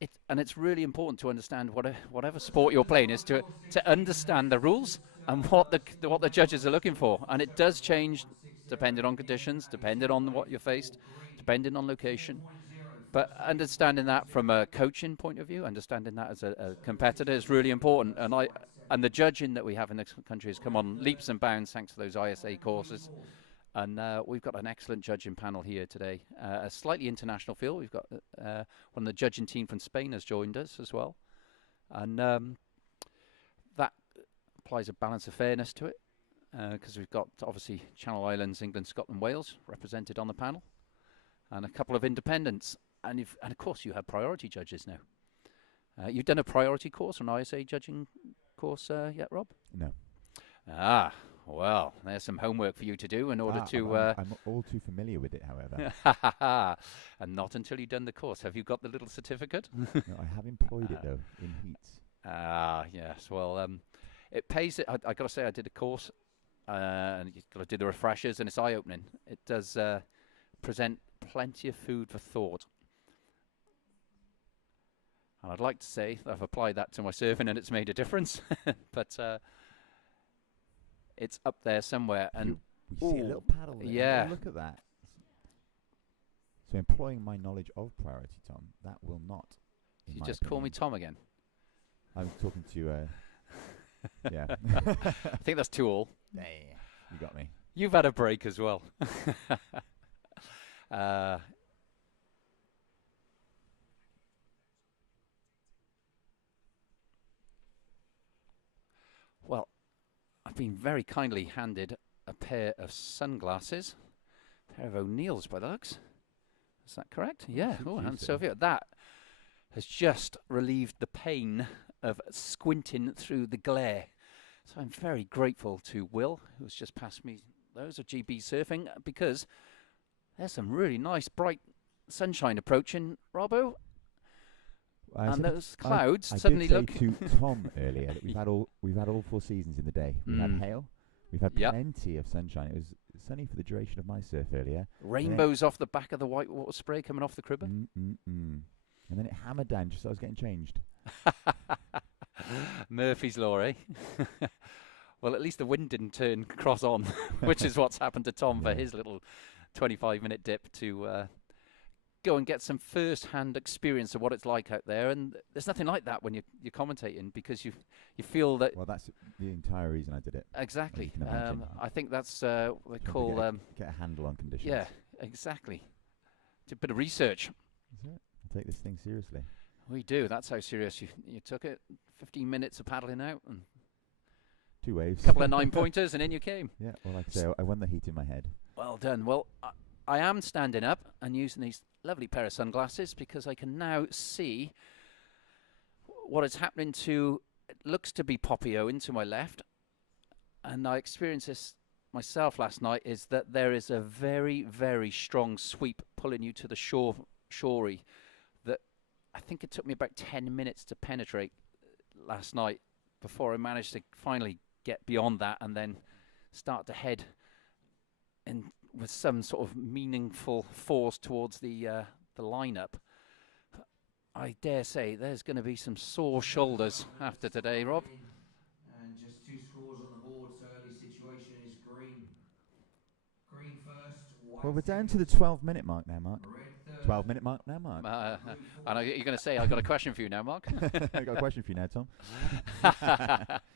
It's really important to understand whatever sport you're playing is to understand the rules and what the judges are looking for. And it does change depending on conditions, depending on what you're faced, depending on location. But understanding that from a coaching point of view, understanding that as a competitor is really important. And the judging that we have in this country has come on leaps and bounds thanks to those ISA courses. And we've got an excellent judging panel here today. A slightly international feel. We've got one of the judging team from Spain has joined us as well. And that applies a balance of fairness to it, because we've got obviously Channel Islands, England, Scotland, Wales represented on the panel, and a couple of independents. And of course you have priority judges now. You've done a priority course, an ISA judging course yet, Rob? No. Well, there's some homework for you to do in order to... I'm all too familiar with it, however. And not until you've done the course. Have you got the little certificate? No, I have employed it, though, in heats. Yes. Well, it pays it. I got to say, I did a course, and you've got to do the refreshers, and it's eye-opening. It does present plenty of food for thought. And I'd like to say that I've applied that to my surfing, and it's made a difference. But... it's up there somewhere, and we see a little paddle there. Yeah. Look at that. So employing my knowledge of priority, Tom, that will not. You just call me Tom again. I'm talking to. Yeah. I think that's 2 all. Yeah, you got me. You've had a break as well. Well, I've been very kindly handed a pair of sunglasses, a pair of O'Neill's by the looks. Is that correct? Yeah. Oh, and Sophia, that has just relieved the pain of squinting through the glare. So I'm very grateful to Will, who's just passed me those of GB Surfing, because there's some really nice bright sunshine approaching, Robbo. And those clouds suddenly look. I did say to Tom earlier that we've had all 4 seasons in the day. We've had hail, we've had plenty of sunshine. It was sunny for the duration of my surf earlier. Rainbows off the back of the white water spray coming off the cribber. And then it hammered down just as I was getting changed. Murphy's Law, eh? Well, at least the wind didn't turn cross on, which is what's happened to Tom for his little 25-minute dip to go and get some first-hand experience of what it's like out there. And there's nothing like that when you're commentating, because you feel that Well, that's the entire reason I did it. exactly. can imagine. I think that's what they Trying to call get a handle on conditions. yeah, exactly. It's a bit of research. That's it. I take this thing seriously. We do. That's how serious you took it. 15 minutes of paddling out and 2 waves. a couple of 9-pointers, and in you came. Yeah, well, like I say, I won the heat in my head. Well done. Well, I am standing up and using these lovely pair of sunglasses because I can now see what is happening to, it looks to be Poppy Owen to my left. And I experienced this myself last night, is that there is a very, very strong sweep pulling you to the shorey that I think it took me about 10 minutes to penetrate last night before I managed to finally get beyond that and then start to head in with some sort of meaningful force towards the lineup. I dare say there's going to be some sore shoulders after today, Rob. And just 2 scores on the board, so early situation is green. Green first, white Well, we're down to the second, 12-minute mark now, Mark. red third. 12-minute mark now, Mark. And you're going to say, I've got a question for you now, Mark. I got a question for you now, Tom.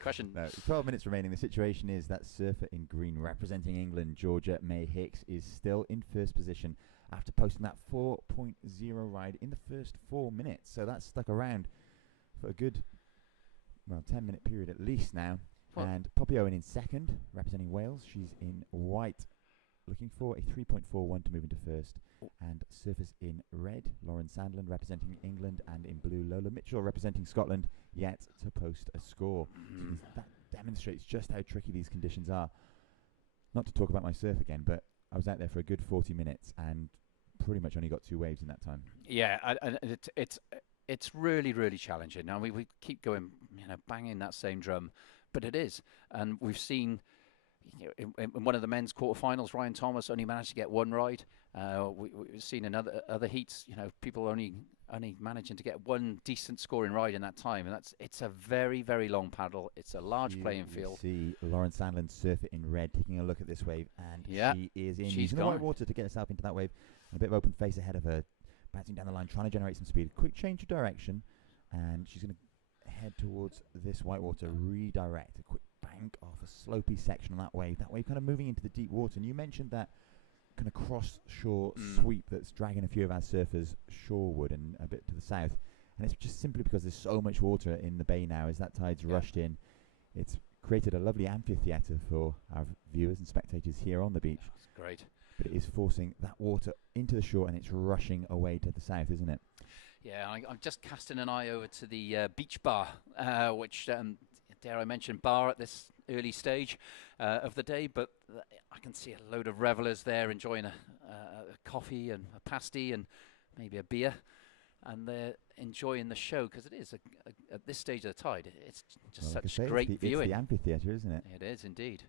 Question. No, 12 minutes remaining. The situation is that surfer in green representing England, Georgia May Hicks, is still in first position after posting that 4.0 ride in the first 4 minutes. So that's stuck around for a good, 10-minute period at least now. Well, and Poppy Owen in second, representing Wales. She's in white, looking for a 3.41 to move into first. And surfers in red, Lauren Sandland representing England, and in blue, Lola Mitchell representing Scotland, yet to post a score. That demonstrates just how tricky these conditions are. Not to talk about my surf again, but I was out there for a good 40 minutes and pretty much only got 2 waves in that time. Yeah, and it's really, really challenging. Now we keep going, banging that same drum, but it is, and we've seen, in one of the men's quarterfinals, Ryan Thomas only managed to get 1 ride. We've seen in other heats, people only managing to get 1 decent scoring ride in that time, and it's a very, very long paddle. It's a large playing field. See Lauren Sandland surfer in red, taking a look at this wave, and she is in. She's Using the gone. white water to get herself into that wave. A bit of open face ahead of her, bouncing down the line, trying to generate some speed. Quick change of direction, and she's going to head towards this white water, redirect, a quick bank off a slopey section on that wave. That wave kind of moving into the deep water. And you mentioned that kind of cross-shore sweep that's dragging a few of our surfers shoreward and a bit to the south. And it's just simply because there's so much water in the bay now as that tide's rushed in. It's created a lovely amphitheatre for our viewers and spectators here on the beach. That's great. But it is forcing that water into the shore, and it's rushing away to the south, isn't it? Yeah, I'm just casting an eye over to the beach bar, which, dare I mention, bar at this early stage of the day, but I can see a load of revellers there enjoying a coffee and a pasty and maybe a beer, and they're enjoying the show because it is, at this stage of the tide, it's just Well, like I such say, great it's viewing. the amphitheatre, isn't it? It is indeed.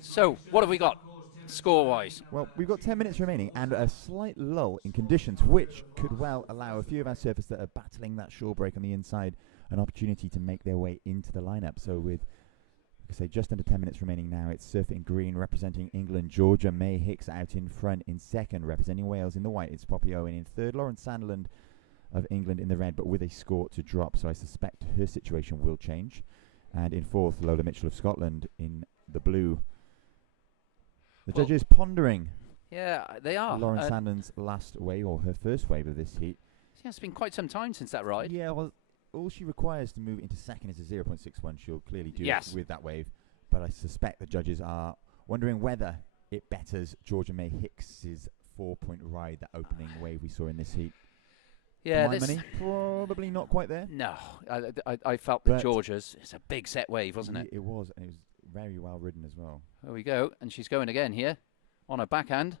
So, what have we got score-wise? Well, we've got 10 minutes remaining and a slight lull in conditions, which could well allow a few of our surfers that are battling that shore break on the inside an opportunity to make their way into the lineup. So with, like I say, just under 10 minutes remaining now, it's surfer in green representing England, Georgia May Hicks out in front. In second, representing Wales in the white, it's Poppy Owen. In third, Lauren Sandland of England in the red, but with a score to drop, so I suspect her situation will change. And in fourth, Lola Mitchell of Scotland in the blue. The judges pondering Yeah, they are. Lauren Sandland's last wave, or her first wave of this heat. Yeah, it's been quite some time since that ride. Yeah, well, all she requires to move into second is a 0.61. She'll clearly do Yes. it with that wave. But I suspect the judges are wondering whether it betters Georgia May Hicks's 4-point ride, that opening wave we saw in this heat. Yeah, For my this. money, probably not quite there. No, I felt that But Georgia's. It's a big set wave, wasn't it? It was, and it was very well ridden as well. There we go, and she's going again here on her backhand.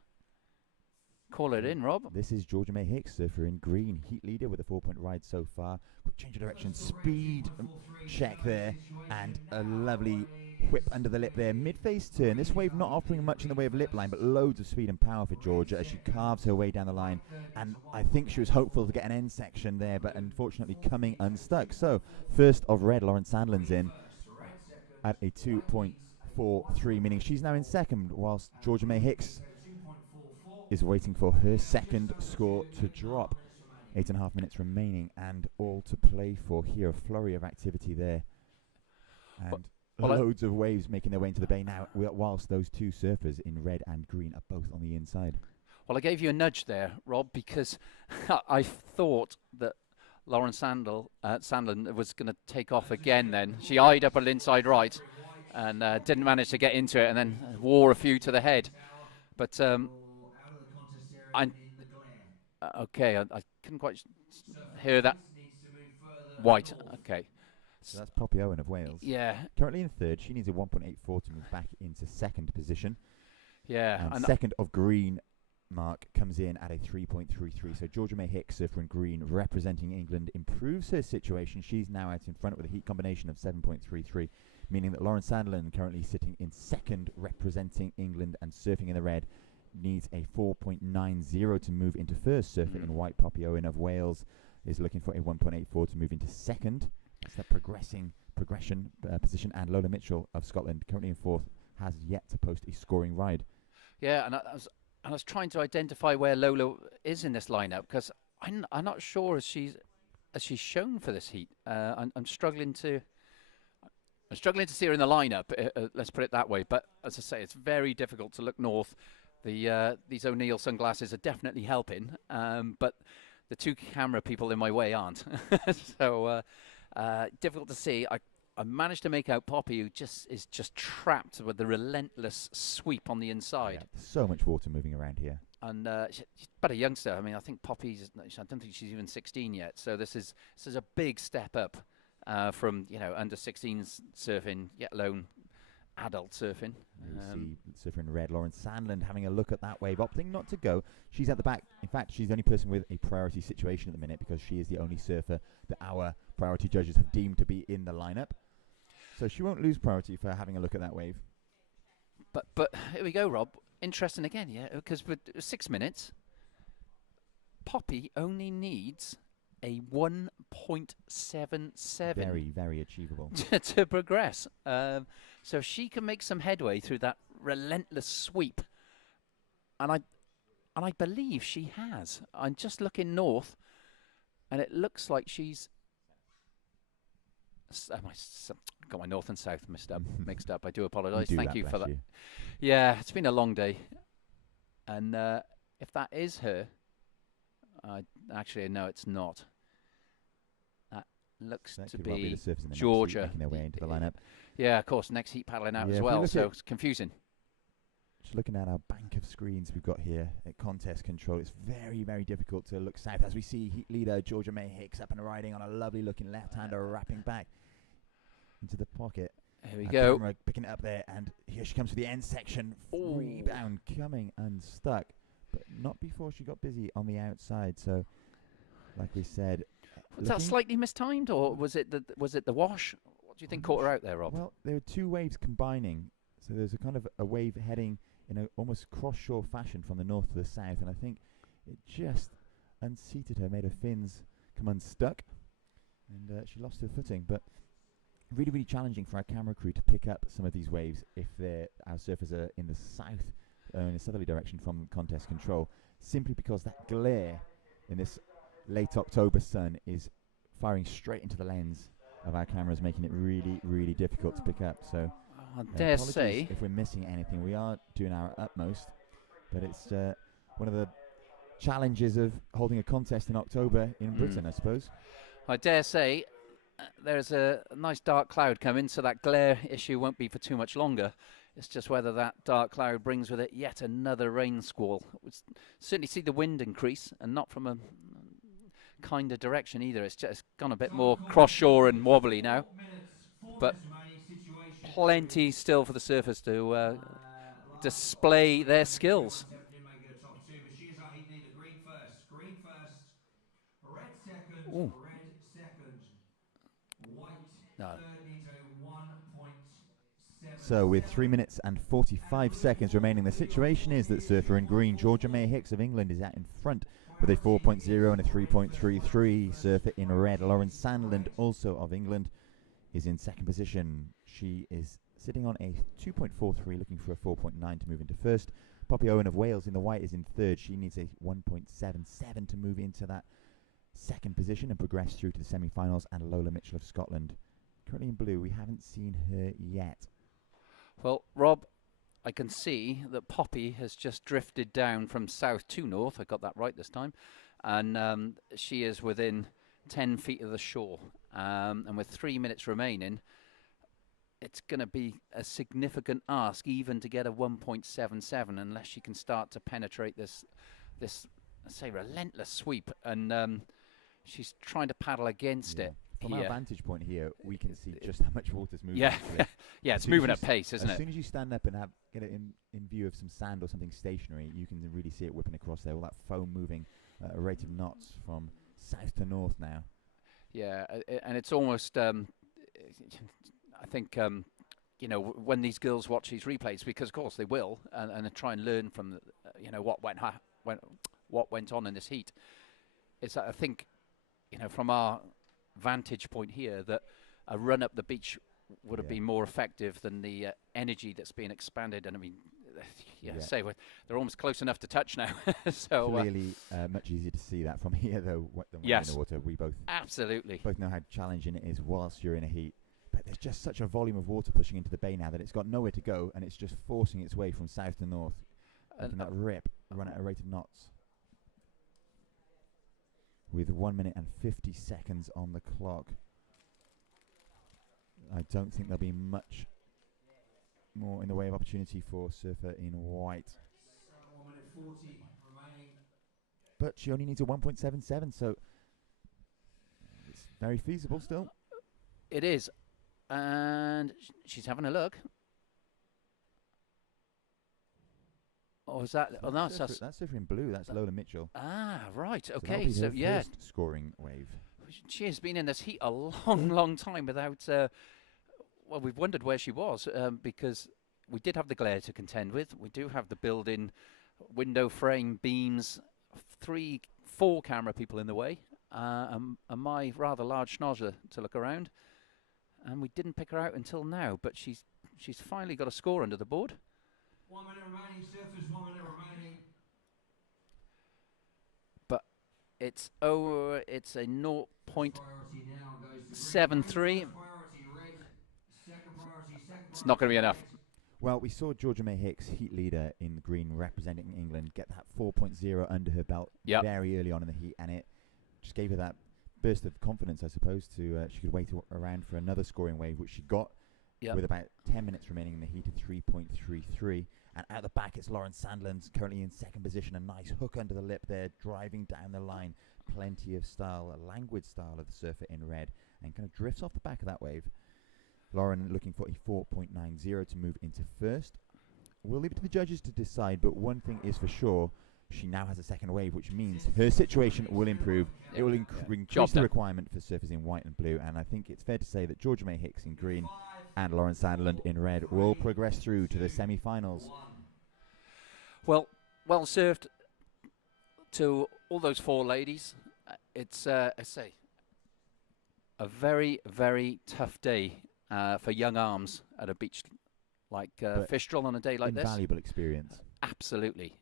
Call it in, Rob. This is Georgia May Hicks, surfer in green, heat leader with a 4-point ride so far. Quick change of direction, speed check there, and a lovely whip under the lip there. Mid-face turn. This wave not offering much in the way of lip line, but loads of speed and power for Georgia as she carves her way down the line. And I think she was hopeful to get an end section there, but unfortunately coming unstuck. So, first of red, Lauren Sandland's in at a 2.43, meaning she's now in second, whilst Georgia May Hicks is waiting for her second score to drop. 8.5 minutes remaining and all to play for here. A flurry of activity there. And loads of waves making their way into the bay now, whilst those two surfers in red and green are both on the inside. Well, I gave you a nudge there, Rob, because I thought that Lauren Sandlin was going to take off again then. She eyed up an inside right and didn't manage to get into it, and then wore a few to the head. But I couldn't quite hear that. White, okay. So that's Poppy Owen of Wales. Yeah. Currently in third. She needs a 1.84 to move back into second position. Yeah. And second of green, Mark, comes in at a 3.33. So Georgia May Hicks, surfer in green, representing England, improves her situation. She's now out in front with a heat combination of 7.33, meaning that Lauren Sandlin, currently sitting in second, representing England and surfing in the red, needs a 4.90 to move into first. Surfer in white, Poppy Owen of Wales, is looking for a 1.84 to move into second. That's that progression position. And Lola Mitchell of Scotland, currently in fourth, has yet to post a scoring ride. Yeah, and I was trying to identify where Lola is in this lineup, because I'm not sure as she's shown for this heat. I'm struggling to see her in the lineup. Let's put it that way. But as I say, it's very difficult to look north. These O'Neill sunglasses are definitely helping, but the two camera people in my way aren't. So difficult to see. I managed to make out Poppy, who is just trapped with the relentless sweep on the inside. Yeah, so much water moving around here. And she's but a youngster. I mean, I think Poppy's. I don't think she's even 16 yet. So this is a big step up from under 16s surfing, yet alone adult surfing. You see surfer in red, Lauren Sandlin, having a look at that wave, opting not to go. She's at the back. In fact, she's the only person with a priority situation at the minute, because she is the only surfer that our priority judges have deemed to be in the lineup. So she won't lose priority for having a look at that wave. But here we go, Rob. Interesting again, yeah, because with 6 minutes, Poppy only needs a 1.77. Very, very achievable. to progress. So if she can make some headway through that relentless sweep, and I believe she has. I'm just looking north, and it looks like she's. Got my north and south mixed up. I do apologise. Thank you for that. Yeah, it's been a long day, and if that is her, actually no, it's not. That looks to be Georgia making their way into the lineup. Yeah, of course. Next heat paddling out as well, so it's confusing. Just looking at our bank of screens we've got here at contest control, it's very, very difficult to look south as we see heat leader Georgia May Hicks up and riding on a lovely looking left-hander, wrapping back into the pocket. Here we go. Camera picking it up there, and here she comes for the end section. Rebound coming unstuck, but not before she got busy on the outside. So, like we said, was that slightly mistimed, or was it the wash? What do you think caught her out there, Rob? Well, there were two waves combining, so there's a kind of a wave heading in a almost cross-shore fashion from the north to the south, and I think it just unseated her, made her fins come unstuck, and she lost her footing. But really, really challenging for our camera crew to pick up some of these waves if our surfers are in the south, in a southerly direction from contest control, simply because that glare in this late October sun is firing straight into the lens of our cameras, making it really, really difficult to pick up. So I dare say, if we're missing anything, we are doing our utmost, but it's one of the challenges of holding a contest in October in Britain, I suppose. I dare say there's a nice dark cloud coming, so that glare issue won't be for too much longer. It's just whether that dark cloud brings with it yet another rain squall. We'll certainly see the wind increase, and not from a kind of direction either. It's just gone a bit more cross-shore and wobbly now, but plenty still for the surfers to display their skills. Ooh. No. So with 3 minutes and 45 seconds remaining, the situation is that surfer in green, Georgia May Hicks of England, is out in front with a 4.0 and a 3.33. Surfer in red, Lauren Sandlin, also of England, is in second position. She is sitting on a 2.43, looking for a 4.9 to move into first. Poppy Owen of Wales in the white is in third. She needs a 1.77 to move into that second position and progress through to the semi-finals. And Lola Mitchell of Scotland, currently in blue. We haven't seen her yet. Well, Rob, I can see that Poppy has just drifted down from south to north. I got that right this time. And she is within 10 feet of the shore. And with 3 minutes remaining, it's going to be a significant ask even to get a 1.77 unless she can start to penetrate this let's say, relentless sweep. And she's trying to paddle against it. From here. our vantage point here, we can see just how much water's moving. Yeah, actually. yeah, As it's soon as moving you at pace, isn't As it? soon as you stand up and get it in view of some sand or something stationary, you can really see it whipping across there. All that foam moving at a rate of knots from south to north now. Yeah, and it's almost, I think, you know, when these girls watch these replays, because of course they will, and try and learn from, you know, what went on in this heat. It's that I think, you know, from our vantage point here, that a run up the beach would have been more effective than the energy that's being expanded. And I mean, say they're almost close enough to touch now. So clearly, much easier to see that from here though than when you're in the water. We both know how challenging it is whilst you're in a heat. But there's just such a volume of water pushing into the bay now that it's got nowhere to go, and it's just forcing its way from south to north, making that rip run at a rate of knots. With 1 minute and 50 seconds on the clock, I don't think there'll be much more in the way of opportunity for Surfer in white. 1 minute 40 remaining. But she only needs a 1.77, so it's very feasible still. it is, and she's having a look. Oh, is that? Oh, no, that's Surfer in blue. That's Lola Mitchell. Ah, right. So Okay. that'll be So her yeah, first scoring wave. she has been in this heat a long time without. Well, we've wondered where she was because we did have the glare to contend with. We do have the built-in window frame beams, 4 camera people in the way, and my rather large schnozzler to look around. And we didn't pick her out until now, but she's finally got a score under the board. 1 minute remaining, Surfers, 1 minute remaining. But it's over. It's a 0.73. Priority now goes to green. First priority red, second priority, It's not going to be enough. Well, we saw Georgia May Hicks, heat leader in the green, representing England, get that 4.0 under her belt very early on in the heat, and it just gave her that burst of confidence, I suppose, to she could wait around for another scoring wave, which she got with about 10 minutes remaining in the heat of 3.33. And out the back, it's Lauren Sandland, currently in second position. A nice hook under the lip there, driving down the line. Plenty of style, a languid style of the Surfer in red, and kind of drifts off the back of that wave. Lauren looking for a 4.90 to move into first. We'll leave it to the judges to decide, but one thing is for sure, she now has a second wave, which means her situation will improve. It will increase the requirement for surfers in white and blue, and I think it's fair to say that Georgia May Hicks in green and Lauren Sandland in red will progress through to the semi-finals. Well served to all those 4 ladies. It's, I say, a very, very tough day for young arms at a beach like Fistral on a day like this. Invaluable experience. Absolutely.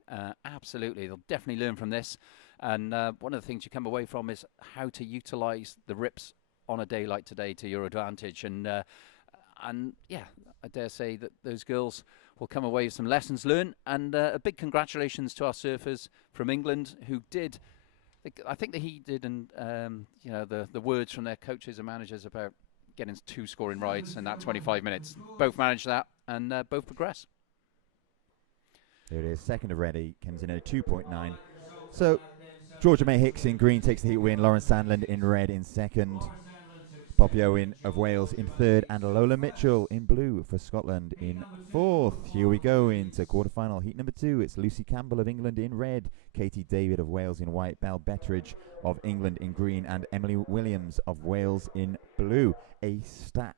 Absolutely. They'll definitely learn from this. And one of the things you come away from is how to utilize the rips on a day like today to your advantage. And yeah, I dare say that those girls will come away with some lessons learned. And a big congratulations to our surfers from England who did, I think that he did, and you know, the words from their coaches and managers about getting 2 scoring rides in that 25 minutes. Both managed that and both progress. There it is. Second of ready, comes in at a 2.9. So Georgia May Hicks in green takes the heat win. Lauren Sandland in red in second. Poppy Owen of Wales in third, and Lola Mitchell in blue for Scotland in fourth. Here we go into quarterfinal heat number 2. It's Lucy Campbell of England in red, Katie David of Wales in white, Belle Betteridge of England in green, and Emily Williams of Wales in blue. A stacked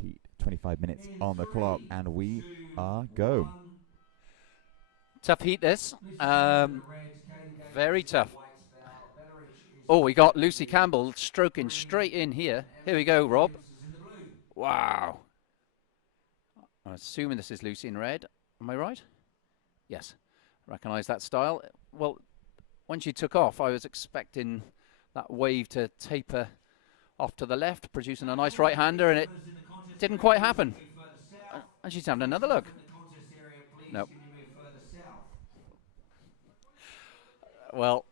heat. 25 minutes on the clock, and we are go. Tough heat this. Very tough. Oh, we got Lucy Campbell stroking straight in here. Here we go, Rob. Wow. I'm assuming this is Lucy in red. Am I right? Yes, recognise that style. Well, when she took off, I was expecting that wave to taper off to the left, producing a nice right-hander, and it didn't quite happen. And she's having another look. Nope. Well,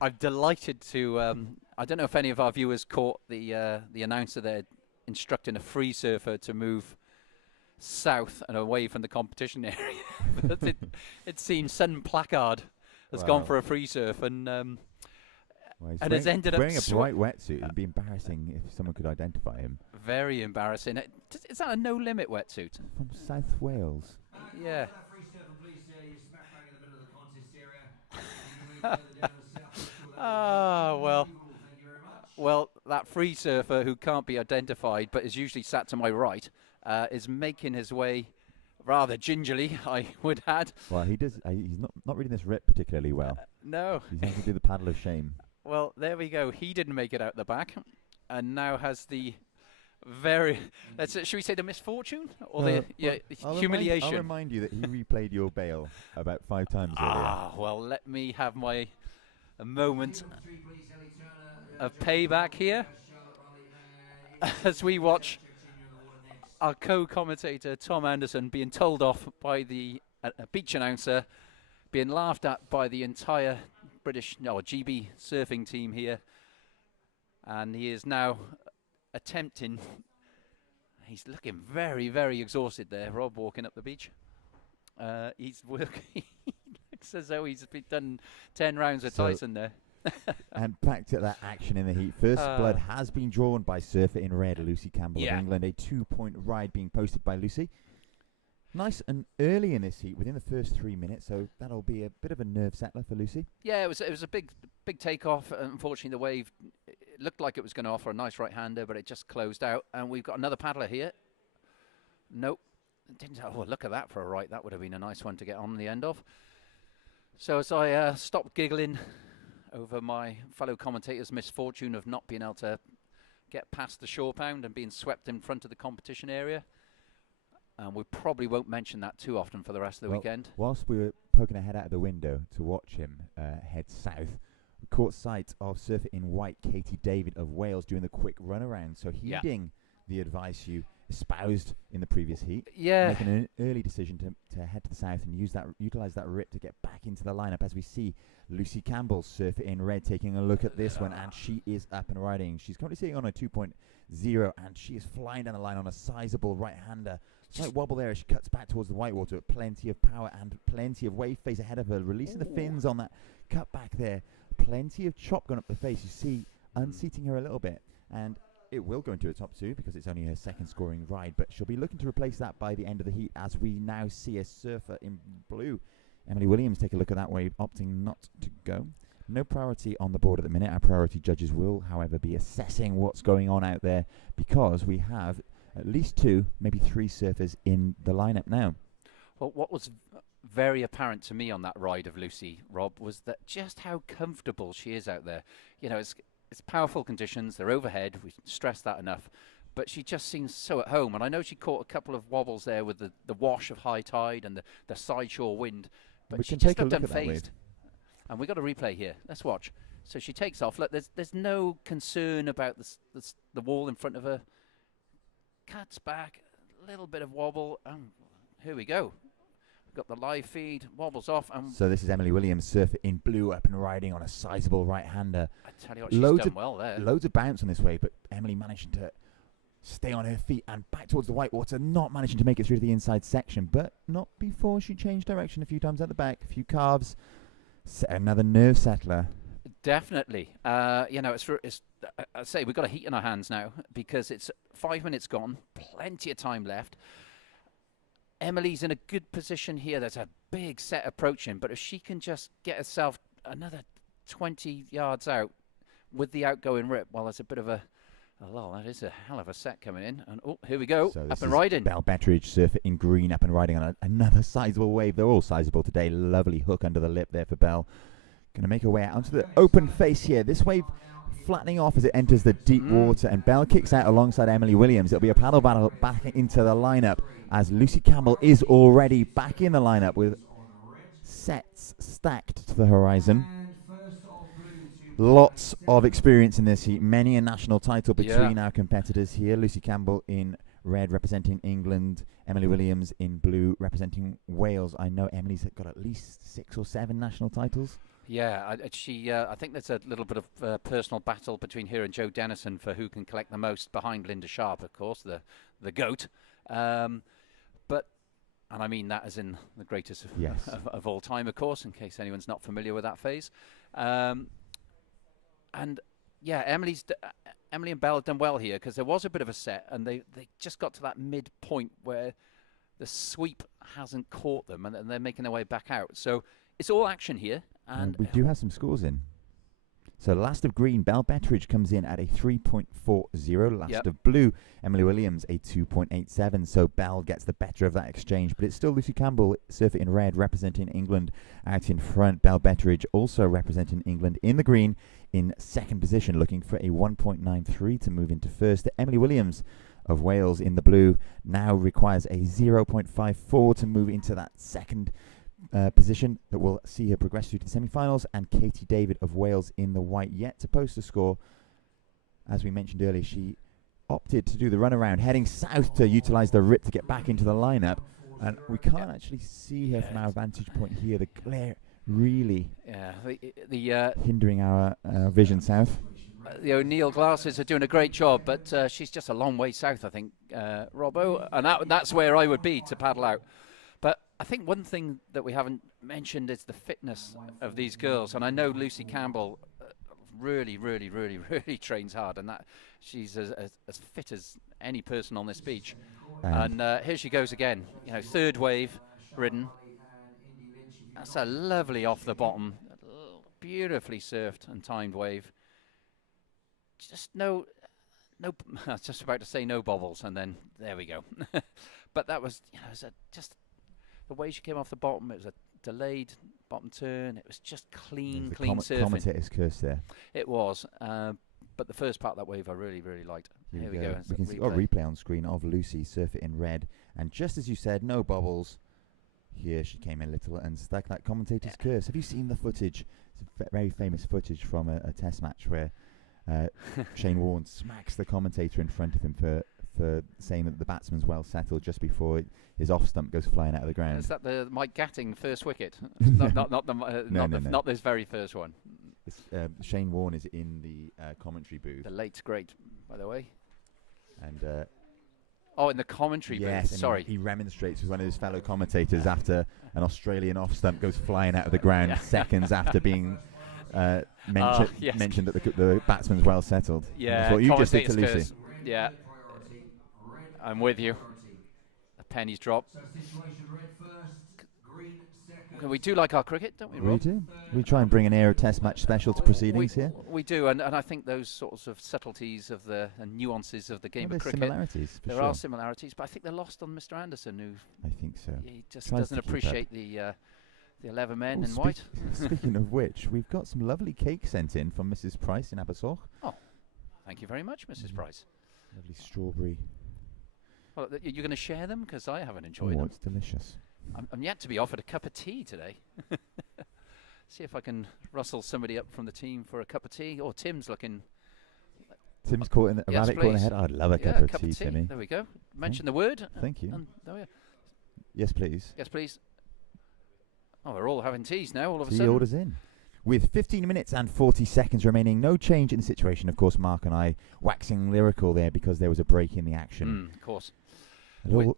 I'm delighted to. I don't know if any of our viewers caught the announcer there instructing a free surfer to move south and away from the competition area. But it seems some placard has gone for a free surf, and has ended up wearing a bright wetsuit. It'd be embarrassing if someone could identify him. Very embarrassing. Is that a no-limit wetsuit? From South Wales. Yeah. Well, that free surfer who can't be identified but is usually sat to my right is making his way rather gingerly, I would add. Well, he does. He's not reading this rip particularly well. No. He's having to do the paddle of shame. Well, there we go. He didn't make it out the back, and now has the very. Should we say the misfortune or the humiliation? I'll remind you that he replayed your bail about 5 times earlier. Well, let me have a moment of payback here as we watch our co-commentator Tom Anderson being told off by the beach announcer, being laughed at by the entire GB surfing team here, and he is now attempting. He's looking very, very exhausted there, Rob, walking up the beach. He's working. He looks as though he's done 10 rounds of Tyson there. And back to that action in the heat. First blood has been drawn by surfer in red, Lucy Campbell of England. A 2-point ride being posted by Lucy. Nice and early in this heat, within the first 3 minutes, so that'll be a bit of a nerve settler for Lucy. Yeah, it was a big takeoff. Unfortunately, the wave it looked like it was going to offer a nice right-hander, but it just closed out. And we've got another paddler here. Nope. Oh, look at that for a right. That would have been a nice one to get on the end of. So as I stopped giggling over my fellow commentator's misfortune of not being able to get past the shore pound and being swept in front of the competition area. And we probably won't mention that too often for the rest of the weekend. Whilst we were poking our head out of the window to watch him head south, we caught sight of surfer in white Katie David of Wales doing the quick run around. So heeding the advice you espoused in the previous heat, making an early decision to head to the south and utilise that rip to get back into the lineup, as we see Lucy Campbell, surfer in red, taking a look at this one, and she is up and riding. She's currently sitting on a 2.0, and she is flying down the line on a sizable right-hander. Slight wobble there as she cuts back towards the whitewater with plenty of power and plenty of wave face ahead of her, releasing the fins on that cut back there. Plenty of chop going up the face. You see, unseating her a little bit, and it will go into a top 2 because it's only her second scoring ride, but she'll be looking to replace that by the end of the heat, as we now see a surfer in blue. Emily Williams, take a look at that wave, opting not to go. No priority on the board at the minute. Our priority judges will, however, be assessing what's going on out there, because we have at least 2, maybe 3 surfers in the lineup now. Well, what was very apparent to me on that ride of Lucy, Rob, was that just how comfortable she is out there. You know, it's powerful conditions, they're overhead, we stressed that enough, but she just seems so at home. And I know she caught a couple of wobbles there with the wash of high tide and the side shore wind, but she just looked unfazed. And we got a replay here. Let's watch. So she takes off. Look, there's no concern about the wall in front of her. Cuts back, a little bit of wobble, and here we go. We've got the live feed, wobbles off. And so this is Emily Williams, surfer in blue, up and riding on a sizable right-hander. I tell you what, she's done well there. Loads of bounce on this wave, but Emily managing to stay on her feet and back towards the whitewater, not managing to make it through to the inside section, but not before she changed direction a few times at the back, a few carves. Another nerve settler. Definitely. You know, I say we've got a heat in our hands now, because it's 5 minutes gone, plenty of time left. Emily's in a good position here. There's a big set approaching, but if she can just get herself another 20 yards out with the outgoing rip, well, there's a bit of a lull. That is a hell of a set coming in. And here we go, so up and riding. Belle Betteridge, surfer in green, up and riding on another sizable wave. They're all sizable today. Lovely hook under the lip there for Belle. Going to make her way out onto the open face here. This wave flattening off as it enters the deep water, and Belle kicks out alongside Emily Williams. It'll be a paddle battle back into the lineup, as Lucy Campbell is already back in the lineup with sets stacked to the horizon. Lots of experience in this heat. Many a national title between our competitors here. Lucy Campbell in red representing England. Emily Williams in blue representing Wales. I know Emily's got at least 6 or 7 national titles. Yeah, I think there's a little bit of personal battle between her and Jo Dennison for who can collect the most, behind Linda Sharp, of course, the GOAT. And I mean that as in the greatest of all time, of course, in case anyone's not familiar with that phase. And yeah, Emily and Belle have done well here, because there was a bit of a set, and they just got to that midpoint where the sweep hasn't caught them, and they're making their way back out. So it's all action here. And we do have some scores in. So last of green, Belle Betteridge comes in at a 3.40. Last of blue, Emily Williams, a 2.87. So Belle gets the better of that exchange. But it's still Lucy Campbell, surfer in red, representing England out in front. Belle Betteridge also representing England in the green in second position, looking for a 1.93 to move into first. Emily Williams of Wales in the blue now requires a 0.54 to move into that second position that will see her progress through to the semi-finals. And Katie David of Wales in the white, yet to post a score. As we mentioned earlier, she opted to do the runaround, heading south to utilise the rip to get back into the lineup. And we can't actually see her from our vantage point here. The glare really hindering our vision south. The O'Neill glasses are doing a great job, but she's just a long way south, I think, Robbo, and that's where I would be to paddle out. But I think one thing that we haven't mentioned is the fitness of these girls, and I know Lucy Campbell really trains hard, and that she's as fit as any person on this beach. And here she goes again, third wave ridden. That's a lovely off the bottom, beautifully surfed and timed wave. Just no, I was just about to say no bobbles, and then there we go. But that was, just the way she came off the bottom. It was a delayed bottom turn. It was just clean surfing. Commentator's curse there. It was, but the first part of that wave I really liked. Here we go. We can see a replay on screen of Lucy surf it in red, and just as you said, no bobbles. Here she came in a little and stuck that commentator's curse. Have you seen the footage? It's a very famous footage from a test match where Shane Warne smacks the commentator in front of him for saying that the batsman's well settled just before his off stump goes flying out of the ground. Is that the Mike Gatting first wicket? Not this very first one. Shane Warne is in the commentary booth. The late great, by the way. And in the commentary booth. Sorry. He remonstrates with one of his fellow commentators after an Australian off stump goes flying out of the ground seconds after being mentioned that the batsman's well settled. Yeah, that's what you just did to Lucy. Yeah, I'm with you. The pennies drop. We do like our cricket, don't we, Rob? We do. We try and bring an air of test match special to proceedings here. We do, and I think those sorts of subtleties of and nuances of the game of cricket. There are similarities, but I think they're lost on Mr. Anderson, who I think so. He just doesn't appreciate the 11 men in white. Speaking of which, we've got some lovely cake sent in from Mrs. Price in Abersoch. Oh, thank you very much, Mrs. Price. Lovely strawberry. Well, you're going to share them? Because I haven't enjoyed them. It's delicious. I'm yet to be offered a cup of tea today. See if I can rustle somebody up from the team for a cup of tea. Oh, Tim's looking... Tim's caught in a rabbit caught in the head. I'd love a cup of tea, Timmy. There we go. Mention the word. Thank you. There we are. Yes, please. Yes, please. Oh, we're all having teas now, all of a tea sudden. orders in. With 15 minutes and 40 seconds remaining, no change in the situation. Of course, Mark and I waxing lyrical there because there was a break in the action. Of course. A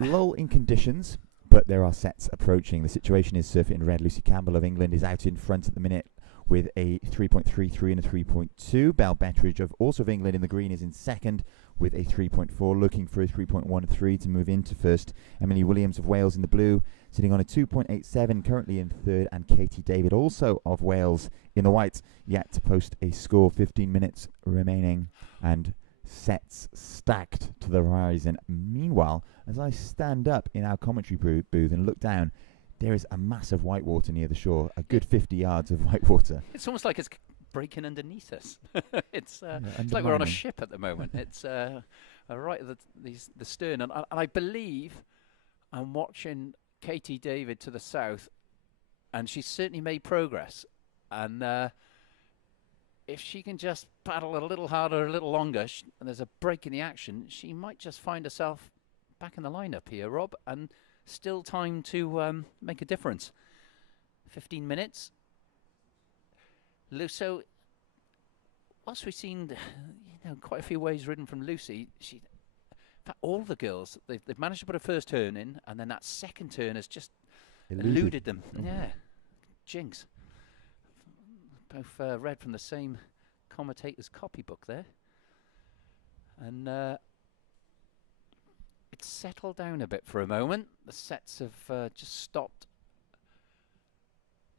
lull in conditions, but there are sets approaching. The situation is surf in red. Lucy Campbell of England is out in front at the minute with a 3.33 and a 3.2. Belle Betteridge also of England in the green is in second with a 3.4, looking for a 3.13 to move into first. Emily Williams of Wales in the blue sitting on a 2.87, currently in third, and Katie David also of Wales in the white, yet to post a score. 15 minutes remaining and sets stacked to the horizon. Meanwhile, as I stand up in our commentary booth and look down, there is a massive whitewater near the shore, a good 50 yards of whitewater. It's almost like it's breaking underneath us. It's like we're on a ship at the moment. It's right at the stern, and I believe I'm watching Katie David to the south and she's certainly made progress. And if she can just paddle a little harder, a little longer, and there's a break in the action, she might just find herself back in the lineup here, Rob, and still time to make a difference. 15 minutes. Lusso, whilst we've seen quite a few waves ridden from Lucy, in fact, all the girls, they've managed to put a first turn in, and then that second turn has just eluded them. Yeah, jinx. Both read from the same commentator's copybook there. And it's settled down a bit for a moment. The sets have just stopped.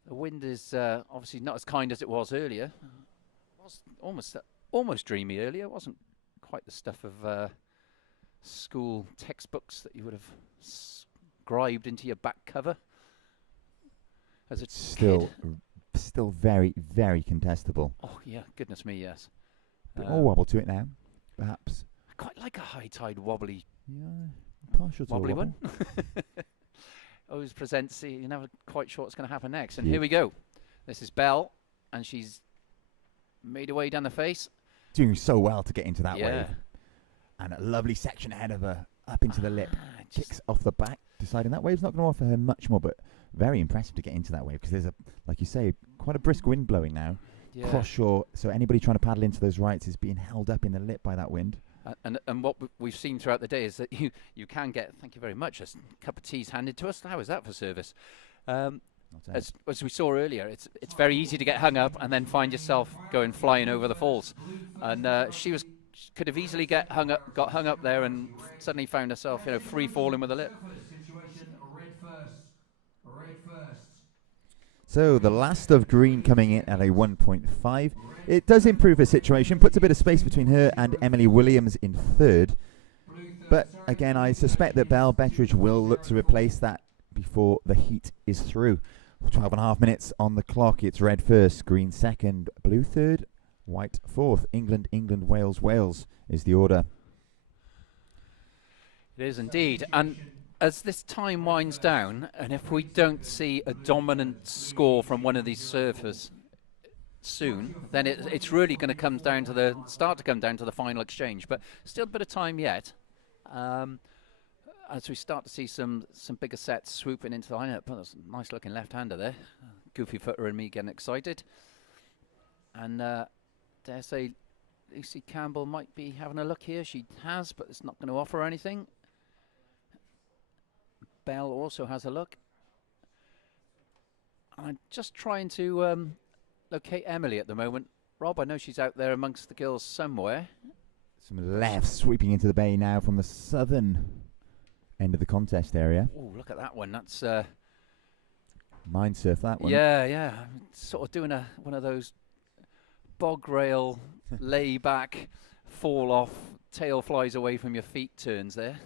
The wind is obviously not as kind as it was earlier. It was almost dreamy earlier. It wasn't quite the stuff of school textbooks that you would have scribed into your back cover as a kid. Still very, very contestable. Oh, yeah, goodness me, yes. Bit more wobble to it now, perhaps. I quite like a high tide wobbly. Yeah, partial to Wobbly a wobble. one. Always presents, you're never quite sure what's going to happen next. And here we go. This is Belle, and she's made her way down the face. Doing so well to get into that Yeah. wave. And a lovely section ahead of her, up into the lip. Kicks off the back, deciding that wave's not going to offer her much more, but very impressive to get into that wave, because there's like you say, quite a brisk wind blowing now. Yeah. Cross shore, so anybody trying to paddle into those rights is being held up in the lip by that wind. And what we've seen throughout the day is that you can get, thank you very much, a cup of teas handed to us. How is that for service? As we saw earlier, it's very easy to get hung up and then find yourself going flying over the falls. And she could have easily got hung up there and suddenly found herself free falling with a lip. So the last of green coming in at a 1.5. It does improve her situation, puts a bit of space between her and Emily Williams in third. But again, I suspect that Belle Betteridge will look to replace that before the heat is through. 12.5 minutes on the clock. It's red first, green second, blue third, white fourth. England, England, Wales, Wales is the order. It is indeed. And as this time winds down, and if we don't see a dominant score from one of these surfers soon, then it's really going to come down to the final exchange. But still a bit of time yet. As we start to see some bigger sets swooping into the lineup. Oh, there's a nice looking left-hander there. Goofy footer and me getting excited. And dare say Lucy Campbell might be having a look here. She has, but it's not going to offer anything. Belle also has a look. I'm just trying to locate Emily at the moment. Rob, I know she's out there amongst the girls somewhere. Some left sweeping into the bay now from the southern end of the contest area. Oh, look at that one. That's Mind surf that one. yeah. I'm sort of doing one of those bog rail lay back, fall off, tail flies away from your feet turns there.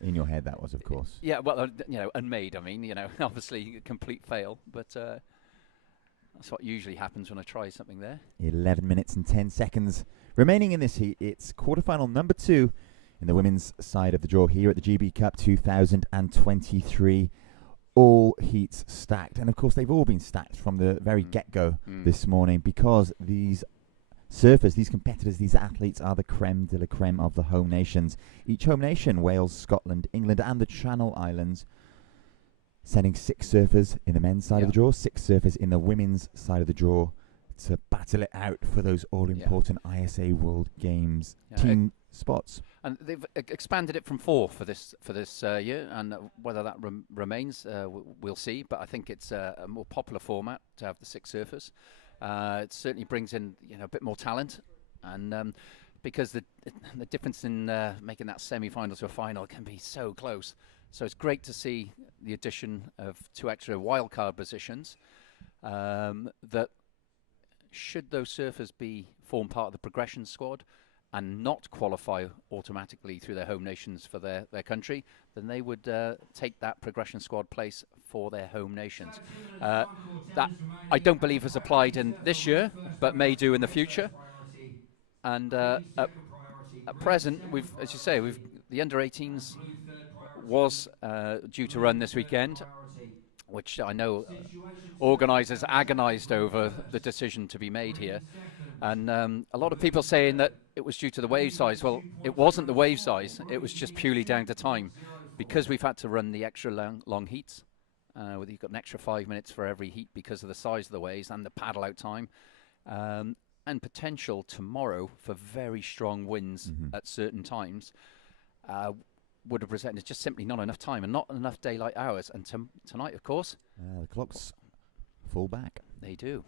In your head, that was, of course. Yeah, well, unmade. I mean, obviously a complete fail, but that's what usually happens when I try something there. 11 minutes and 10 seconds remaining in this heat. It's quarterfinal number 2 in the women's side of the draw here at the GB Cup 2023. All heats stacked, and of course they've all been stacked from the very get-go this morning, because these surfers, these competitors, these athletes are the creme de la creme of the home nations. Each home nation, Wales, Scotland, England and the Channel Islands, sending 6 surfers in the men's side of the draw, 6 surfers in the women's side of the draw to battle it out for those all-important ISA World Games team spots. And they've expanded it from 4 for this year, and whether that remains, we'll see. But I think it's a more popular format to have the 6 surfers. It certainly brings in a bit more talent, and because the difference in making that semi-final to a final can be so close. So it's great to see the addition of 2 extra wildcard positions. That should those surfers form part of the progression squad and not qualify automatically through their home nations for their country, then they would take that progression squad place for their home nations. That I don't believe has applied in this year, but may do in the future. And at present, as you say, the under-18s was due to run this weekend. which I know organisers agonised over the decision to be made here. And a lot of people saying that it was due to the wave size. Well, it wasn't the wave size. It was just purely down to time. Because we've had to run the extra long heats, you've got an extra 5 minutes for every heat because of the size of the waves and the paddle out time. And potential tomorrow for very strong winds at certain times would have presented just simply not enough time and not enough daylight hours. And tonight, of course, The clock's full back. they do.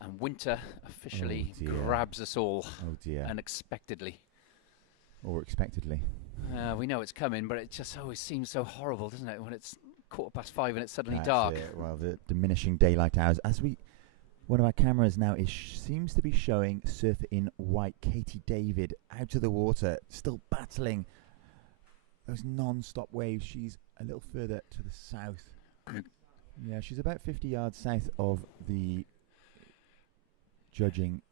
And winter officially dear. grabs us all Oh dear. unexpectedly. Or expectedly. We know it's coming, but it just always seems so horrible, doesn't it, when it's 5:15 and it's suddenly That's dark. it. Well, the diminishing daylight hours. One of our cameras now seems to be showing surfer in white, Katie David, out of the water, still battling those non-stop waves. She's a little further to the south. Yeah, she's about 50 yards south of the judging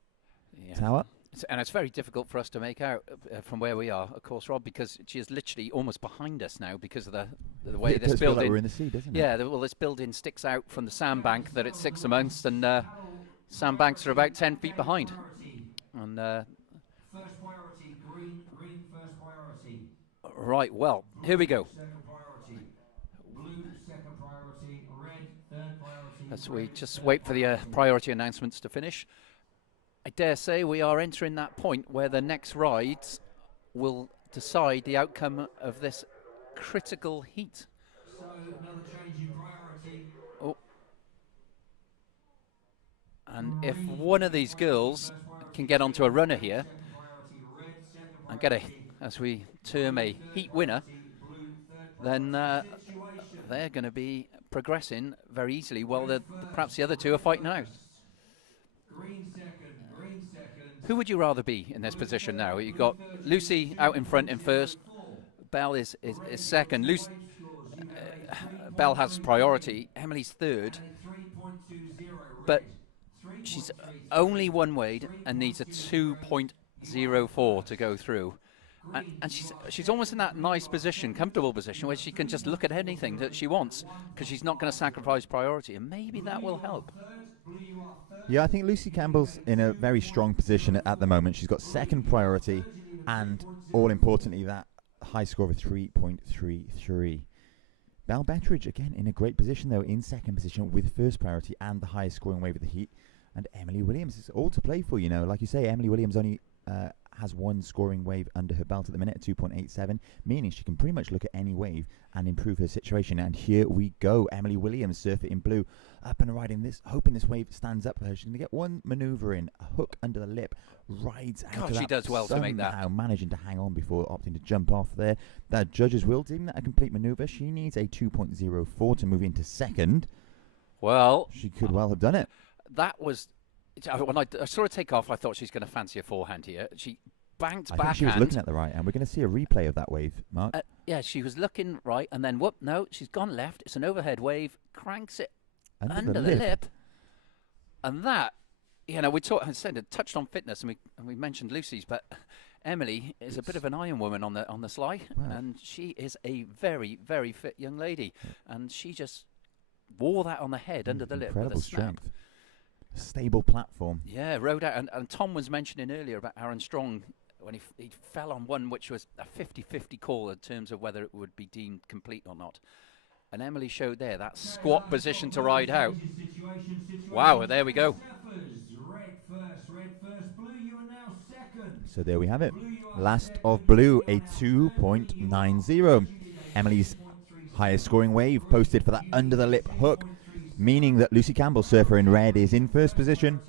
Yeah. tower. And it's very difficult for us to make out from where we are, of course, Rob, because she is literally almost behind us now because of the way It this does feel like building. we're in the sea, doesn't it? Yeah, well, this building sticks out from the sandbank that it sits amongst, and sandbanks are about 10 feet behind. And First priority, green first priority. right, well, here we go. Second priority, blue second priority, red third priority. As we just wait for the priority announcements to finish. I dare say we are entering that point where the next rides will decide the outcome of this critical heat. So another change in priority. And if one of these girls can get onto a runner here and get as we term a heat winner, then they're going to be progressing very easily while perhaps the other two are fighting out. Green second. Who would you rather be in this position now? You've got Lucy out in front in first. Belle is second. Belle has priority. Emily's third. But she's only one wade and needs a 2.04 to go through. And she's almost in that nice position, comfortable position, where she can just look at anything that she wants because she's not going to sacrifice priority. And maybe that will help. Yeah, I think Lucy Campbell's in a very strong position at the moment. She's got second priority and, all importantly, that high score of 3.33. Belle Betteridge, again, in a great position, though, in second position with first priority and the highest scoring wave of the heat. And Emily Williams is all to play for, Like you say, Emily Williams only has one scoring wave under her belt at the minute, 2.87, meaning she can pretty much look at any wave and improve her situation. And here we go. Emily Williams, surfer in blue, up and riding this, hoping this wave stands up for her. She's going to get one manoeuvre in, a hook under the lip, rides out God, of she that, does well to make that. somehow managing to hang on before opting to jump off there. The judges will deem that a complete manoeuvre. She needs a 2.04 to move into second. Well, She could well have done it. that was... When I saw her take off, I thought she's going to fancy a forehand here. She banked I backhand. think she was looking at the right, and we're going to see a replay of that wave, Mark. Yeah, she was looking right, and then whoop, no, she's gone left. It's an overhead wave, cranks it under the lip. And that, we touched on fitness, and we mentioned Lucy's, but Emily is a bit of an iron woman on the sly, Wow. and she is a very, very fit young lady, and she just wore that on the head under the lip with Incredible a snap. strength. Stable platform. Yeah, rode out. And Tom was mentioning earlier about Aaron Strong when he fell on one which was a 50-50 call in terms of whether it would be deemed complete or not. And Emily showed there that squat position to ride out. Wow, there we go. Red first, blue, you are now second. So there we have it. Last of blue, a 2.90. Emily's highest scoring wave posted for that under the lip hook, meaning that Lucy Campbell, surfer in red, is in first position.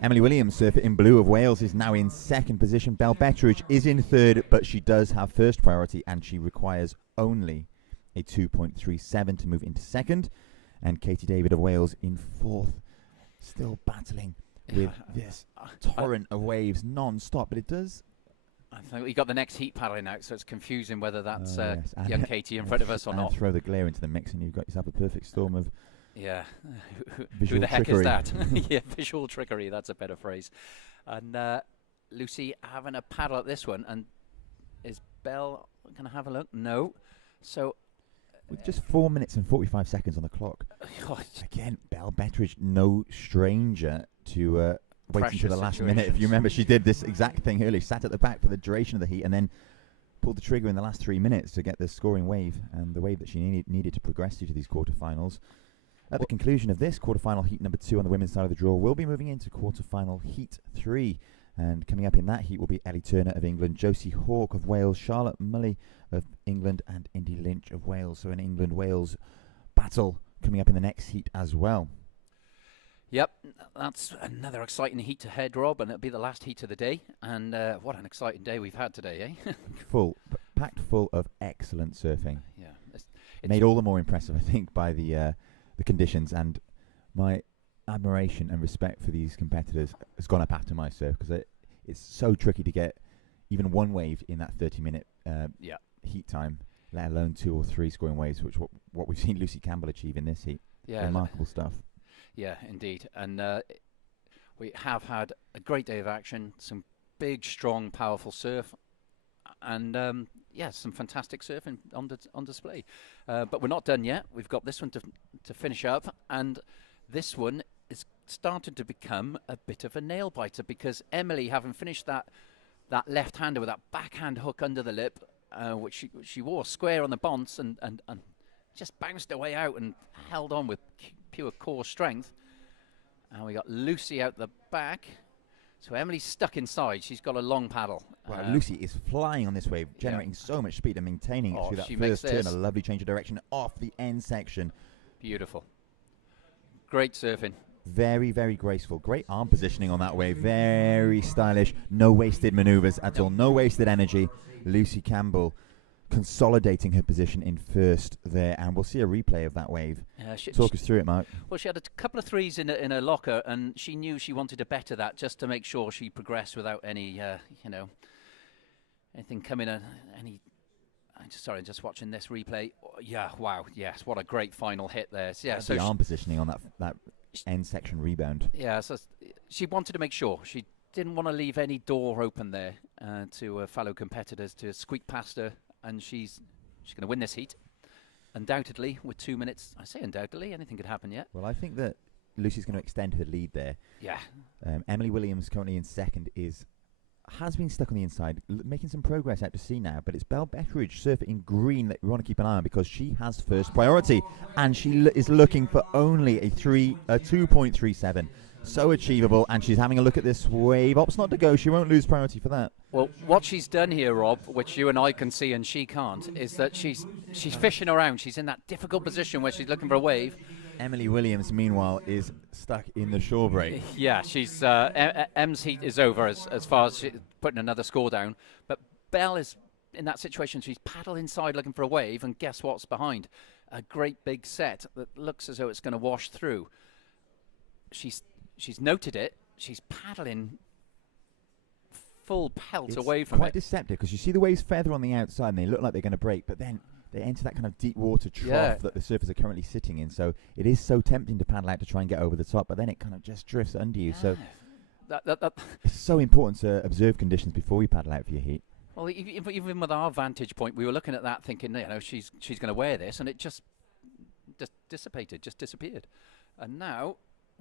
Emily Williams, surfer in blue of Wales, is now in second position. Belle Betteridge is in third, but she does have first priority, and she requires only a 2.37 to move into second. And Katie David of Wales in fourth, still battling with this torrent of waves non-stop. But it does... I think we got the next heat paddling out, so it's confusing whether that's yes. And- young Katie in front of us or and not. throw the glare into the mix, and you've got yourself a perfect storm of... Yeah. Who Visual the heck trickery. is that? Yeah, visual trickery, that's a better phrase. And Lucy having a paddle at this one. And is Belle going to have a look? No. So with just 4 minutes and 45 seconds on the clock. Oh, Again, Belle Betteridge, no stranger to waiting Pressure to the last minute. If you remember, she did this exact thing earlier, sat at the back for the duration of the heat, and then pulled the trigger in the last 3 minutes to get the scoring wave, and the wave that she needed to progress to these quarterfinals. At the conclusion of this quarterfinal heat number 2 on the women's side of the draw, we'll be moving into quarterfinal heat 3. And coming up in that heat will be Ellie Turner of England, Josie Hawke of Wales, Charlotte Mulley of England, and Indy Lynch of Wales. So an England-Wales battle coming up in the next heat as well. Yep, that's another exciting heat ahead, Rob, and it'll be the last heat of the day. And what an exciting day we've had today, eh? Packed full of excellent surfing. Yeah, it's Made all the more impressive, I think, by the conditions, and my admiration and respect for these competitors has gone up after my surf, because it's so tricky to get even one wave in that 30-minute heat time, let alone 2 or 3 scoring waves, which what we've seen Lucy Campbell achieve in this heat. Yeah, remarkable stuff. Yeah, indeed. And we have had a great day of action, some big, strong, powerful surf, and some fantastic surfing on display. But we're not done yet. We've got this one to finish up, and this one is starting to become a bit of a nail biter, because Emily, having finished that left-hander with that backhand hook under the lip, which she wore square on the bonce and just bounced her way out and held on with pure core strength. And we got Lucy out the back. So Emily's stuck inside. She's got a long paddle. Well, Lucy is flying on this wave, generating so much speed and maintaining it through that first turn. A lovely change of direction off the end section. Beautiful. Great surfing. Very, very graceful. Great arm positioning on that wave. Very stylish. No wasted maneuvers at all. No wasted energy. Lucy Campbell consolidating her position in first there, and we'll see a replay of that wave. Talk us through it, Mark. Well, she had a couple of threes in her locker, and she knew she wanted to better that just to make sure she progressed without any, anything coming. Sorry, just watching this replay. Yeah, wow, yes, what a great final hit there. Yeah, so the arm positioning on that end section rebound. Yeah, so she wanted to make sure. She didn't want to leave any door open there to fellow competitors to squeak past her, and she's going to win this heat. Undoubtedly, with 2 minutes. I say undoubtedly, anything could happen yet. Well, I think that Lucy's going to extend her lead there. Yeah. Emily Williams, currently in second, has been stuck on the inside, making some progress out to sea now, but it's Belle Betteridge, surfer in green, that we want to keep an eye on, because she has first priority, and she is looking for only a 2.37. So achievable, and she's having a look at this wave. Opts not to go. She won't lose priority for that. Well, what she's done here, Rob, which you and I can see and she can't, is that she's fishing around. She's in that difficult position where she's looking for a wave. Emily Williams, meanwhile, is stuck in the shore break. Yeah, she's Em's heat is over as far as putting another score down. But Belle is in that situation. She's paddle inside looking for a wave, and guess what's behind? A great big set that looks as though it's going to wash through. She's noted it. She's paddling full pelt away from it. It's quite deceptive, because you see the waves feather on the outside and they look like they're going to break, but then they enter that kind of deep water trough that the surfers are currently sitting in. So it is so tempting to paddle out to try and get over the top, but then it kind of just drifts under you. So it's so important to observe conditions before you paddle out for your heat. Well, even with our vantage point, we were looking at that thinking, she's going to wear this, and it just dissipated, just disappeared. And now,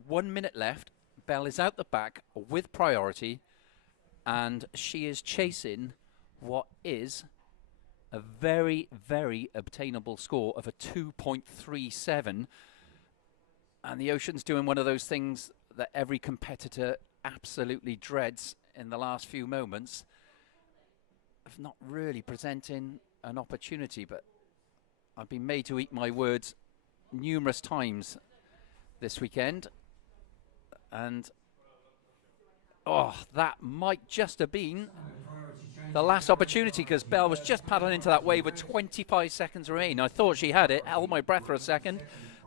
1 minute left. Belle is out the back with priority, and she is chasing what is a very, very obtainable score of a 2.37. And the ocean's doing one of those things that every competitor absolutely dreads in the last few moments of not really presenting an opportunity. But I've been made to eat my words numerous times this weekend. And that might just have been the last opportunity, because Belle was just paddling into that wave with 25 seconds remaining. I thought she had it, held my breath for a second,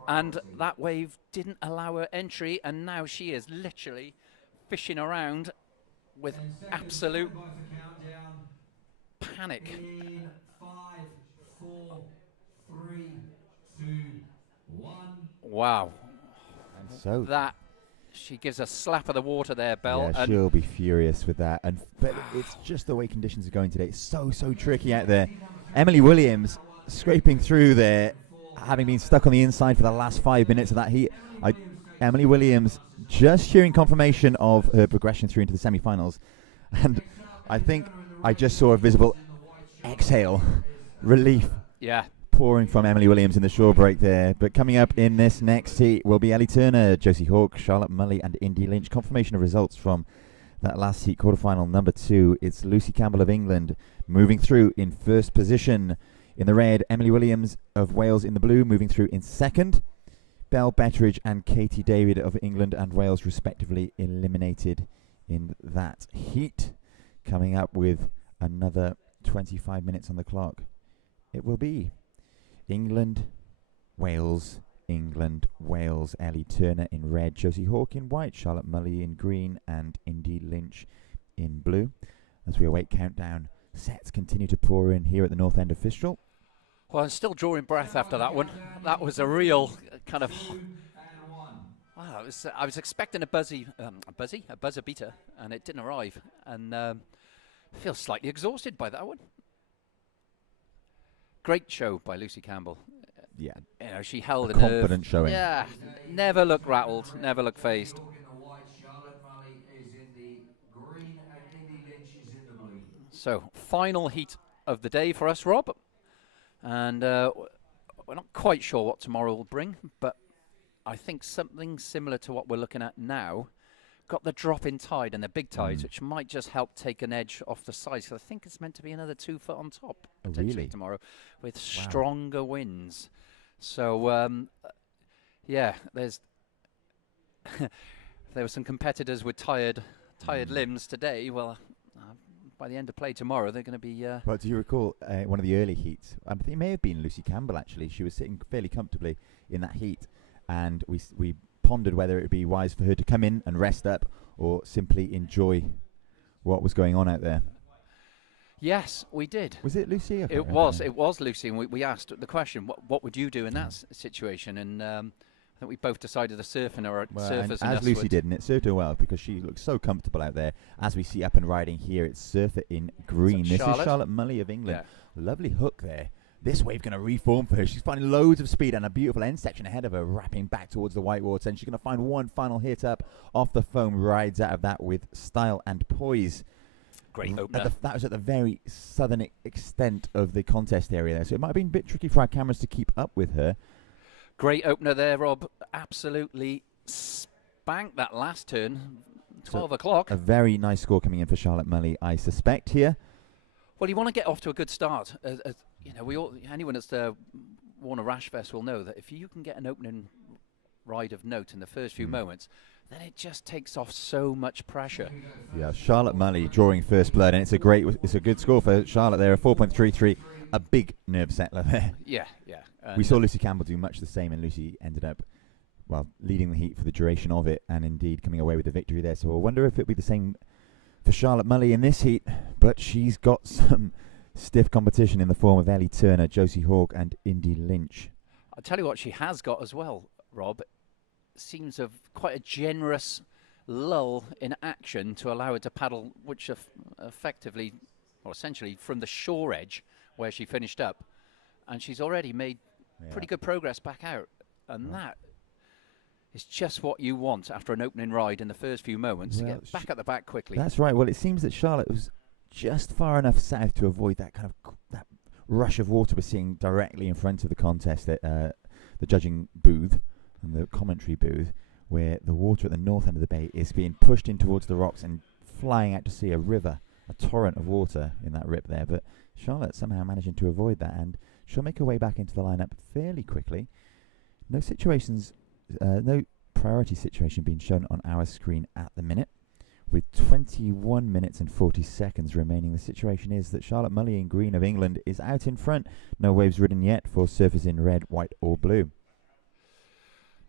and that wave didn't allow her entry, and now she is literally fishing around with absolute panic. 5, 4, 3, 2, 1. Wow. And so that she gives a slap of the water there, Belle. Yeah, she'll be furious with that. But it's just the way conditions are going today. It's so tricky out there. Emily Williams scraping through there having been stuck on the inside for the last 5 minutes of that heat. Emily Williams just hearing confirmation of her progression through into the semi-finals, and I think I just saw a visible exhale, relief Yeah. pouring from Emily Williams in the shore break there. But coming up in this next heat will be Ellie Turner, Josie Hawke, Charlotte Mully and Indy Lynch. Confirmation of results from that last heat, quarterfinal number 2. It's Lucy Campbell of England moving through in first position. In the red, Emily Williams of Wales in the blue moving through in second. Belle Betteridge and Katie David of England and Wales respectively eliminated in that heat. Coming up with another 25 minutes on the clock, it will be England, Wales, Ellie Turner in red, Josie Hawke in white, Charlotte Mully in green and Indy Lynch in blue. As we await countdown, sets continue to pour in here at the north end of Fistral. Well, I'm still drawing breath after that one. That was a real kind of... Wow, I was expecting a buzzer beater, and it didn't arrive. And I feel slightly exhausted by that one. Great show by Lucy Campbell. Yeah, You know, she held a a nerve. confident showing. Yeah, never looked rattled, never looked phased. In the white, Charlotte Mully is in the green, and Indy Lynch is in the blue. So, final heat of the day for us, Rob. And we're not quite sure what tomorrow will bring, but I think something similar to what we're looking at now. Got the drop in tide and the big tides, which might just help take an edge off the sides. So I think it's meant to be another 2 foot on top potentially really? tomorrow, with stronger winds. So yeah, there were some competitors with tired limbs today. Well, by the end of play tomorrow, they're going to be. Well, do you recall one of the early heats? I think it may have been Lucy Campbell actually. She was sitting fairly comfortably in that heat, and we pondered whether it would be wise for her to come in and rest up or simply enjoy what was going on out there. Yes, we did. Was it Lucy? It was Lucy, and we asked the question, what would you do in that situation? And I think we both decided the surfing or surfers. As Lucy did, and it served her well because she looked so comfortable out there. As we see up and riding here, it's Surfer in green. This is Charlotte Mully of England. Yeah. Lovely hook there. This wave going to reform for her. She's finding loads of speed and a beautiful end section ahead of her, wrapping back towards the white water. And she's going to find one final hit up off the foam, rides out of that with style and poise. Great opener. That was at the very southern extent of the contest area there, so it might have been a bit tricky for our cameras to keep up with her. Great opener there, Rob. Absolutely spanked that last turn. 12 o'clock. A very nice score coming in for Charlotte Mully, I suspect, here. Well, you want to get off to a good start. You know, anyone that's worn a rash vest will know that if you can get an opening ride of note in the first few moments, then it just takes off so much pressure. Yeah, Charlotte Mully drawing first blood, and it's a good score for Charlotte there, a 4.33, a big nerve settler there. Yeah. We saw Lucy Campbell do much the same, and Lucy ended up, leading the heat for the duration of it, and indeed coming away with the victory there. So I wonder if it'll be the same for Charlotte Mully in this heat, but she's got some stiff competition in the form of Ellie Turner, Josie Hawke, and Indy Lynch. I'll tell you what she has got as well, Rob. Seems of quite a generous lull in action to allow her to paddle, which effectively, or essentially, from the shore edge where she finished up, and she's already made pretty good progress back out, and that is just what you want after an opening ride in the first few moments, to get back at the back quickly. That's right. Well, it seems that Charlotte was just far enough south to avoid that kind of that rush of water we're seeing directly in front of the contest at the judging booth and the commentary booth, where the water at the north end of the bay is being pushed in towards the rocks and flying out to sea, a torrent of water in that rip there. But Charlotte somehow managing to avoid that, and she'll make her way back into the lineup fairly quickly. No priority situation being shown on our screen at the minute. With 21 minutes and 40 seconds remaining, the situation is that Charlotte Mully in green of England is out in front. No waves ridden yet for surfers in red, white or blue.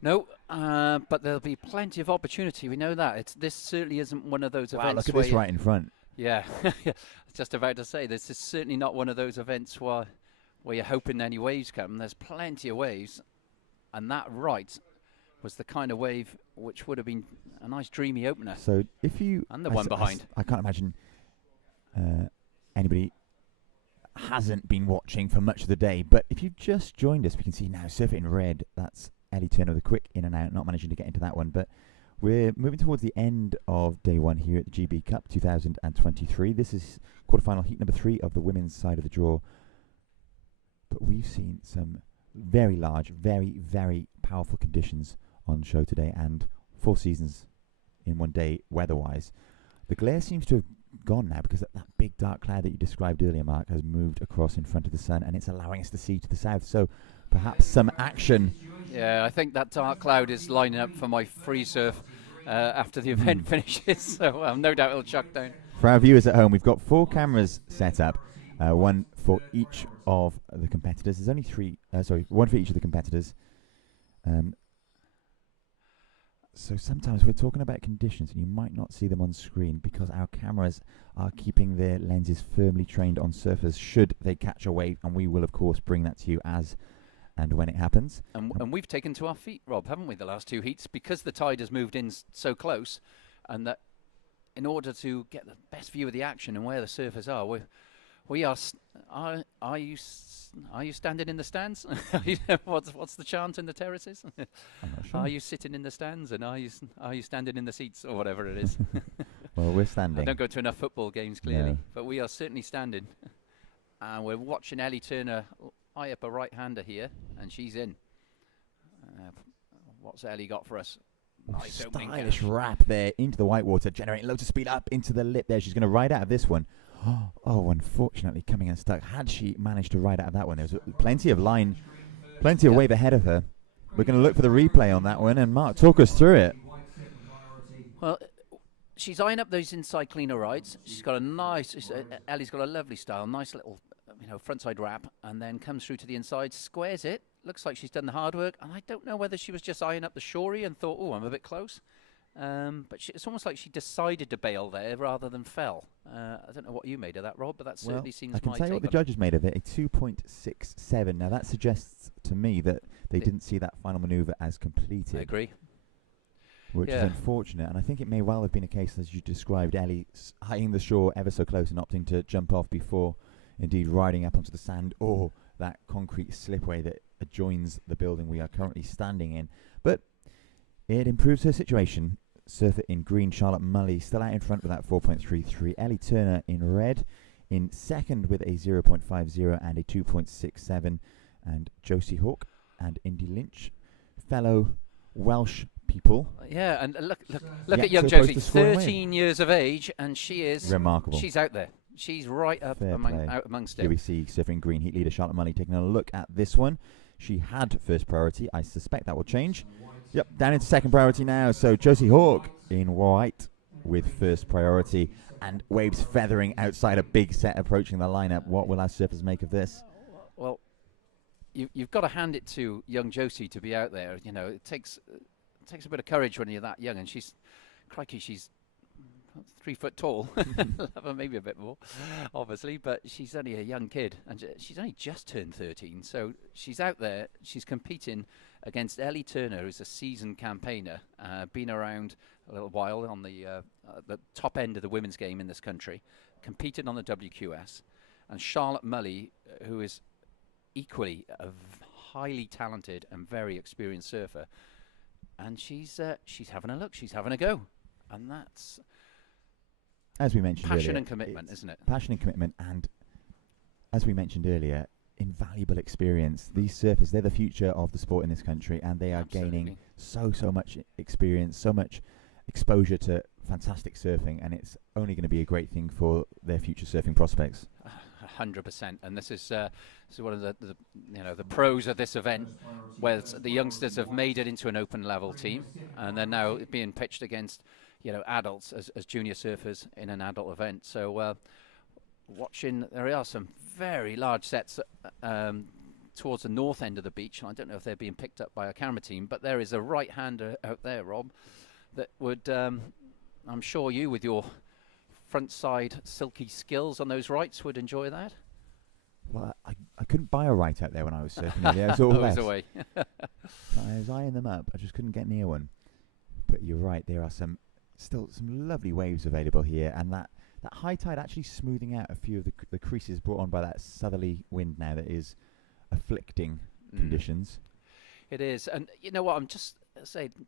No, but there'll be plenty of opportunity. We know that. This certainly isn't one of those events. Look at this right in front. Yeah, I was just about to say, this is certainly not one of those events where you're hoping any waves come. There's plenty of waves, and that right was the kind of wave which would have been a nice dreamy opener. So if you... And the one behind. I can't imagine anybody hasn't been watching for much of the day, but if you've just joined us, we can see now Surfer in red. That's Ellie Turner with a quick in and out, not managing to get into that one, but we're moving towards the end of day one here at the GB Cup 2023. This is quarterfinal heat number 3 of the women's side of the draw. But we've seen some very large, very, very powerful conditions on show today, and 4 seasons in one day weather-wise. The glare seems to have gone now because that big dark cloud that you described earlier, Mark, has moved across in front of the sun, and it's allowing us to see to the south. So perhaps some action. Yeah, I think that dark cloud is lining up for my free surf after the event finishes, so no doubt it'll chuck down. For our viewers at home, we've got 4 cameras set up, one for each of the competitors. There's only 3, one for each of the competitors. So sometimes we're talking about conditions and you might not see them on screen because our cameras are keeping their lenses firmly trained on surfers should they catch a wave, and we will of course bring that to you as and when it happens. And we've taken to our feet, Rob, haven't we, the last 2 heats, because the tide has moved in so close, and that in order to get the best view of the action and where the surfers are, are you standing in the stands? What's the chant in the terraces? I'm not sure. Are you sitting in the stands, and are you standing in the seats, or whatever it is? Well, we're I standing. don't go to enough football games, clearly, No. but we are certainly standing. And we're watching Ellie Turner eye up a right-hander here, and she's in. What's Ellie got for us? Nice opening Stylish catch. wrap there into the whitewater, generating loads of speed up into the lip there. She's going to ride out of this one. Oh, unfortunately coming unstuck. Had she managed to ride out of that one, there was plenty of line, plenty of wave ahead of her. We're going to look for the replay on that one, and Mark, talk us through it. Well, she's eyeing up those inside cleaner rides. She's got a nice, Ellie's got a lovely style, nice little, frontside wrap, and then comes through to the inside, squares it. Looks like she's done the hard work, and I don't know whether she was just eyeing up the shorey and thought, oh, I'm a bit close. But it's almost like she decided to bail there rather than fell. I don't know what you made of that, Rob, but that certainly seems my take. I can tell you what the judges made of it, a 2.67. Now that suggests to me that they didn't see that final manoeuvre as completed. I agree. Which is unfortunate, and I think it may well have been a case, as you described, Ellie eyeing the shore ever so close and opting to jump off before indeed riding up onto the sand or that concrete slipway that adjoins the building we are currently standing in. But it improves her situation. Surfer in green, Charlotte Mully still out in front with that 4.33. Ellie Turner in red in second with a 0.50 and a 2.67. And Josie Hawke and Indy Lynch, fellow Welsh people. Yeah, and look at young so close Josie, to scoring 13 years of age, and she is remarkable. She's out there. She's right up out amongst it. Here we see Surfing Green heat leader Charlotte Mully taking a look at this one. She had first priority. I suspect that will change. Yep, down into second priority now. So Josie Hawke in white with first priority, and waves feathering outside a big set approaching the lineup. What will our surfers make of this? Well, you've got to hand it to young Josie to be out there. It takes a bit of courage when you're that young, and she's 3 foot tall, maybe a bit more, obviously, but she's only a young kid, and she's only just turned 13, so she's out there, she's competing against Ellie Turner, who's a seasoned campaigner, been around a little while on the top end of the women's game in this country, competed on the WQS, and Charlotte Mully, who is equally a highly talented and very experienced surfer, and she's having a look, she's having a go, and that's... As we mentioned passion earlier, and commitment, isn't it? Passion and commitment, and as we mentioned earlier, invaluable experience. These surfers, they're the future of the sport in this country, and they are gaining so much experience, so much exposure to fantastic surfing, and it's only going to be a great thing for their future surfing prospects. 100%, and this is one of the pros of this event, where the youngsters have made it into an open level team, and they're now being pitched against adults as junior surfers in an adult event. So watching, there are some very large sets towards the north end of the beach, and I don't know if they're being picked up by a camera team, but there is a right-hander out there, Rob, that would, I'm sure you with your front side silky skills on those rights would enjoy that. Well, I couldn't buy a right out there when I was surfing earlier. It was all less. Away. I was eyeing them up. I just couldn't get near one. But you're right, there are still some lovely waves available here, and that that high tide actually smoothing out a few of the creases brought on by that southerly wind now that is afflicting conditions. It is. And you know what, I'm just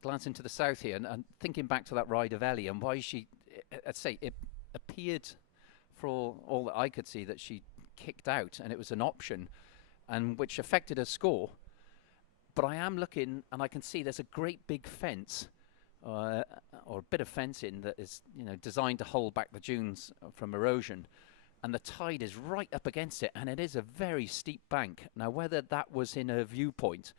glancing to the south here and thinking back to that ride of Ellie and why she, I'd say it appeared for all that I could see that she kicked out and it was an option and which affected her score. But I am looking and I can see there's a great big fence or a bit of fencing that is, you know, designed to hold back the dunes from erosion, and the tide is right up against it, and it is a very steep bank. Now, whether that was in her viewpoint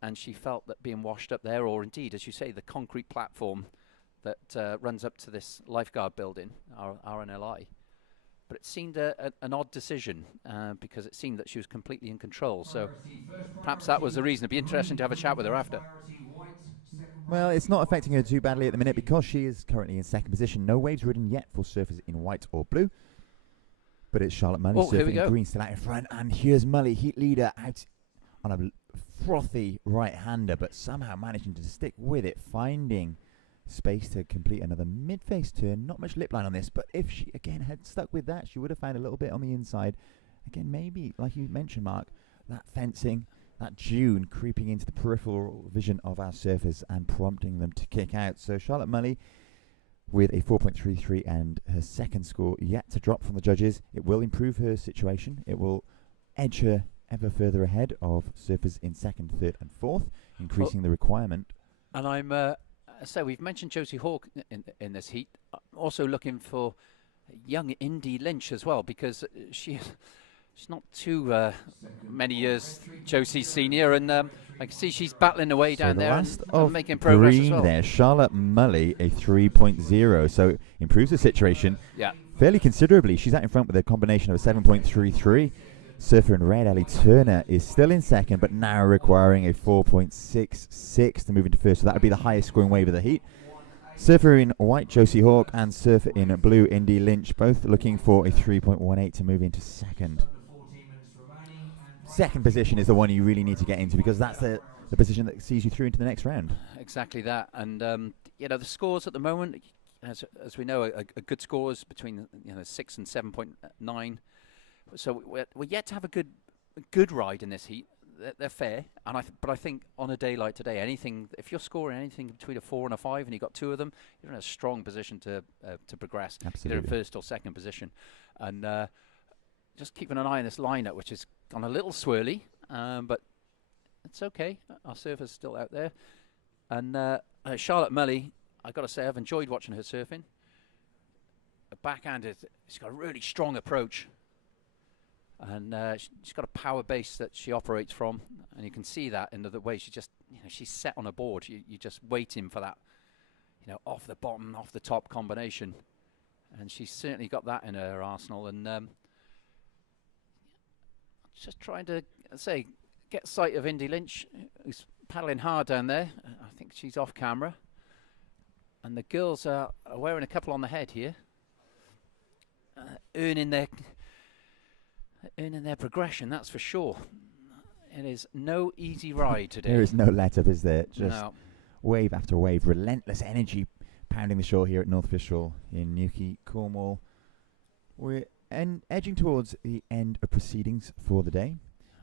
and she felt that being washed up there, or indeed, as you say, the concrete platform that runs up to this lifeguard building, our RNLI, but it seemed an odd decision because it seemed that she was completely in control. So perhaps that was the reason. It'd be interesting to have a chat with her after. Well, it's not affecting her too badly at the minute because she is currently in second position. No waves ridden yet for surfers in white or blue. But it's Charlotte Mully surfing in green still out in front. And here's Mully, heat leader, out on a frothy right-hander, but somehow managing to stick with it, finding space to complete another mid-face turn. Not much lip line on this, but if she, again, had stuck with that, she would have found a little bit on the inside. Again, maybe, like you mentioned, Mark, that fencing, that dune creeping into the peripheral vision of our surfers and prompting them to kick out. So Charlotte Mully with a 4.33 and her second score yet to drop from the judges. It will improve her situation. It will edge her ever further ahead of surfers in second, third and fourth, increasing the requirement. And I'm so we've mentioned Josie Hawke in this heat. Also looking for young Indy Lynch as well, because she's not too many years Josie's senior, and I can see she's battling away down there and making progress as well. There, Charlotte Mully, a 3.0, so improves the situation fairly considerably. She's out in front with a combination of a 7.33. Surfer in red, Ellie Turner, is still in second, but now requiring a 4.66 to move into first, so that would be the highest scoring wave of the heat. Surfer in white, Josie Hawke, and surfer in blue, Indy Lynch, both looking for a 3.18 to move into second. Second position is the one you really need to get into because that's the position that sees you through into the next round. Exactly that. And you know, the scores at the moment, as we know, are good scores between 6 and 7.9. So we're yet to have a good ride in this heat. They're fair, and but I think on a day like today, if you're scoring anything between a 4 and a 5, and you got two of them, you're in a strong position to progress. Absolutely. Either in first or second position, and just keeping an eye on this lineup, which is gone a little swirly, but it's okay. Our surfer's still out there, and Charlotte Mully, I've got to say, I've enjoyed watching her surfing. A backhanded, she's got a really strong approach. And she's got a power base that she operates from, and you can see that in the way she just, she's set on a board. You're just waiting for that, off the bottom, off the top combination, and she's certainly got that in her arsenal. And just trying to get sight of Indy Lynch, who's paddling hard down there. I think she's off camera, and the girls are wearing a couple on the head here, earning their progression, that's for sure. It is no easy ride today. There is no let-up, is there? Just wave after wave, relentless energy pounding the shore here at North Fishel in Newquay, Cornwall. We're edging towards the end of proceedings for the day.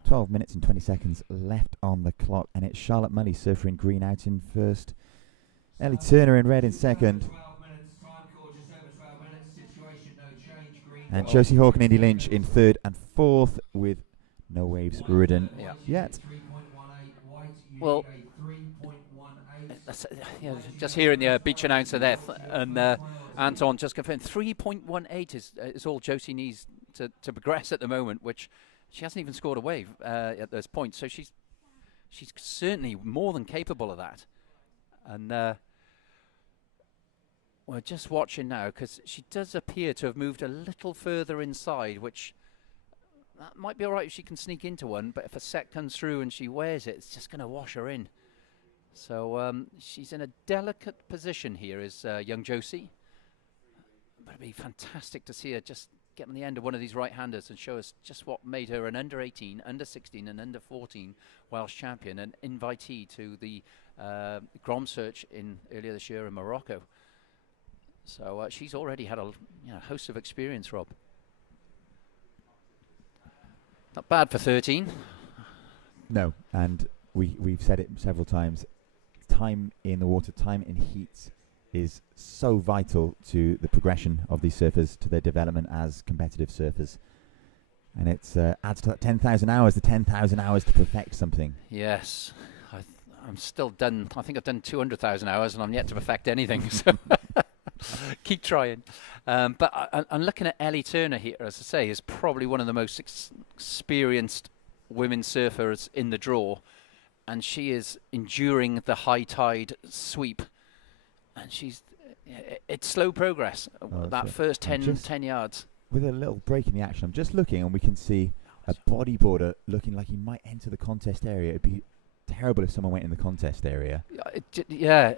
12 minutes and 20 seconds left on the clock, and it's Charlotte Mully, surfer in green, out in first. Ellie Turner in red in second. And Josie Hawke and Indy Lynch in third and fourth with no waves ridden yet. Well, just hearing the beach announcer there, and Anton just confirmed 3.18 is all Josie needs to progress at the moment, which she hasn't even scored a wave at those points. So she's certainly more than capable of that. And we're just watching now because she does appear to have moved a little further inside, which that might be all right if she can sneak into one, but if a set comes through and she wears it, it's just going to wash her in. So she's in a delicate position here, is young Josie. But it'd be fantastic to see her just get on the end of one of these right-handers and show us just what made her an under 18, under 16 and under 14 Welsh champion, an invitee to the Grom Search earlier this year in Morocco. So she's already had a host of experience, Rob. Not bad for 13. No, and we've said it several times. Time in the water, time in heats is so vital to the progression of these surfers, to their development as competitive surfers. And it adds to that 10,000 hours, the 10,000 hours to perfect something. Yes. I'm still done. I think I've done 200,000 hours and I'm yet to perfect anything. So keep trying. But I'm looking at Ellie Turner here, as I say, is probably one of the most experienced women surfers in the draw. And she is enduring the high tide sweep. And it's slow progress. That first 10 yards. With a little break in the action, I'm just looking and we can see a bodyboarder looking like he might enter the contest area. It'd be terrible if someone went in the contest area. Yeah,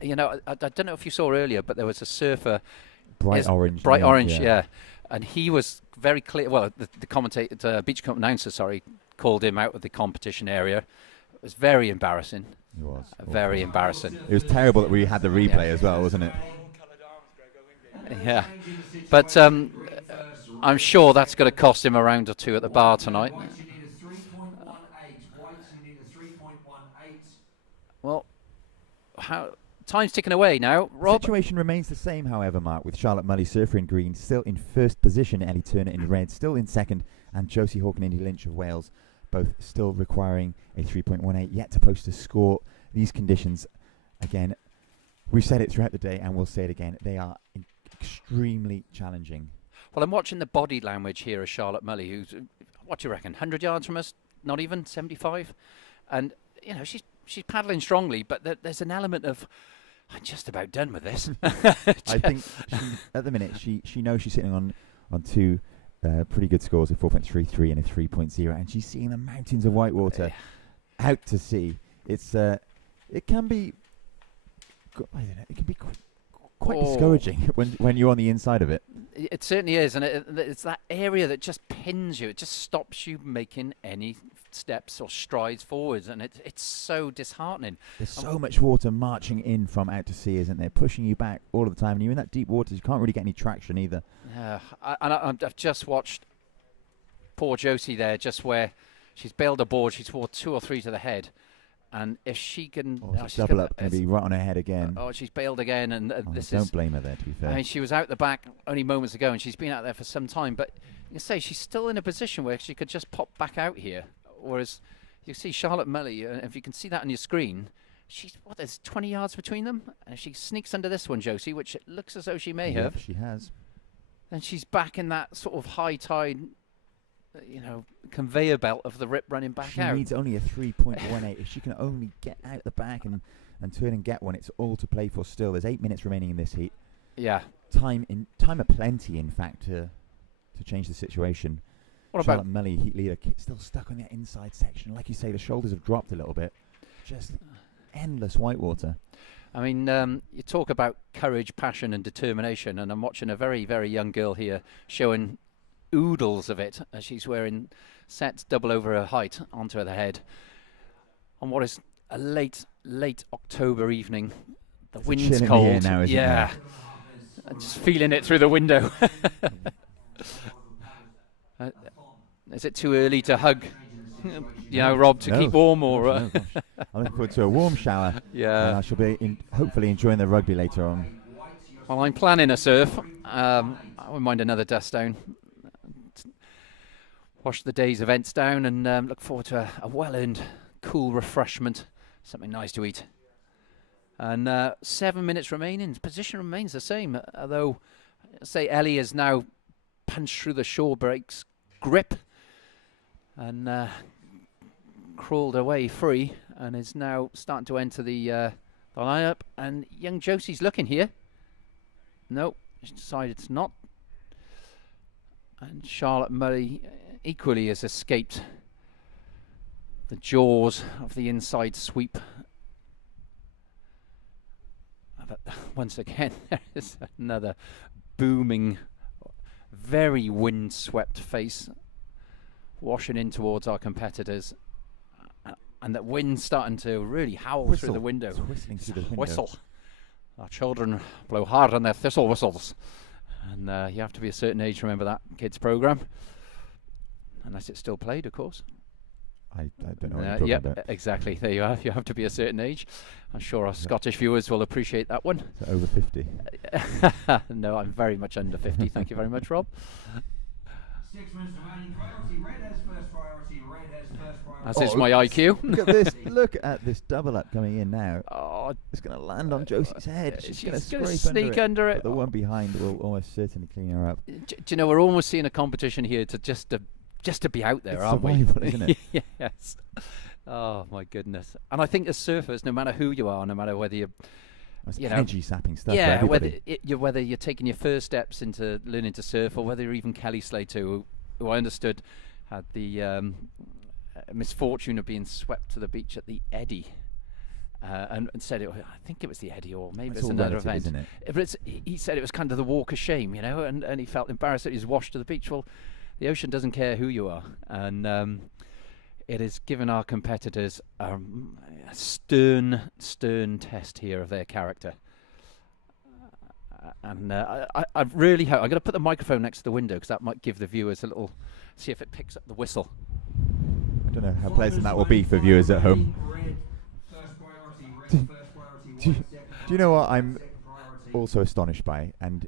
I don't know if you saw earlier, but there was a surfer. Bright orange. Bright orange, yeah. And he was very clear. Well, the commentator, beach announcer, called him out of the competition area. It was very embarrassing. It was. Very embarrassing. It was terrible that we had the replay as well, wasn't it? Yeah. But I'm sure that's going to cost him a round or two at the bar tonight. Well, time's ticking away now, Rob. The situation remains the same, however, Mark, with Charlotte Mully, surfer in green, still in first position, Ellie Turner in red, still in second, and Josie Hawke and Indy Lynch of Wales, both still requiring a 3.18, yet to post a score. These conditions, again, we've said it throughout the day, and we'll say it again, they are extremely challenging. Well, I'm watching the body language here of Charlotte Mully, who's, what do you reckon, 100 yards from us? Not even 75? And, she's paddling strongly, but there's an element of, I'm just about done with this. I think at the minute she knows she's sitting on two pretty good scores, a 4.33 and a 3.0, and she's seeing the mountains of whitewater out to sea. It's it can be quite discouraging when you're on the inside of it. It certainly is, and it's that area that just pins you. It just stops you making any steps or strides forwards, and it's so disheartening. There's so much water marching in from out to sea, isn't there? Pushing you back all of the time, and you're in that deep water, you can't really get any traction either. Yeah, I've just watched poor Josie there, just where she's bailed aboard. She's swore 2 or 3 to the head, and if she can double up, maybe right on her head again. She's bailed again, and don't blame her there, to be fair. I mean, she was out the back only moments ago, and she's been out there for some time, but you can say she's still in a position where she could just pop back out here. Whereas you see Charlotte Mully, if you can see that on your screen, there's 20 yards between them. And if she sneaks under this one, Josie, which it looks as though she may have. She has. Then she's back in that sort of high tide, conveyor belt of the rip running back out. She needs only a 3.18. If she can only get out the back and turn and get one, it's all to play for still. There's 8 minutes remaining in this heat. Yeah. Time aplenty, in fact, to change the situation. What Charlotte about Mully, heat leader, still stuck on that inside section. Like you say, the shoulders have dropped a little bit. Just endless whitewater. I mean, you talk about courage, passion and determination, and I'm watching a very, very young girl here showing oodles of it as she's wearing sets double over her height onto her head on what is a late October evening. The wind's cold. Now, isn't yeah. I'm just feeling it through the window. Is it too early to hug, Rob, to keep warm? Or I'm looking forward to a warm shower. Yeah. I shall be hopefully enjoying the rugby later on. Well, I'm planning a surf. I wouldn't mind another dust down. Wash the day's events down and look forward to a well-earned, cool refreshment, something nice to eat. And 7 minutes remaining. Position remains the same, although, say, Ellie has now punched through the shore break's grip and crawled away free and is now starting to enter the lineup. And young Josie's looking here. No, she decided it's not. And Charlotte Mully equally has escaped the jaws of the inside sweep. But once again, there is another booming, very wind-swept face washing in towards our competitors, and that wind starting to really howl through the window. It's whistling through the window. Whistle. Our children blow hard on their thistle whistles. And you have to be a certain age to remember that kids' programme. Unless it's still played, of course. I don't know what you're talking yeah, about. exactly. There you are. You have to be a certain age. I'm sure our Scottish viewers will appreciate that one. Is that over 50? No, I'm very much under 50. Thank you very much, Rob. 6 minutes remaining. Priority. Red has first priority. Red has first priority. As is my IQ. Look at this. Look at this double up coming in now. Oh, It's going to land on Josie's head. She's going to gonna scrape sneak under it. But the one behind will almost certainly clean her up. Do you know, we're almost seeing a competition here to just to be out there, It's aren't survival, we? isn't it? Yes. Oh my goodness. And I think as surfers, no matter who you are, no matter whether you're It's you know, energy sapping stuff. yeah, for whether everybody. whether you're taking your first steps into learning to surf, or whether you're even Kelly Slater, who I understood had the misfortune of being swept to the beach at the Eddy, and said I think it was the Eddy, or maybe It's it's all another relative, event. isn't it? But he said it was kind of the walk of shame, and he felt embarrassed that he was washed to the beach. Well, the ocean doesn't care who you are, and it has given our competitors a stern test here of their character. And I really hope I'm going to put the microphone next to the window, because that might give the viewers a little, see if it picks up the whistle. I don't know how pleasant that will be for viewers at home. Red first priority. Red first priority. Do White second you know what priority, I'm second priority. also astonished by? And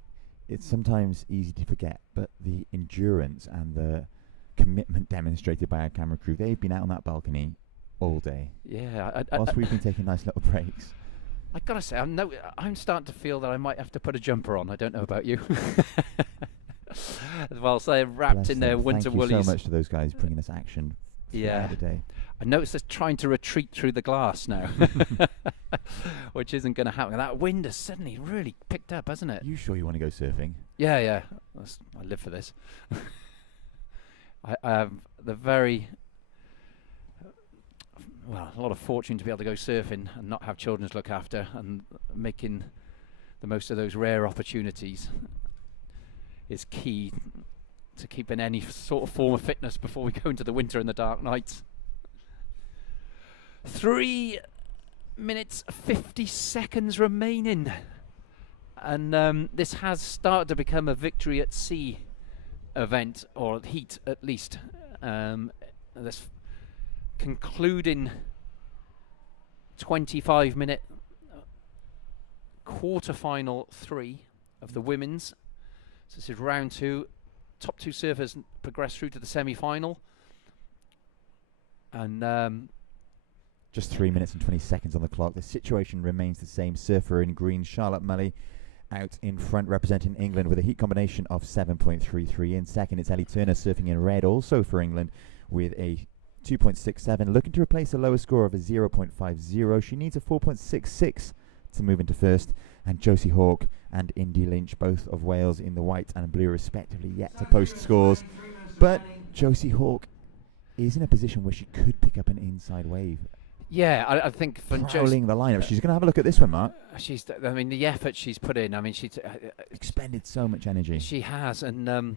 it's sometimes easy to forget, but the endurance and the commitment demonstrated by our camera crew. They've been out on that balcony all day, Yeah, whilst we've been taking nice little breaks. I gotta say, I'm starting to feel that I might have to put a jumper on. I don't know about you. Whilst they're wrapped Bless in their them. winter Thank you woolies. so much to those guys bringing us action Yeah. throughout the day. I noticed they're trying to retreat through the glass now, which isn't going to happen. That wind has suddenly really picked up, hasn't it? You sure you want to go surfing? Yeah. I live for this. I have the a lot of fortune to be able to go surfing and not have children to look after, and making the most of those rare opportunities is key to keeping any sort of form of fitness before we go into the winter and the dark nights. 3 minutes 50 seconds remaining, and this has started to become a victory at sea event, or heat at least. This concluding 25-minute quarter-final 3 of the women's. So this is round 2. Top 2 surfers progress through to the semi-final, and Just 3 minutes and 20 seconds on the clock. The situation remains the same. Surfer in green, Charlotte Mully out in front representing England with a heat combination of 7.33. In second, it's Ellie Turner surfing in red, also for England, with a 2.67, looking to replace a lower score of a 0.50. She needs a 4.66 to move into first. And Josie Hawke and Indy Lynch, both of Wales, in the white and blue respectively, yet to post scores. But Josie Hawke is in a position where she could pick up an inside wave. yeah, I think for Josie, Prowling the lineup. She's going to have a look at this one, Mark. I mean, the effort she's put in. I mean, Expended so much energy. she has, and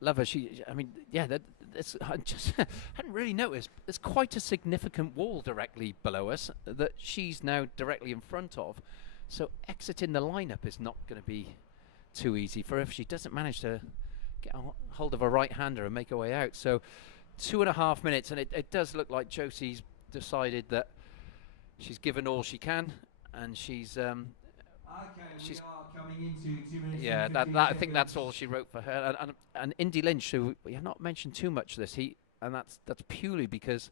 love her. I just hadn't really noticed. There's quite a significant wall directly below us that she's now directly in front of. So exiting the lineup is not going to be too easy for her if she doesn't manage to get a hold of a right-hander and make her way out. So 2.5 minutes, and it does look like Josie's decided that she's given all she can, and she's Okay, we are coming into 2 minutes. yeah, and that 15 I think that's seconds. all she wrote for her. And Indy Lynch, who we have not mentioned too much this heat, and that's purely because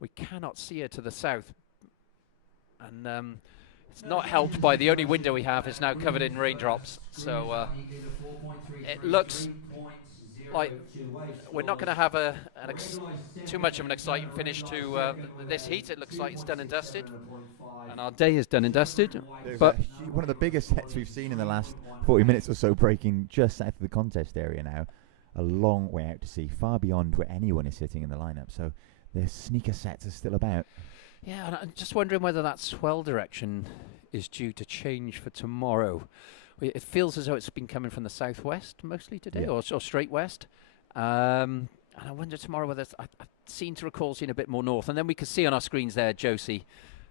we cannot see her to the south, and it's not helped by the only window we have is now covered in raindrops. So it looks like we're not going to have too much of an exciting finish to this heat. It looks like it's done and dusted, and our day is done and dusted. But One of the biggest sets we've seen in the last 40 minutes or so, breaking just south of the contest area now. A long way out to sea, far beyond where anyone is sitting in the lineup. So their sneaker sets are still about. yeah, and I'm just wondering whether that swell direction is due to change for tomorrow. It feels as though it's been coming from the southwest mostly today, Yeah. or straight west. And I wonder tomorrow whether I seem to recall seeing a bit more north. And then we can see on our screens there Josie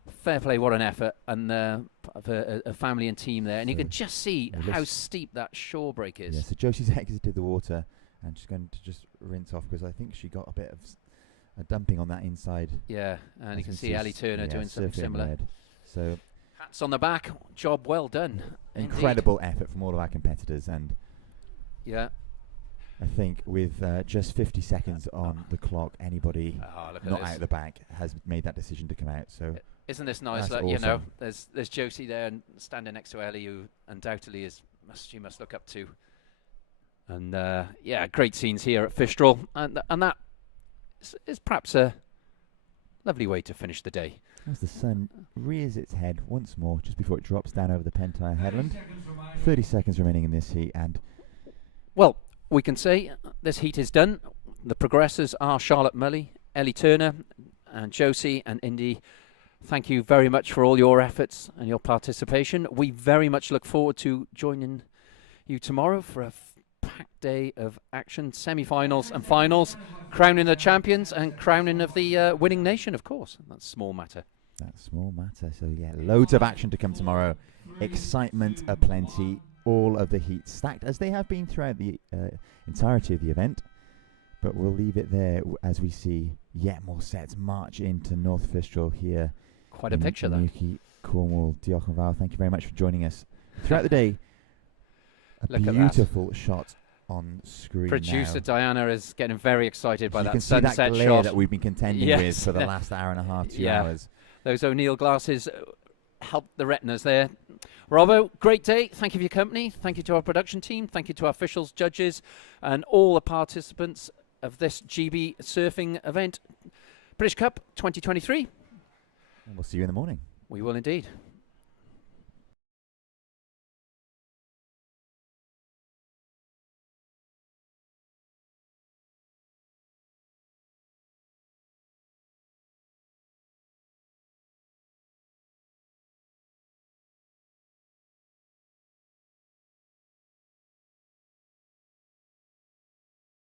fair play, what an effort, and of a family and team there. And you So, can just see yeah, how let's- steep that shore break is. Yeah, so Josie's exited the water and she's going to just rinse off because I think she got a bit of a dumping on that inside. Yeah, and As you can you see Ellie Turner yeah, doing something surfing similar. red. So Hats on the back, job well done. Indeed. incredible effort from all of our competitors, and Yeah. I think with just 50 seconds on the clock, anybody Oh, look at not this. out at the back has made that decision to come out. So Isn't this nice? That's Like, you know, awesome. there's Josie there and standing next to Ellie, who undoubtedly she must look up to. And yeah, great scenes here at Fistral, and that is perhaps a lovely way to finish the day. as the sun rears its head once more just before it drops down over the Pentire headland. 30 seconds remaining in this heat, and Well, we can say this heat is done. The progressors are Charlotte Mully, Ellie Turner, and Josie and Indy. Thank you very much for all your efforts and your participation. We very much look forward to joining you tomorrow for a packed day of action, semi-finals and finals, crowning the champions and crowning of the winning nation, of course. That's small matter. that's small matter. So yeah, loads of action to come tomorrow. Excitement aplenty. All of the heats stacked as they have been throughout the entirety of the event. But we'll leave it there as we see yet more sets march into North Fistral here. Quite a in picture, though. Newquay, Cornwall. Diolch yn fawr. Thank you very much for joining us throughout the day. A Look at that. beautiful shot on screen Producer now. Diana is getting very excited by You that can see that sunset glare shot. that we've been contending Yes. with for the last hour and a half, 2 Yeah. hours. Those O'Neill glasses help the retinas there. Robbo, great day. Thank you for your company. Thank you to our production team. Thank you to our officials, judges, and all the participants of this GB surfing event. British Cup 2023. And we'll see you in the morning. We will indeed.